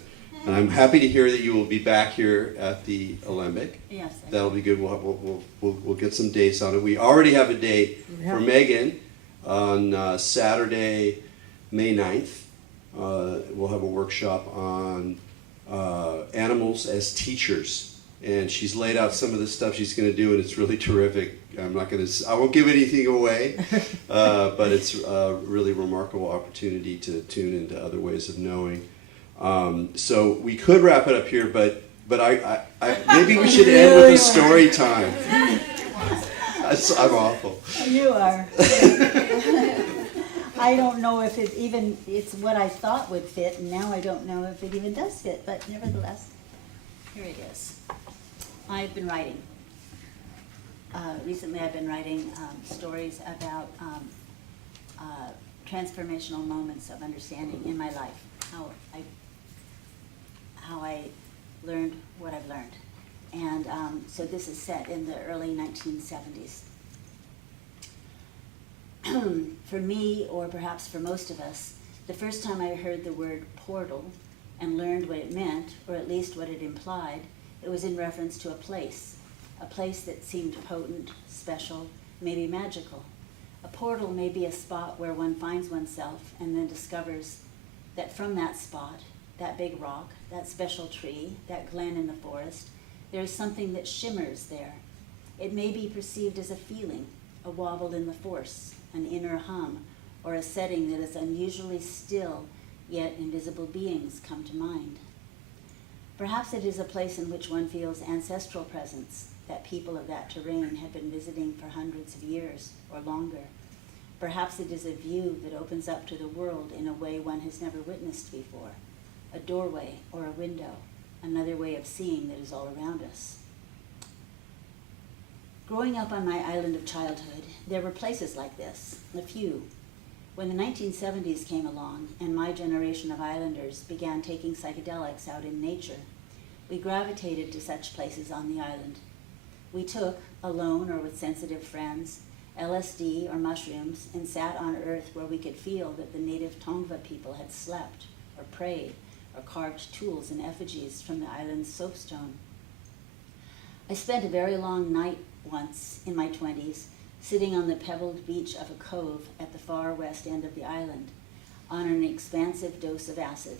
And I'm happy to hear that you will be back here at the Alembic. Yes. That'll be good. We'll get some dates on it. We already have a date for Megan on Saturday, May 9th. We'll have a workshop on animals as teachers. And she's laid out some of the stuff she's going to do, and it's really terrific. I won't give anything away, but it's a really remarkable opportunity to tune into other ways of knowing. So we could wrap it up here, but I maybe we should end with a story time. I'm awful. You are. I don't know if it's what I thought would fit, and now I don't know if it even does fit, but nevertheless, here it is. I've been writing. recently I've been writing stories about transformational moments of understanding in my life, how I learned what I've learned. And so this is set in the early 1970s. For me, or perhaps for most of us, the first time I heard the word portal and learned what it meant, or at least what it implied, it was in reference to a place that seemed potent, special, maybe magical. A portal may be a spot where one finds oneself and then discovers that from that spot, that big rock, that special tree, that glen in the forest, there is something that shimmers there. It may be perceived as a feeling, a wobble in the force, an inner hum, or a setting that is unusually still, yet invisible beings come to mind. Perhaps it is a place in which one feels ancestral presence, that people of that terrain have been visiting for hundreds of years or longer. Perhaps it is a view that opens up to the world in a way one has never witnessed before, a doorway or a window, another way of seeing that is all around us. Growing up on my island of childhood, there were places like this, a few. When the 1970s came along and my generation of islanders began taking psychedelics out in nature, we gravitated to such places on the island. We took, alone or with sensitive friends, LSD or mushrooms and sat on earth where we could feel that the native Tongva people had slept or prayed or carved tools and effigies from the island's soapstone. I spent a very long night once in my 20s sitting on the pebbled beach of a cove at the far west end of the island on an expansive dose of acid.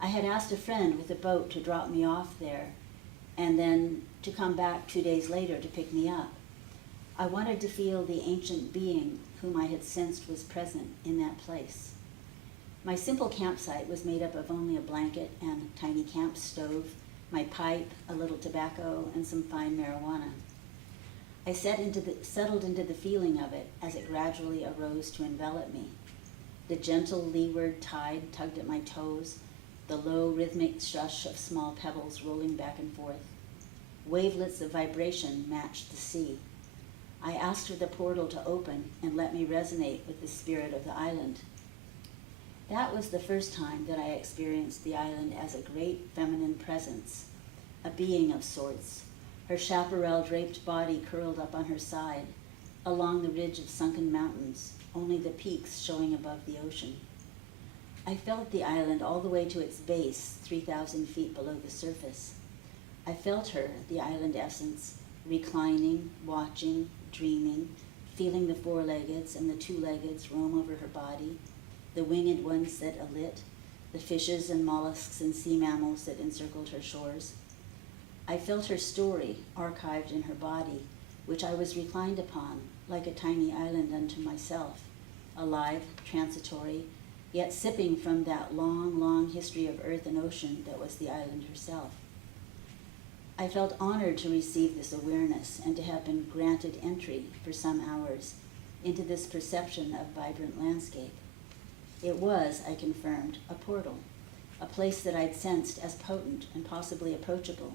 I had asked a friend with a boat to drop me off there and then to come back 2 days later to pick me up. I wanted to feel the ancient being whom I had sensed was present in that place. My simple campsite was made up of only a blanket and tiny camp stove, my pipe, a little tobacco, and some fine marijuana. I settled into the feeling of it as it gradually arose to envelop me. The gentle leeward tide tugged at my toes, the low rhythmic shush of small pebbles rolling back and forth. Wavelets of vibration matched the sea. I asked for the portal to open and let me resonate with the spirit of the island. That was the first time that I experienced the island as a great feminine presence, a being of sorts, her chaparral-draped body curled up on her side, along the ridge of sunken mountains, only the peaks showing above the ocean. I felt the island all the way to its base, 3,000 feet below the surface. I felt her, the island essence, reclining, watching, dreaming, feeling the four-leggeds and the two-leggeds roam over her body, the winged ones that alit, the fishes and mollusks and sea mammals that encircled her shores. I felt her story archived in her body, which I was reclined upon, like a tiny island unto myself, alive, transitory, yet sipping from that long, long history of earth and ocean that was the island herself. I felt honored to receive this awareness and to have been granted entry for some hours into this perception of vibrant landscape. It was, I confirmed, a portal, a place that I'd sensed as potent and possibly approachable,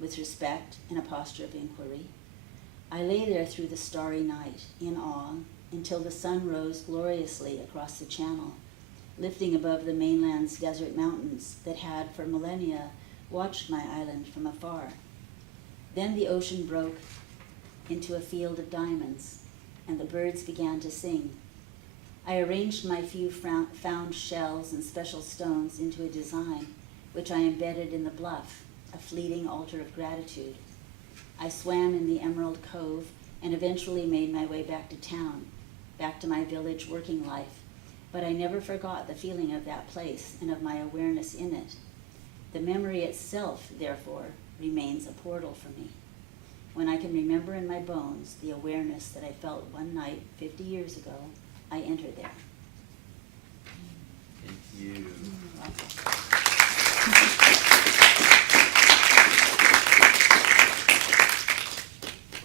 with respect and a posture of inquiry. I lay there through the starry night, in awe, until the sun rose gloriously across the channel, lifting above the mainland's desert mountains that had, for millennia, watched my island from afar. Then the ocean broke into a field of diamonds, and the birds began to sing. I arranged my few found shells and special stones into a design, which I embedded in the bluff, a fleeting altar of gratitude. I swam in the Emerald Cove and eventually made my way back to town, back to my village working life, but I never forgot the feeling of that place and of my awareness in it. The memory itself, therefore, remains a portal for me. When I can remember in my bones the awareness that I felt one night 50 years ago, I entered there. Thank you.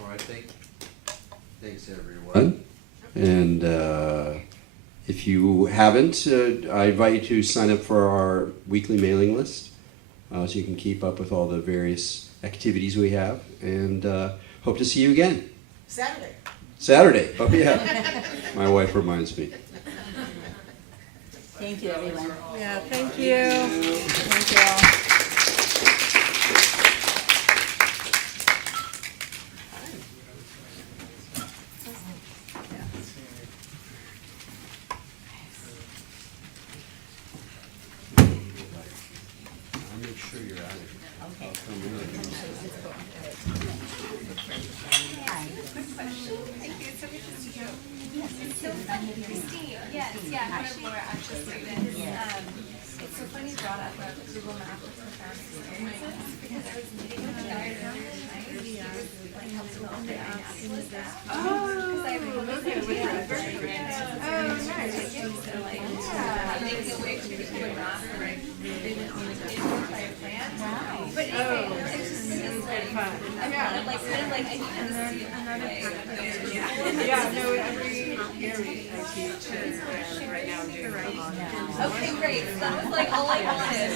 All right, thanks everyone. And if you haven't, I invite you to sign up for our weekly mailing list so you can keep up with all the various activities we have. And hope to see you again. Saturday. Saturday, oh yeah. My wife reminds me. Thank you, everyone. Yeah, thank you. Thank you all. I'll make sure you're out of here. Okay. I'll come in and- Hi. Christine, yes, yeah, one of Laura Ash's students. It's so funny you brought up Google Maps for profound experiences because I was meeting with a guy earlier tonight. He like helped to open the app because I have a very random. Oh, nice. So like making a way for people to not like they didn't on the entire plan. But anyway, it's just like fun. Yeah, like kind of like I need to see another Yeah, no, every area I teach is right now doing okay, great. So that was like all I wanted.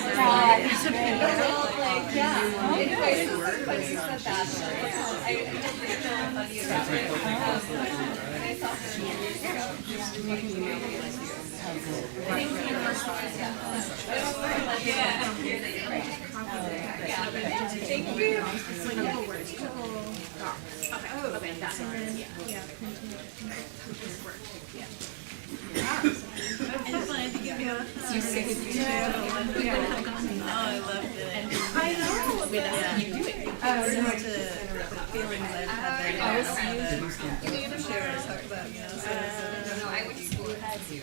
Like, yeah. Anyway, it's so funny you said that. I just think it's really funny about it. I saw her years ago. I think Universal is, thank you. It's like little words. Oh, okay, that's it. Yeah, printing it. It's fun to give you a You say it too. we wouldn't have gone. Oh, I loved it. I know. Without you do it. The feelings I've had there. I was you can share or talk about, you know. No, I went to school with that too.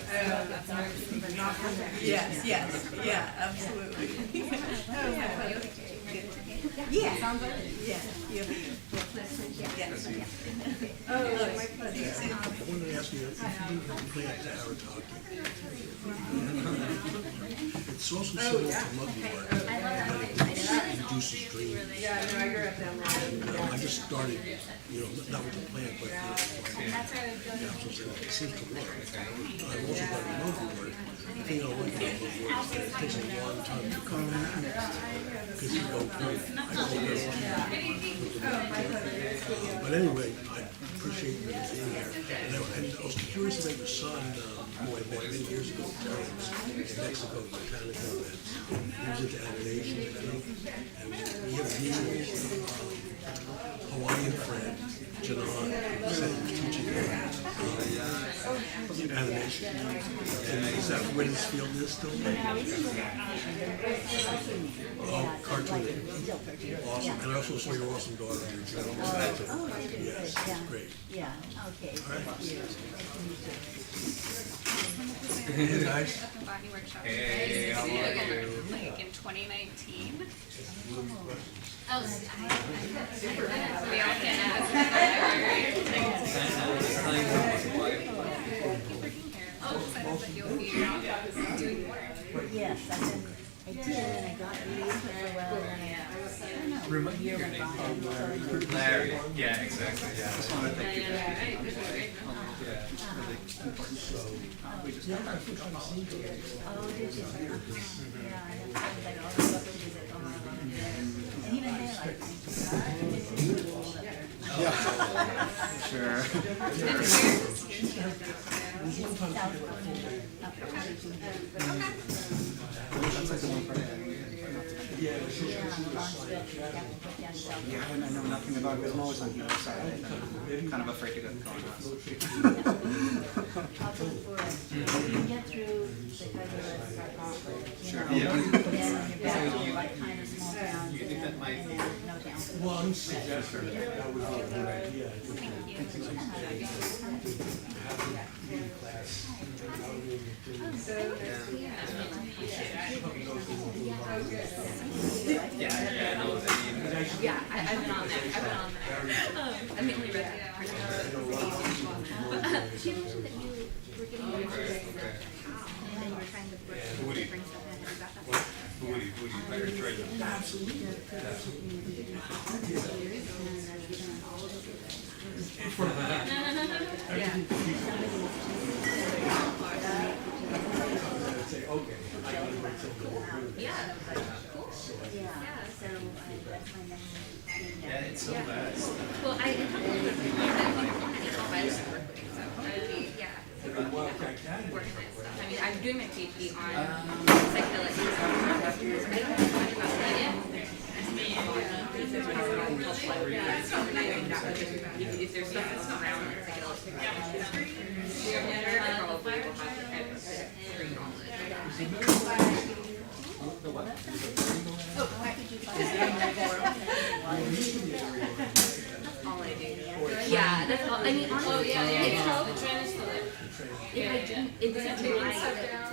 Yes, yes, yeah, absolutely. Yeah. Yeah. Yes. Oh, my pleasure. I wanted to ask you if you didn't plant our talking. It's also similar to mugwort, but it reduces dreams. Yeah, no, I grew up down there. I just started, not with the plant, but it seems to work. I've also got mugwort. The thing I like about mugwort is that it takes a long time to come because you don't plant. But anyway, I appreciate you being here. And I was curious about your son, who I met many years ago, Terrence, in Mexico, Botanical Dimensions. He was into animation, I think. And we have a mutual Hawaiian friend, Janan, who said he was teaching animation. And is that where this field is still? Oh, cartooning. Awesome. And I also saw your awesome daughter. Yes, it's great. Yeah, okay. All right. Hey guys. Botany workshop. Hey, how are you? Like in 2019. Oh, we all can ask. Oh, excited that you'll be doing more. Yes, I did, and I got leave for a while, and I don't know, a year went by. Larry, yeah, exactly, yeah. I just want to thank you. Oh, did you? Yeah, I have friends like all the stuff to visit on my own. And even they like, Yeah. Sure. That's like the one part. Yeah, I know nothing about it. I'm always on the other side. I'm kind of afraid to go on. you can get through the Sure. and then you're back to like kind of small towns and then no towns. Well, I'm suggesting that would be a good idea. Yeah, I've been on there. I mainly read it. She mentioned that you were getting ready for this, and then you were trying to bring stuff in, and got that. Yeah, it's so fast. Well, I if there's stuff that's not around, it's like it'll pick up history, probably will have the head of history knowledge. Oh, why did you buy it? That's all I do. Yeah, that's all. I mean, honestly, it's all. If I didn't, it doesn't take my,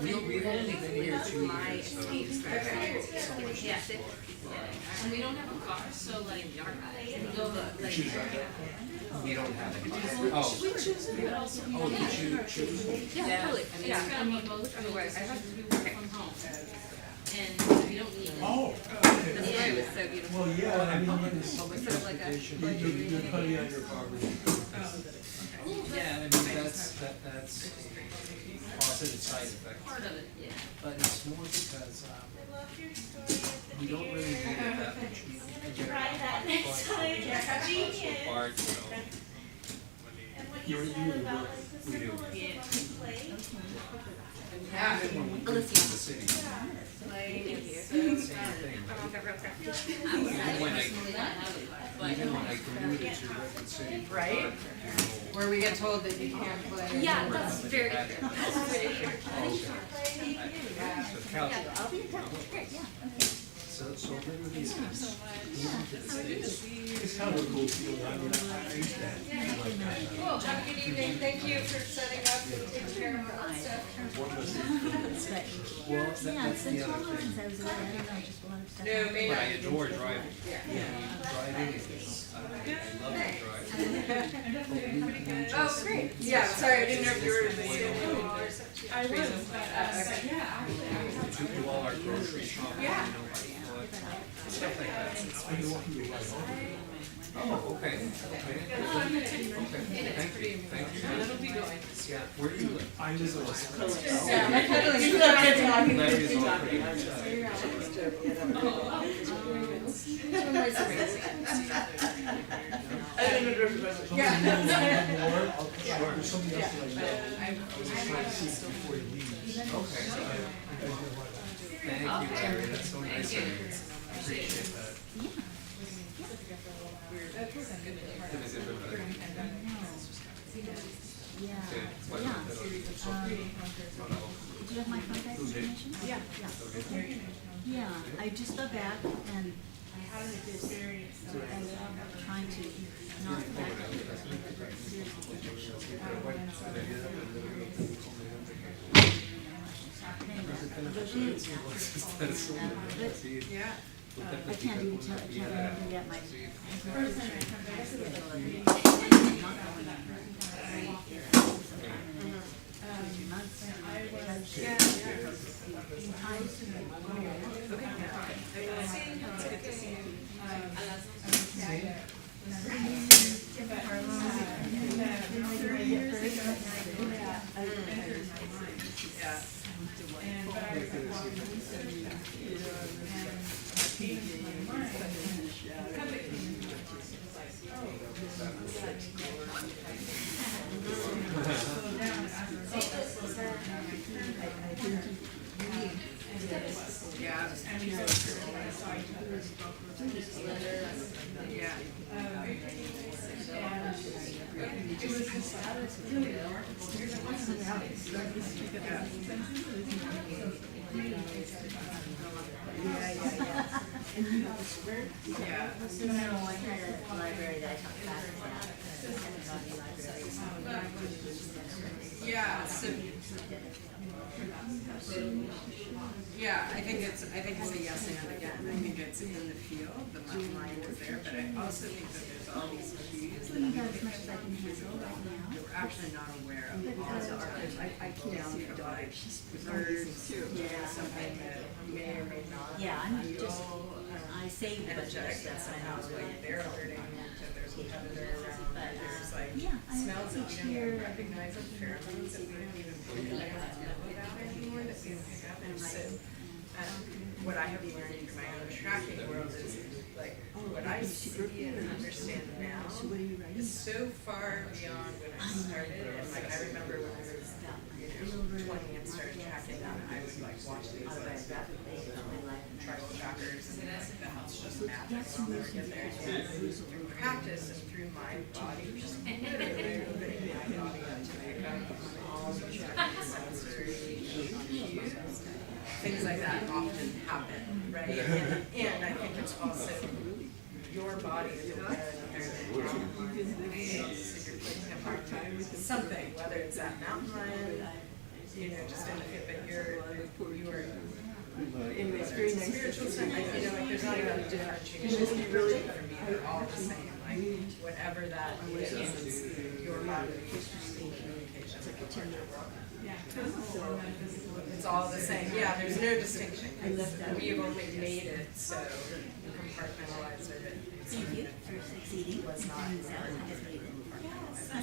We've only been here 2 my years, so. escape strategy. Yeah. And we don't have a car, so like, we go like. We don't have it. Oh. Oh, did you choose? Yeah, totally. I mean, I mean, most otherwise, I have to do work from home. And we don't need. Oh, That's okay. why it was so beautiful. Well, yeah, I mean, there's so much Sort of like a- transportation. You're cutting out your carbon. Yeah, I mean, that's positive side effect. Part of it, yeah. But it's more because, we don't really need it that much. We get so far, so. You're work. We do. Yeah. When we Unless live in the city, same thing, right? Even when I commuted to Redwood City. Right? Where we get told that you can't play. Yeah, that's very true. That's very true. So Cal, I'll be in touch. Great, yeah, okay. so Redwood is, moving to the States. It's kind of a cool feeling. I mean, I used to have like that. Cool, have a good evening, thank you for setting up and taking care of all that stuff. One of us Well, Yeah, that's it's the been other 12 months thing. since I was away. I don't know, just a lot of stuff. No, maybe But not. I adore driving. Driving is, I love to drive. Oh, great. Yeah, sorry, I didn't know if you were standing or something. I was, To do all our grocery shopping, Yeah. stuff like that. I know who you like. Oh, okay, okay, thank you. Yeah, where do you live? I live in West Coast. Yeah, my cuddling sister started talking. That is all pretty much. Yeah. There's something else that I was trying to see before you leave. Okay. Thank you, Larry, that's so nice of you. Appreciate that. Did you have my contact information? Yeah. Yeah, I just got back and I had an experience. I'm trying to not I can't even tell, I can't remember yet my Yeah, I think it's a yes and again. I think it's in the field, the mind is there, but I also think that there's all these cues that we're actually not aware of all the time. I keep down for like birds, something that may or may not. Yeah, I'm just, I say energetic, that's somehow like they're alerting that there's a predator around, but there's like smells that we don't recognize, and pheromones that we don't even know about anymore, that we don't pick up. And so, what I have learned in my own tracking world is like what I see and understand now is so far beyond when I started. And like I remember when I was 20 and started tracking, and I would like watch these like tribal trackers, and the house just mapped. I'll never get there. practice and through my body, just literally opening my body up to pick up all the sensory cues, things like that often happen, right? And I think it's also your body is aware of something, whether it's that mountain lion, you know, just in the hip, but you are in the spiritual sense, like, you know, like there's not even a differentiation. Really, for me, they're all the same. Like whatever that is, your body communication. It's all the same. Yeah, there's no distinction. We have only made it so compartmentalized it. Was not.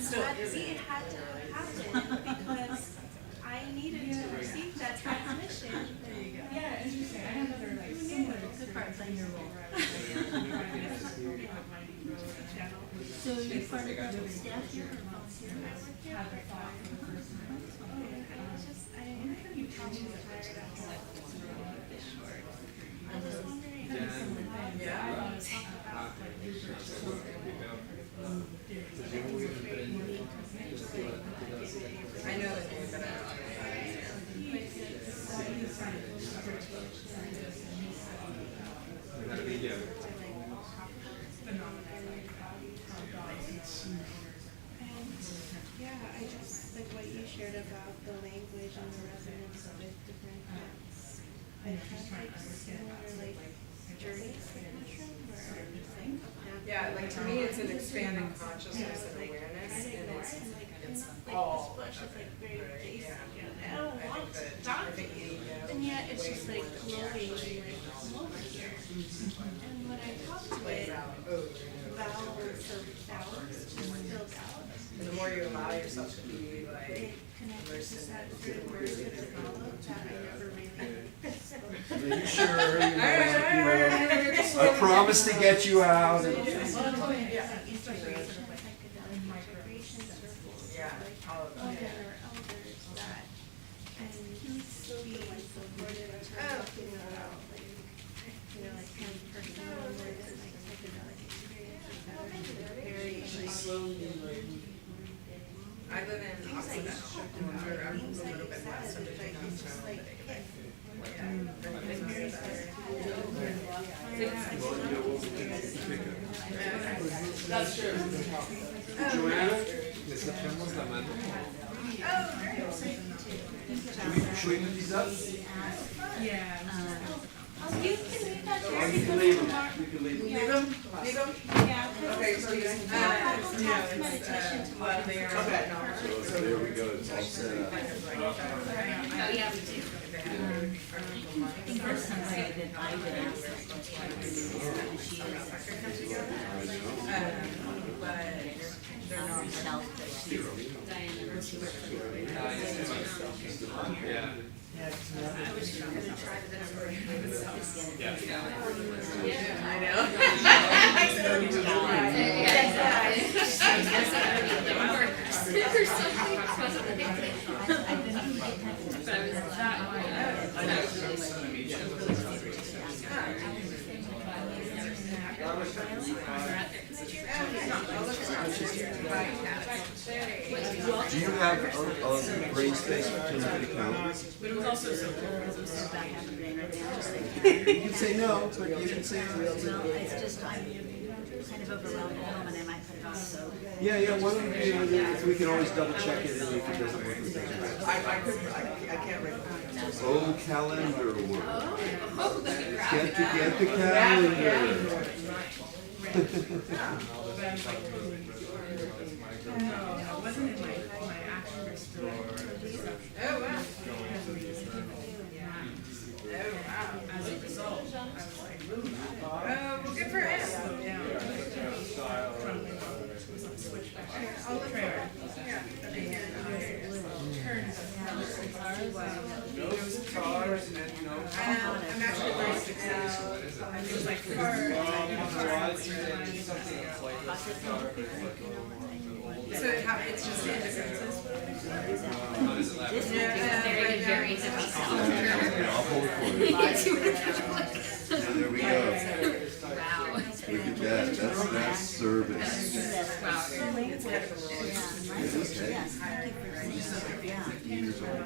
Still it had to happen because I needed to receive that transmission. There you go. Yeah, interesting. I have another like similar good part playing your role. So you're part of the staff here or volunteer? I work here. I was just, I didn't you tell me the tired after like this short. I was wondering if someone talk about like I know the name, but I don't know. Yeah, I just like what you shared about the language and the resonance with different plants. I had like similar like journeys with mushrooms where Yeah, like to me it's an expanding consciousness and awareness, and it's all this bush is like very basic. yeah. I don't want to stop it. And yet it's just like glowing like over here. And when I talked to it, vowels of vowels, still vowels. And the more you allow yourself to be like Connected to that third word that developed that I never really. Are you sure? I promise to get you out. I live in Occidental, or I'm a little bit west of the That's true. Joanna, ¿le aceptamos la mano? Should we put these up? Yeah. You can leave that there. You can leave them. You can leave them. Leave them? Leave them? Yeah. Okay, so you guys, meditation tomorrow. Okay. So there we go. It's all set up. Oh, yeah, we do. I think there's somebody that I would ask that question, and she is herself that she's I know. Do you have a brain space to look at a calendar? But it was also so You can say no, but you can say no. well, it's just, I'm kind of overwhelmed at home and I might put it on, so. Yeah, why don't we can always double check it and if it doesn't work with it. I can't read. Oh, calendar work. Get the calendar. Wasn't it my action restore? Oh, wow. Oh, wow. As a result, I was like, oh, well, good for him. Yeah. I'll look for it. Yeah. I'm actually very successful. It was like so it's just indifferences. Very heavy sound. I'll hold it for you. There we go. Wow. We can bet, that's service. Years old.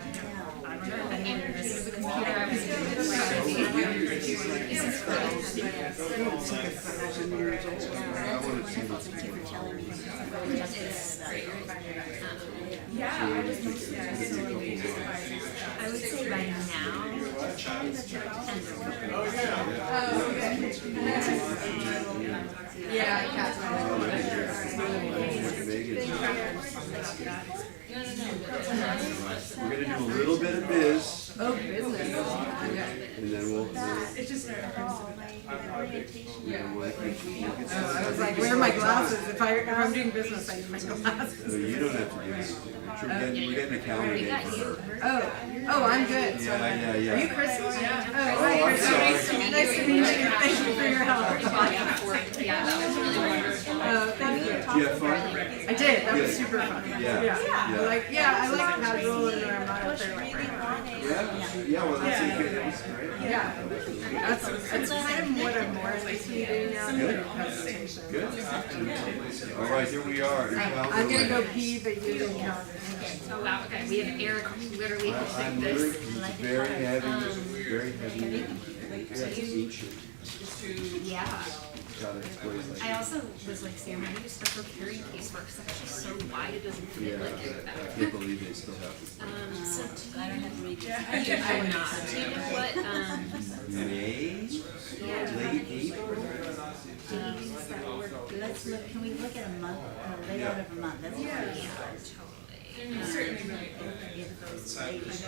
I would say right now, We're gonna do a little bit of biz. Oh, business. And then we'll. It's just my orientation. I was like, where are my glasses? If I'm doing business, I need my glasses. No, you don't have to do this. We're getting a calendar date for her. Oh, I'm good. Yeah. Are you Chris? Oh, Hi, I'm Chris. sorry. Nice to meet you. Thank you for your help. yeah, that was really wonderful. Thank you. Did you have fun? I did. That was super fun. Yeah. I like casual and I'm not up there like Yeah, well, that's okay. That was great. Yeah. That's kind of what I'm more interested in doing now. Good. Presentation. Good. All right, here we are. I'm gonna go pee, but you can count. Oh wow, okay, we have Eric who literally will take I'm this. very heavy, very heavy. Yeah, it's ancient. Yeah. Gotta explain like. I also was like, Sam, how do you start preparing casework? Because it's just so wide, it doesn't fit Yeah, like in that. I can't believe they still have this. So do you, I'm not. Do you know what, May? Late April? Days that work. Let's look, can we look at a month, layout of a month? That's yeah, totally. If those days